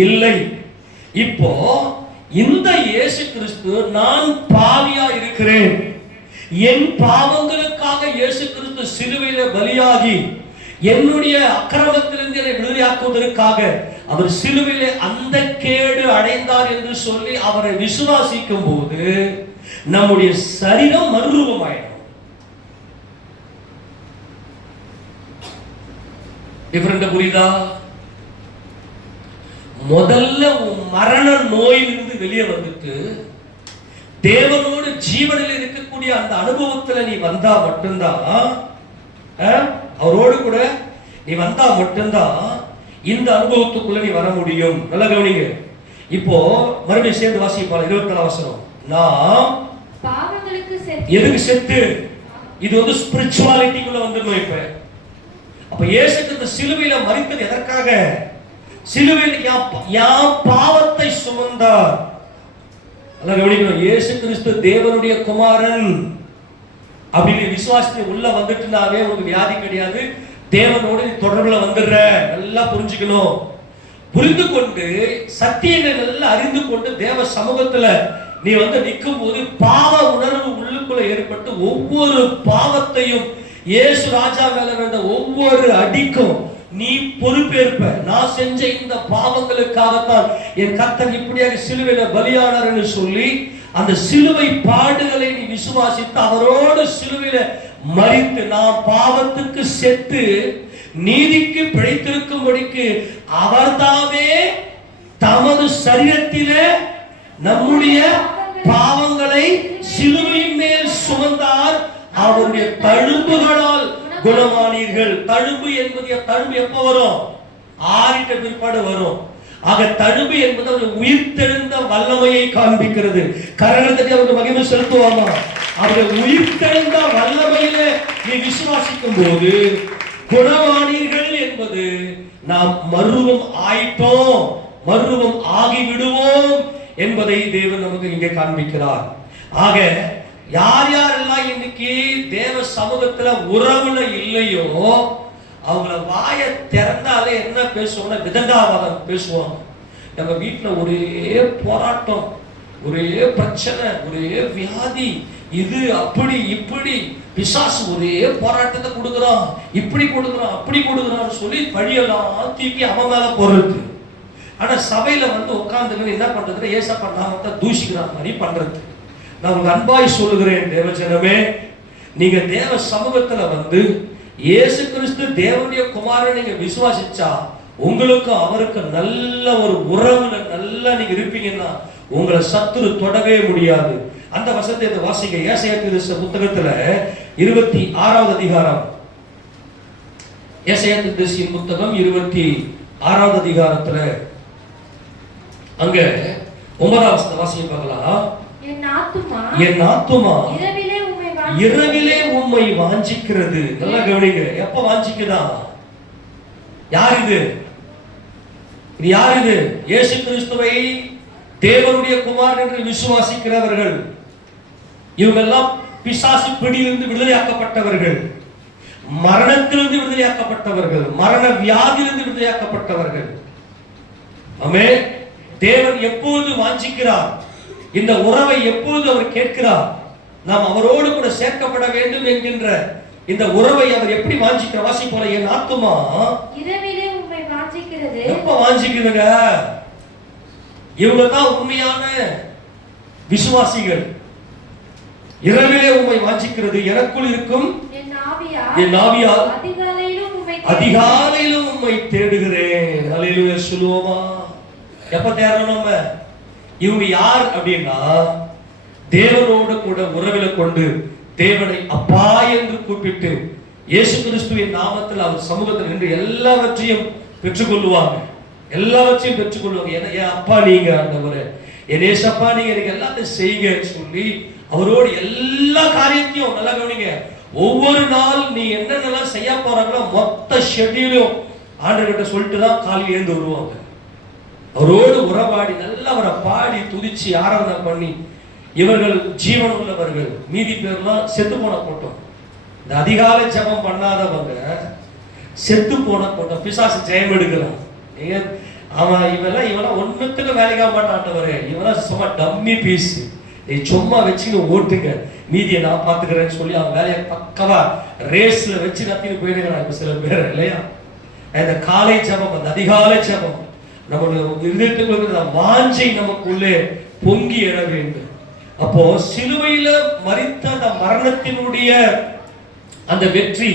இல்லை. இப்போ இந்த இயேசு கிறிஸ்து நான் பாவியா இருக்கிறேன், என் பாவங்களுக்காக இயேசு கிறிஸ்து சிலுவையில பலியாகி என்னுடைய அக்கிரமத்திலிருந்து என்னை விடுதலையாக்குவதற்காக அவர் சிலுவையிலே அந்த கேடு அடைந்தார் என்று சொல்லி அவரை விசுவாசிக்கும் போது நம்முடைய சரீரம் மறுரூபமாயிடும். டிஃபரண்ட் புரியுதா? முதல்ல மரண நோயிலிருந்து வெளியே வந்துட்டு தேவனோடு ஜீவனில் இருக்கக்கூடிய அந்த அனுபவத்துல நீ வந்தா மட்டும்தான், அவரோடு கூட நீ வந்தா மட்டும்தான் இந்த அனுபவத்துக்குள்ள நீ வர முடியும். நல்லா கவனிங்க. இப்போ மறுபடியும் சேர்ந்து வாசிப்பாங்க 24 வசனம். நான் பாவங்களுக்கு எதுக்கு செத்து? இது ஸ்பிரிச்சுவாலிட்டிக்குள்ள வந்துடணும். இப்ப அப்ப இயேசு கிறிஸ்து சிலுவையில மரித்தது எதற்காக? சிலுவையில் யாம் பாவத்தை சுமந்தார். நல்லா கவனிக்கணும். இயேசு கிறிஸ்து தேவனுடைய குமாரன் அப்படின்னு விசுவாசத்தை உள்ள வந்துட்டுனாவே உங்களுக்கு வியாதி கிடையாது. தேவனோடு தொடர்புல வந்துடுற. நல்லா புரிஞ்சுக்கணும். புரிந்து கொண்டு சத்தியங்களை நல்லா அறிந்து கொண்டு தேவ சமூகத்துல நீ நிற்கும் போது பாவ உணர்வு உள்ளுக்குள்ள ஏற்பட்டு ஒவ்வொரு பாவத்தையும் இயேசு ராஜா மேல வேண்ட ஒவ்வொரு அடிக்கும் நீ பொறுப்பேற்ப. நான் செஞ்ச இந்த பாவங்களுக்காகத்தான் என் கர்த்தர் இப்படியாக சிலுவையில பலியானார் என்று சொல்லி அந்த சிலுவை பாடுகளை நீ விசுவாசித்து அவரோடு சிலுவையில மரித்து நாம் பாவத்துக்கு செத்து நீதிக்கு பிழைத்திருக்கும்படிக்கு அவர்தாமே தமது சரீரத்திலே நம்முடைய பாவங்களை சிலுவையின் மேல் சுமந்தார், அவருடைய தழும்புகளால் குணமானீர்கள். தழும்பு என்பது தழும்பு எப்ப வரும்? ஆறிட்ட பிற்பாடு வரும். ஆக தழும்பு என்பது அவருடைய உயிர்த்தெழுந்த வல்லமையை காண்பிக்கிறது. கரணத்தை அவருக்கு மகிமை செலுத்துவாமா? அவருடைய உயிர்த்தெழுந்த வல்லமையில நீ விசுவாசிக்கும் போது குணமானீர்கள் என்பது நாம் மறுரூபம் ஆயிட்டோம், மறுரூபம் ஆகிவிடுவோம் என்பதை தேவன் நமக்கு இங்கே காண்பிக்கிறார். ஆக யார் யாரெல்லாம் இன்னைக்கு தேவ சமூகத்துல உறவுல இல்லையோ அவங்கள வாய திறந்தாலே என்ன பேசுவோம்னா விதண்டாவாதம் பேசுவாங்க. நம்ம வீட்டுல ஒரே போராட்டம், ஒரே பிரச்சனை, ஒரே வியாதி, இது அப்படி இப்படி பிசாசு ஒரே போராட்டத்தை கொடுக்குறான், இப்படி கொடுக்குறான் அப்படி கொடுக்குறான்னு சொல்லி பழியெல்லாம் தூக்கி அவன் மேல போறது. ஆனா சபையில உட்கார்ந்துன்னு என்ன பண்றது? ஏசப்பா நாமத்தை தூஷிக்கிற மாதிரி பண்றது. நான் உங்களுக்கு அன்பாய் சொல்லுகிறேன் தேவஜனமே, நீங்க தேவ சமூகத்துல இயேசு கிறிஸ்து தேவனுடைய குமாரனை நீங்க விசுவாசிச்சா உங்களுக்கும் அவருக்கு நல்ல ஒரு உறவுல நல்லா நீங்க இருப்பீங்கன்னா உங்களை சத்துரு தொடவே முடியாது. அந்த வசனத்தை வாசிக்க. ஏசாயா தீர்க்கதரிசி புத்தகத்துல 26வது அதிகாரம், ஏசாயா தீர்க்கதரிசி புத்தகம் 26வது அதிகாரத்துல அங்க 9வது வசனத்தை வாசிக்க பார்க்கலாம். என் ஆத்துமா இரவிலே உம்மை வாஞ்சிக்கிறது. நல்லா கவனிங்க. எப்ப வாஞ்சிக்குதா? யார் இது? இது யார் இது? இயேசு கிறிஸ்துவை தேவனுடைய குமாரன் என்று விசுவாசிக்கிறவர்கள். இவங்க எல்லாம் பிசாசு பிடியிலிருந்து விடுதலையாக்கப்பட்டவர்கள், மரணத்திலிருந்து விடுதலையாக்கப்பட்டவர்கள், மரண வியாதியிலிருந்து விடுதலையாக்கப்பட்டவர்கள். ஆமென். தேவன் எப்போது வாஞ்சிக்கிறார்? இந்த உறவை எப்போது அவர் கேட்கிறார்? நாம் அவரோடு கூட சேர்க்கப்பட வேண்டும் என்கின்ற இந்த உறவை அவர் எப்படி வாஞ்சிக்கிறார்? வாசிப்போல. என் ஆத்துமா இரவிலே உம்மை வாஞ்சிக்கிறது. எப்ப வாஞ்சிக்குதுங்க? இவங்க தான் உண்மையான விசுவாசிகள். இரவிலே உம்மை வாஞ்சிக்கிறது. எனக்குள் இருக்கும் என் ஆவியால் அதிகாலையிலும் உம்மை தேடுகிறேன். அல்லேலூயா சொல்லுவோமா? எப்ப தேடணும் நம்ம? இவங்க யார் அப்படின்னா, தேவனோடு கூட உறவில கொண்டு தேவனை அப்பா என்று கூப்பிட்டு இயேசு கிறிஸ்துவின் நாமத்தில் அவர் சமூகத்தில் நின்று எல்லாவற்றையும் பெற்றுக்கொள்வாங்க. எல்லாவற்றையும் பெற்றுக்கொள்வாங்க. என் அப்பா நீங்க ஆண்டவரே, என் ஏசப்பா நீங்க எனக்கு எல்லாத்தையும் செய்யுங்க சொல்லி அவரோடு எல்லா காரியத்தையும் நல்லா கவனிங்க. ஒவ்வொரு நாள் நீ என்னென்னலாம் செய்ய போறாங்களோ மொத்த ஷெட்யூலும் ஆண்டவர்கிட்ட சொல்லிட்டு தான் காலையில் எழுந்து வருவாங்க. அவரோடு உறவாடி நல்லா அவரை பாடி துதிச்சு ஆராதனை பண்ணி, இவர்கள் ஜீவன் உள்ளவர்கள், மீதி பேர்லாம் செத்து போன கூட்டம். இந்த அதிகாலை ஜெபம் பண்ணாதவங்க செத்து போன கூட்டம். பிசாசு ஜெயம் எடுக்கலாம். அவன் இவெல்லாம் ஒன்னுத்துக்கு வேலைக்காக மாட்டாண்டவரே, இவெல்லாம் சும்மா டம்மி பீஸ், நீ சும்மா வச்சுன்னு ஓட்டுங்க, மீதியை நான் பார்த்துக்கிறேன்னு சொல்லி அவன் வேலையை பக்கவா ரேஸ்ல வச்சு நடத்திட்டு போயிடுகிறான் இப்ப சில பேர் இல்லையா? இந்த காலை ஜெபம், அந்த அதிகாலை ஜெபம் நம்மளுடைய இதயத்துக்குள்ள வாஞ்சை நமக்குள்ளே பொங்கி எழ வேண்டும். அப்போ சிலுவையில மரித்த அந்த மரணத்தினுடைய அந்த வெற்றி,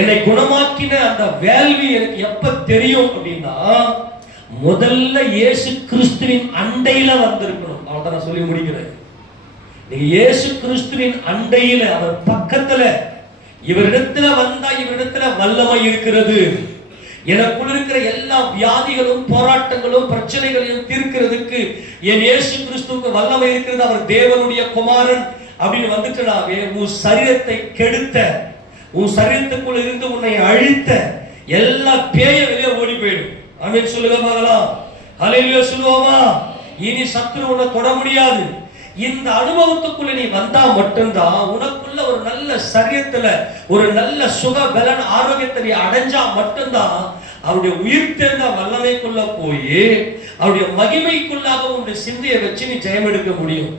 என்னை குணமாக்கின அந்த வேள்வி எனக்கு எப்ப தெரியும் அப்படின்னா, முதல்ல இயேசு கிறிஸ்துவின் அண்டையில வந்திருக்கணும். அவதான் நான் சொல்லி முடிக்கிறேன். நீங்க இயேசு கிறிஸ்துவின் அண்டையில, அவர் பக்கத்துல, இவரிடத்துல வந்தா இவரிடத்துல வல்லமை இருக்கிறது. எனக்குள்ள இருக்கிற எல்லா வியாதிகளும் போராட்டங்களும் பிரச்சனைகளையும் தீர்க்கிறதுக்கு என் இயேசு கிறிஸ்துவுக்கு வல்லமை இருக்கிறது. அவர் தேவனுடைய குமாரன் அப்படின்னு வந்துட்டனாவே உன் சரீரத்தை கெடுத்த, உன் சரீரத்துக்குள்ள இருந்து உன்னை அழித்த எல்லா பேய வெளியே ஓடி போயிடும். ஆமென் சொல்லுங்க பார்க்கலாம். ஹல்லேலூயா சொல்லுவோமா? இனி சத்துரு உன்னை தொட முடியாது. இந்த அனுபவத்துக்குள்ள நீ வந்தா மட்டும்தான் உனக்குள்ள ஒரு நல்ல சரீரத்துல ஒரு நல்ல சுக பலன் ஆரோக்கியத்தை நீ அடைஞ்சா மட்டும்தான் அவருடைய உயிர் தேர்ந்த வல்லமைக்குள்ள போய் அவருடைய மகிமைக்குள்ளாக உன்னுடைய சிந்தையை வச்சு நீ ஜெயம் எடுக்க முடியும்.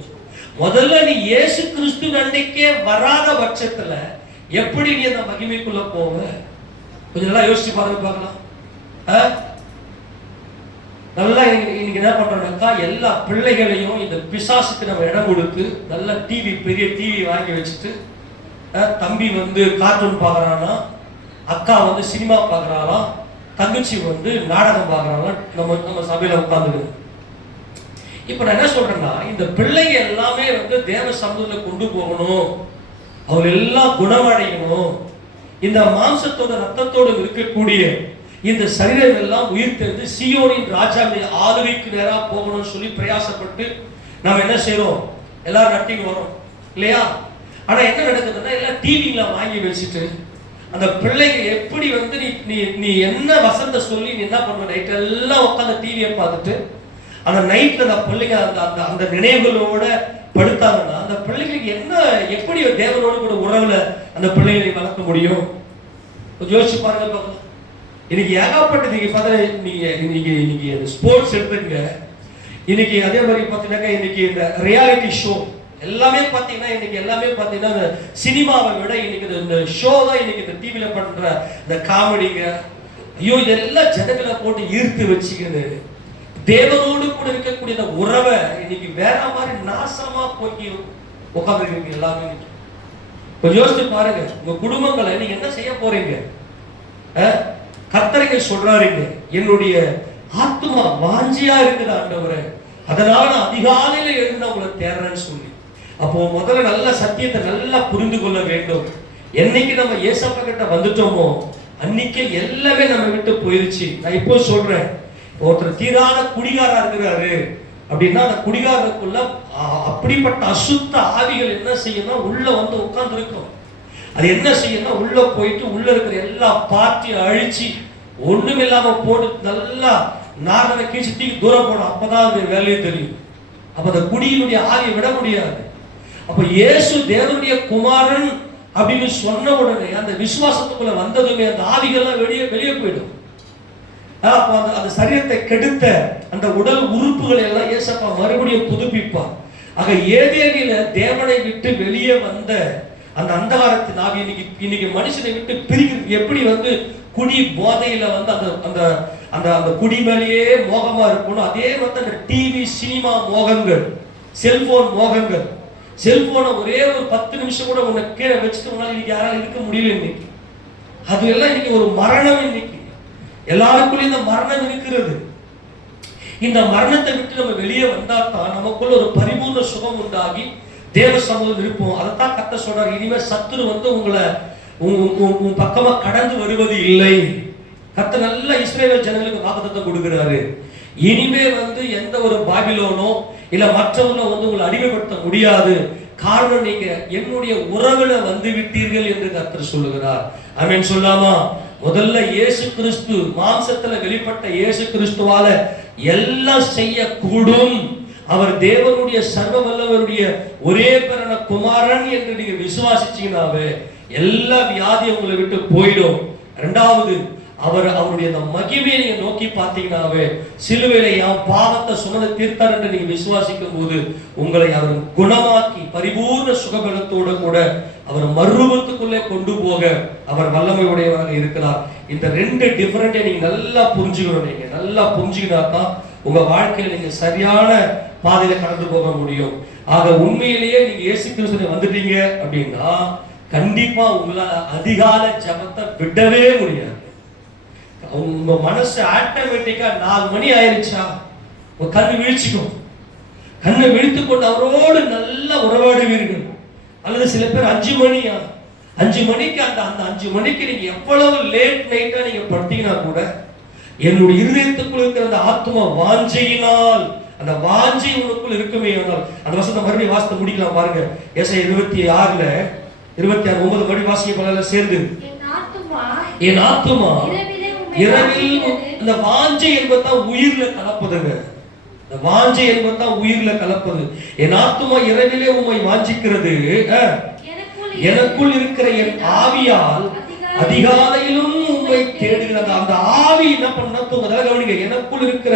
முதல்ல நீ இயேசு கிறிஸ்து அன்னைக்கே வராத பட்சத்துல எப்படி நீ அந்த மகிமைக்குள்ள போவ? கொஞ்சம் நல்லா யோசிச்சு பார்க்கலாம். நல்லா இன்னைக்கு என்ன பண்றோம்னாக்கா, எல்லா பிள்ளைகளையும் இந்த பிசாசுக்கு நம்ம இடம் கொடுத்து நல்ல டிவி, பெரிய டிவி வாங்கி வச்சுட்டு, தம்பி கார்ட்டூன் பார்க்கறானா, அக்கா சினிமா பார்க்கறாளா, தங்கச்சி நாடகம் பார்க்கறாளா, நம்ம சபையில உட்கார்ந்து. இப்ப நான் என்ன சொல்றேன்னா, இந்த பிள்ளைங்க எல்லாமே தேவ சமூகத்துல கொண்டு போகணும், அவங்க எல்லாம் குணமடையணும், இந்த மாம்சத்தோட ரத்தத்தோடு இருக்கக்கூடிய இந்த சரீரம் எல்லாம் உயிர் தெரிந்து சீயோனின் ராஜாவுடைய ஆளுகைக்கு நேரா போகணும்னு சொல்லி பிரயாசப்பட்டு நாம என்ன செய்யறோம்? எல்லாரும் நட்டின்னு வரோம் இல்லையா? ஆனா என்ன நடக்குதுன்னா, எல்லாம் டிவில வாங்கி வச்சுட்டு அந்த பிள்ளைங்க எப்படி நீ என்ன வசந்த சொல்லி நீ என்ன பண்ணுவ, நைட் எல்லாம் உட்காந்து டிவியை பார்த்துட்டு அந்த நைட்ல அந்த பிள்ளைங்க அந்த நினைவுகளோட படுத்தாங்கன்னா அந்த பிள்ளைங்களுக்கு என்ன, எப்படி தேவனோடு கூட உறவுல அந்த பிள்ளைகளை வளர்க்க முடியும்? யோசிச்சு பாருங்க பார்க்கலாம். இன்னைக்கு ஏகப்பட்டது நீங்க பார்த்தா, நீங்க இன்னைக்கு ஸ்போர்ட்ஸ் எடுத்துங்க. இன்னைக்கு அதே மாதிரி பார்த்தீங்கன்னா, இன்னைக்கு இந்த ரியாலிட்டி ஷோ எல்லாமே பார்த்தீங்கன்னா, இன்னைக்கு எல்லாமே பார்த்தீங்கன்னா சினிமாவை விட இன்னைக்கு இந்த ஷோ தான் இன்னைக்கு இந்த டிவில பண்ற இந்த காமெடிங்க. ஐயோ, இதெல்லாம் ஜனங்களை போட்டு ஈர்த்து வச்சுக்கிறது. தேவனோடு கூட இருக்கக்கூடிய இந்த உறவை இன்னைக்கு வேற மாதிரி நாசமா போக்கி உட்காந்துருக்கீங்க எல்லாமே. கொஞ்சம் யோசிச்சு பாருங்க, உங்க குடும்பங்களை நீங்க என்ன செய்ய போறீங்க? கர்த்தர் சொல்றாருங்க, என்னுடைய ஆத்துமா வாஞ்சியா இருக்குது ஆண்டவரே, அதனால நான் அதிகாலையில எழுந்து உங்களை தேடுறேன்னு சொல்லி. அப்போ முதல்ல நல்ல சத்தியத்தை நல்லா புரிந்து கொள்ள வேண்டும். என்னைக்கு நம்ம ஏசப்பா கிட்ட வந்துட்டோமோ அன்னைக்கே எல்லாமே நம்ம விட்டு போயிருச்சு. நான் இப்போ சொல்றேன், ஒருத்தர் தீரான குடிகாரா இருக்கிறாரு அப்படின்னா அந்த குடிகாரருக்குள்ள அப்படிப்பட்ட அசுத்த ஆவிகள் என்ன செய்யணும், உள்ள வந்து உட்கார்ந்து இருக்கும். அது என்ன செய்யணும், உள்ள போயிட்டு உள்ள இருக்கிற எல்லா பார்ட்டியும் அழிச்சு ஒண்ணுமில்லாம போட்டு நல்லா நாரனை கீழ்ச்சி தூரம் போடும். அப்பதான் அது வேலையே தெரியும். அப்ப அந்த குடியினுடைய ஆவியை விட முடியாது. அப்ப இயேசு தேவனுடைய குமாரன் அப்படின்னு சொன்ன உடனே அந்த விசுவாசத்துக்குள்ள வந்ததுமே அந்த ஆவிகள்லாம் வெளியே போயிடும். அந்த சரீரத்தை கெடுத்த அந்த உடல் உறுப்புகளை எல்லாம் இயேசப்பா மறுபடியும் புதுப்பிப்பார். ஆக ஏதேனில தேவனை விட்டு வெளியே வந்த அந்த அந்தகாரத்தின் ஆவி இன்னைக்கு மனுஷனை விட்டு பிரிக்கிறது. எப்படி வந்து குடி போதையில வந்து அந்த அந்த அந்த அந்த குடி மேலேயே மோகமா இருக்கணும், அதே மாதிரி அந்த டிவி சினிமா மோகங்கள், செல்போன் மோகங்கள். செல்போனை ஒரே ஒரு 10 நிமிஷம் கூட உன்னை கீழே வச்சுட்டு இன்னைக்கு யாராலும் இருக்க முடியல. இன்னைக்கு அது எல்லாம் இன்னைக்கு ஒரு மரணம். இன்னைக்கு எல்லாருக்குள்ள இந்த மரணம் இருக்கிறது. இந்த மரணத்தை விட்டு நம்ம வெளியே வந்தா தான் நமக்குள்ள ஒரு பரிபூர்ண சுகம் உண்டாகி தேவ சமூகம் இருப்போம். அதைத்தான் கர்த்தர் சொல்றாரு, இனிமே சத்துரு வந்து உங்களை உன் பக்கமா கடந்து வருவது இல்லை. கர்த்தர் நல்ல இஸ்ரவேல் ஜனங்களுக்கு வாக்குத்தத்தம் கொடுக்கிறாரு. இனிமே வந்து எந்த ஒரு பாபிலோனோ இல்ல மற்றவங்களோ வந்து உங்களை அடிமைப்படுத்த முடியாது. காரணம் நீங்க என்னுடைய உறவுல வந்து விட்டீர்கள் என்று கர்த்தர் சொல்லுகிறார். ஆமென் சொல்லாமா? முதல்ல இயேசு கிறிஸ்து மாம்சத்துல வெளிப்பட்ட இயேசு கிறிஸ்துவால எல்லாம் செய்யக்கூடும். அவர் தேவனுடைய சர்வ வல்லவருடைய ஒரே பிறன குமாரன் என்று நீங்க விசுவாசிச்சீங்கன்னாவே எல்லா வியாதியும் உங்களை விட்டு போயிடும். இரண்டாவது, அவருடைய அந்த மகிமையை நீங்க நோக்கி பார்த்தீங்கன்னாவே சிலுவையில என் பாவத்தை சுமந்து தீர்த்தார் என்று நீங்க விசுவாசிக்கும் போது உங்களை அவர் குணமாக்கி பரிபூர்ண சுகபலத்தோட கூட அவர் மறுரூபத்துக்குள்ளே கொண்டு போக அவர் வல்லமை உடையவராக இருக்கிறார். இந்த ரெண்டு டிஃபரெண்டை நீங்க நல்லா புரிஞ்சுக்கணும். நீங்க நல்லா புரிஞ்சுக்கினாக்கா உங்க வாழ்க்கையில நீங்க சரியான பாதையில கடந்து போக முடியும். ஆக உண்மையிலேயே நீங்க இயேசு கிறிஸ்துவை வந்துட்டீங்க அப்படின்னா கண்டிப்பா உங்களால அதிகால ஜபத்தை விடவே முடியாது. உங்க மனசு ஆட்டோமேட்டிக்கா 4 மணி ஆயிருச்சா உங்க கண்ணு விழிச்சுக்கும். கண்ணை விழித்துக் கொண்டு அவரோடு நல்லா உறவாடுவீர்கள். அல்லது சில பேர் 5 மணியா 5 மணிக்கு அந்த 5 மணிக்கு நீங்க எவ்வளவு லேட் நைட்டா நீங்க படுத்தீங்கன்னா கூட என்னுடைய இருதயத்துக்குள் இருக்கிற அந்த ஆத்மா வாஞ்சையினால் அந்த வாஞ்சை உனக்குள் இருக்குமே. அந்த வசனத்தை மறுபடியும் வாசித்து முடிக்கலாம் பாருங்க. ஏசாயா 26 26:9 மறுபடியும் வாசிக்க போல சேர்ந்து என் ஆத்துமா இரவில் அந்த வாஞ்சை என்பதுதான் உயிர்ல கலப்பதுங்க. இந்த வாஞ்சை என்பதுதான் உயிர்ல கலப்பது. என் ஆத்துமா இரவிலே உம்மை வாஞ்சிக்கிறது, எனக்குள் இருக்கிற என் ஆவியால் அதிகாலையிலும் உம்மை தேடுகிறது. அந்த ஆவி என்ன பண்ணா கவனிங்க, எனக்குள் இருக்கிற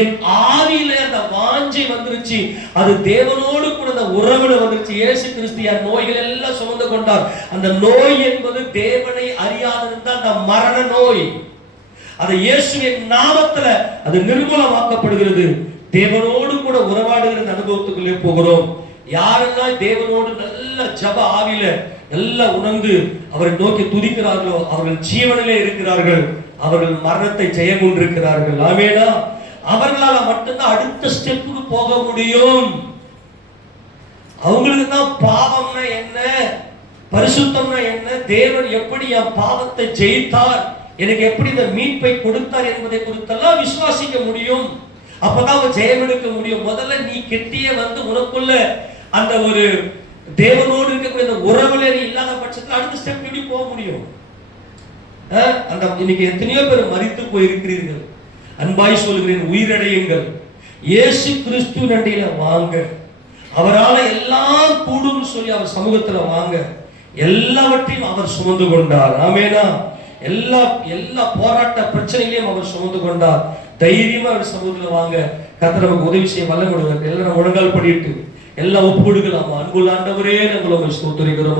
என் ஆவியில அந்த வாஞ்சை வந்துருச்சு. அது தேவனோடு கூட அந்த உறவுல வந்துருச்சு. இயேசு கிறிஸ்து என் நோய்கள் எல்லாம் சுமந்து கொண்டார். அந்த நோய் என்பது தேவனை அறியாதிருந்த அந்த மரண நோய். அது இயேசுவின் நாமத்துல அது நிர்மூலமாக்கப்படுகிறது. தேவனோடு கூட உறவாடுகிற அனுபவத்துக்குள்ளே போகிறோம். யாரெல்லாம் தேவனோடு நல்ல ஜப ஆவியில எல்லாம் உணர்ந்து அவரை நோக்கி துதிக்கிறார்களோ அவர்கள் ஜீவனிலே இருக்கிறார்கள். அவர்கள் மரணத்தை ஜெயம் கொண்டிருக்கிறார்கள். ஆமெனா? அவர்களால மட்டும்தான் அடுத்த ஸ்டெப்புக்கு போக முடியும். அவங்களுக்கு தான் பாவம்னா என்ன, பரிசுத்தம்னா என்ன, தேவன் எப்படி என் பாவத்தை ஜெயித்தார், எனக்கு எப்படி இந்த மீட்பை கொடுத்தார் என்பதை குறித்தெல்லாம் விசுவாசிக்க முடியும். அப்பதான் ஜெயம் எடுக்க முடியும். முதல்ல நீ கெட்டியே வந்து உனக்குள்ள அந்த ஒரு தேவனோடு இருக்கக்கூடிய அந்த உறவுல நீ இல்லாத பட்சத்தில் அடுத்த ஸ்டெப் எப்படி போக முடியும்? அந்த இன்னைக்கு எத்தனையோ பேர் மரித்து போயிருக்கிறீர்கள். அன்பாய் சொல்கிறேன், உயிரடையுங்கள். இயேசு கிறிஸ்து நண்டியில வாங்க. அவரால் எல்லாம் கூடும் சொல்லி அவர் சமூகத்துல வாங்க. எல்லாவற்றையும் அவர் சுமந்து கொண்டார். ஆமெனா? எல்லா போராட்ட பிரச்சனைகளையும் அவர் சுமந்து கொண்டார். தைரியமா அவர் சமூகத்துல வாங்க. கர்த்தர் நமக்கு உதவி செய்ய வல்லமை கொடுங்க. எல்லாரும் முழங்கால் படிட்டு எல்லாம் ஒப்பு கொடுக்கலாம். அன்புள்ள ஆண்டவரே, நம்மள ஸ்தோத்திரிக்கிறோம்.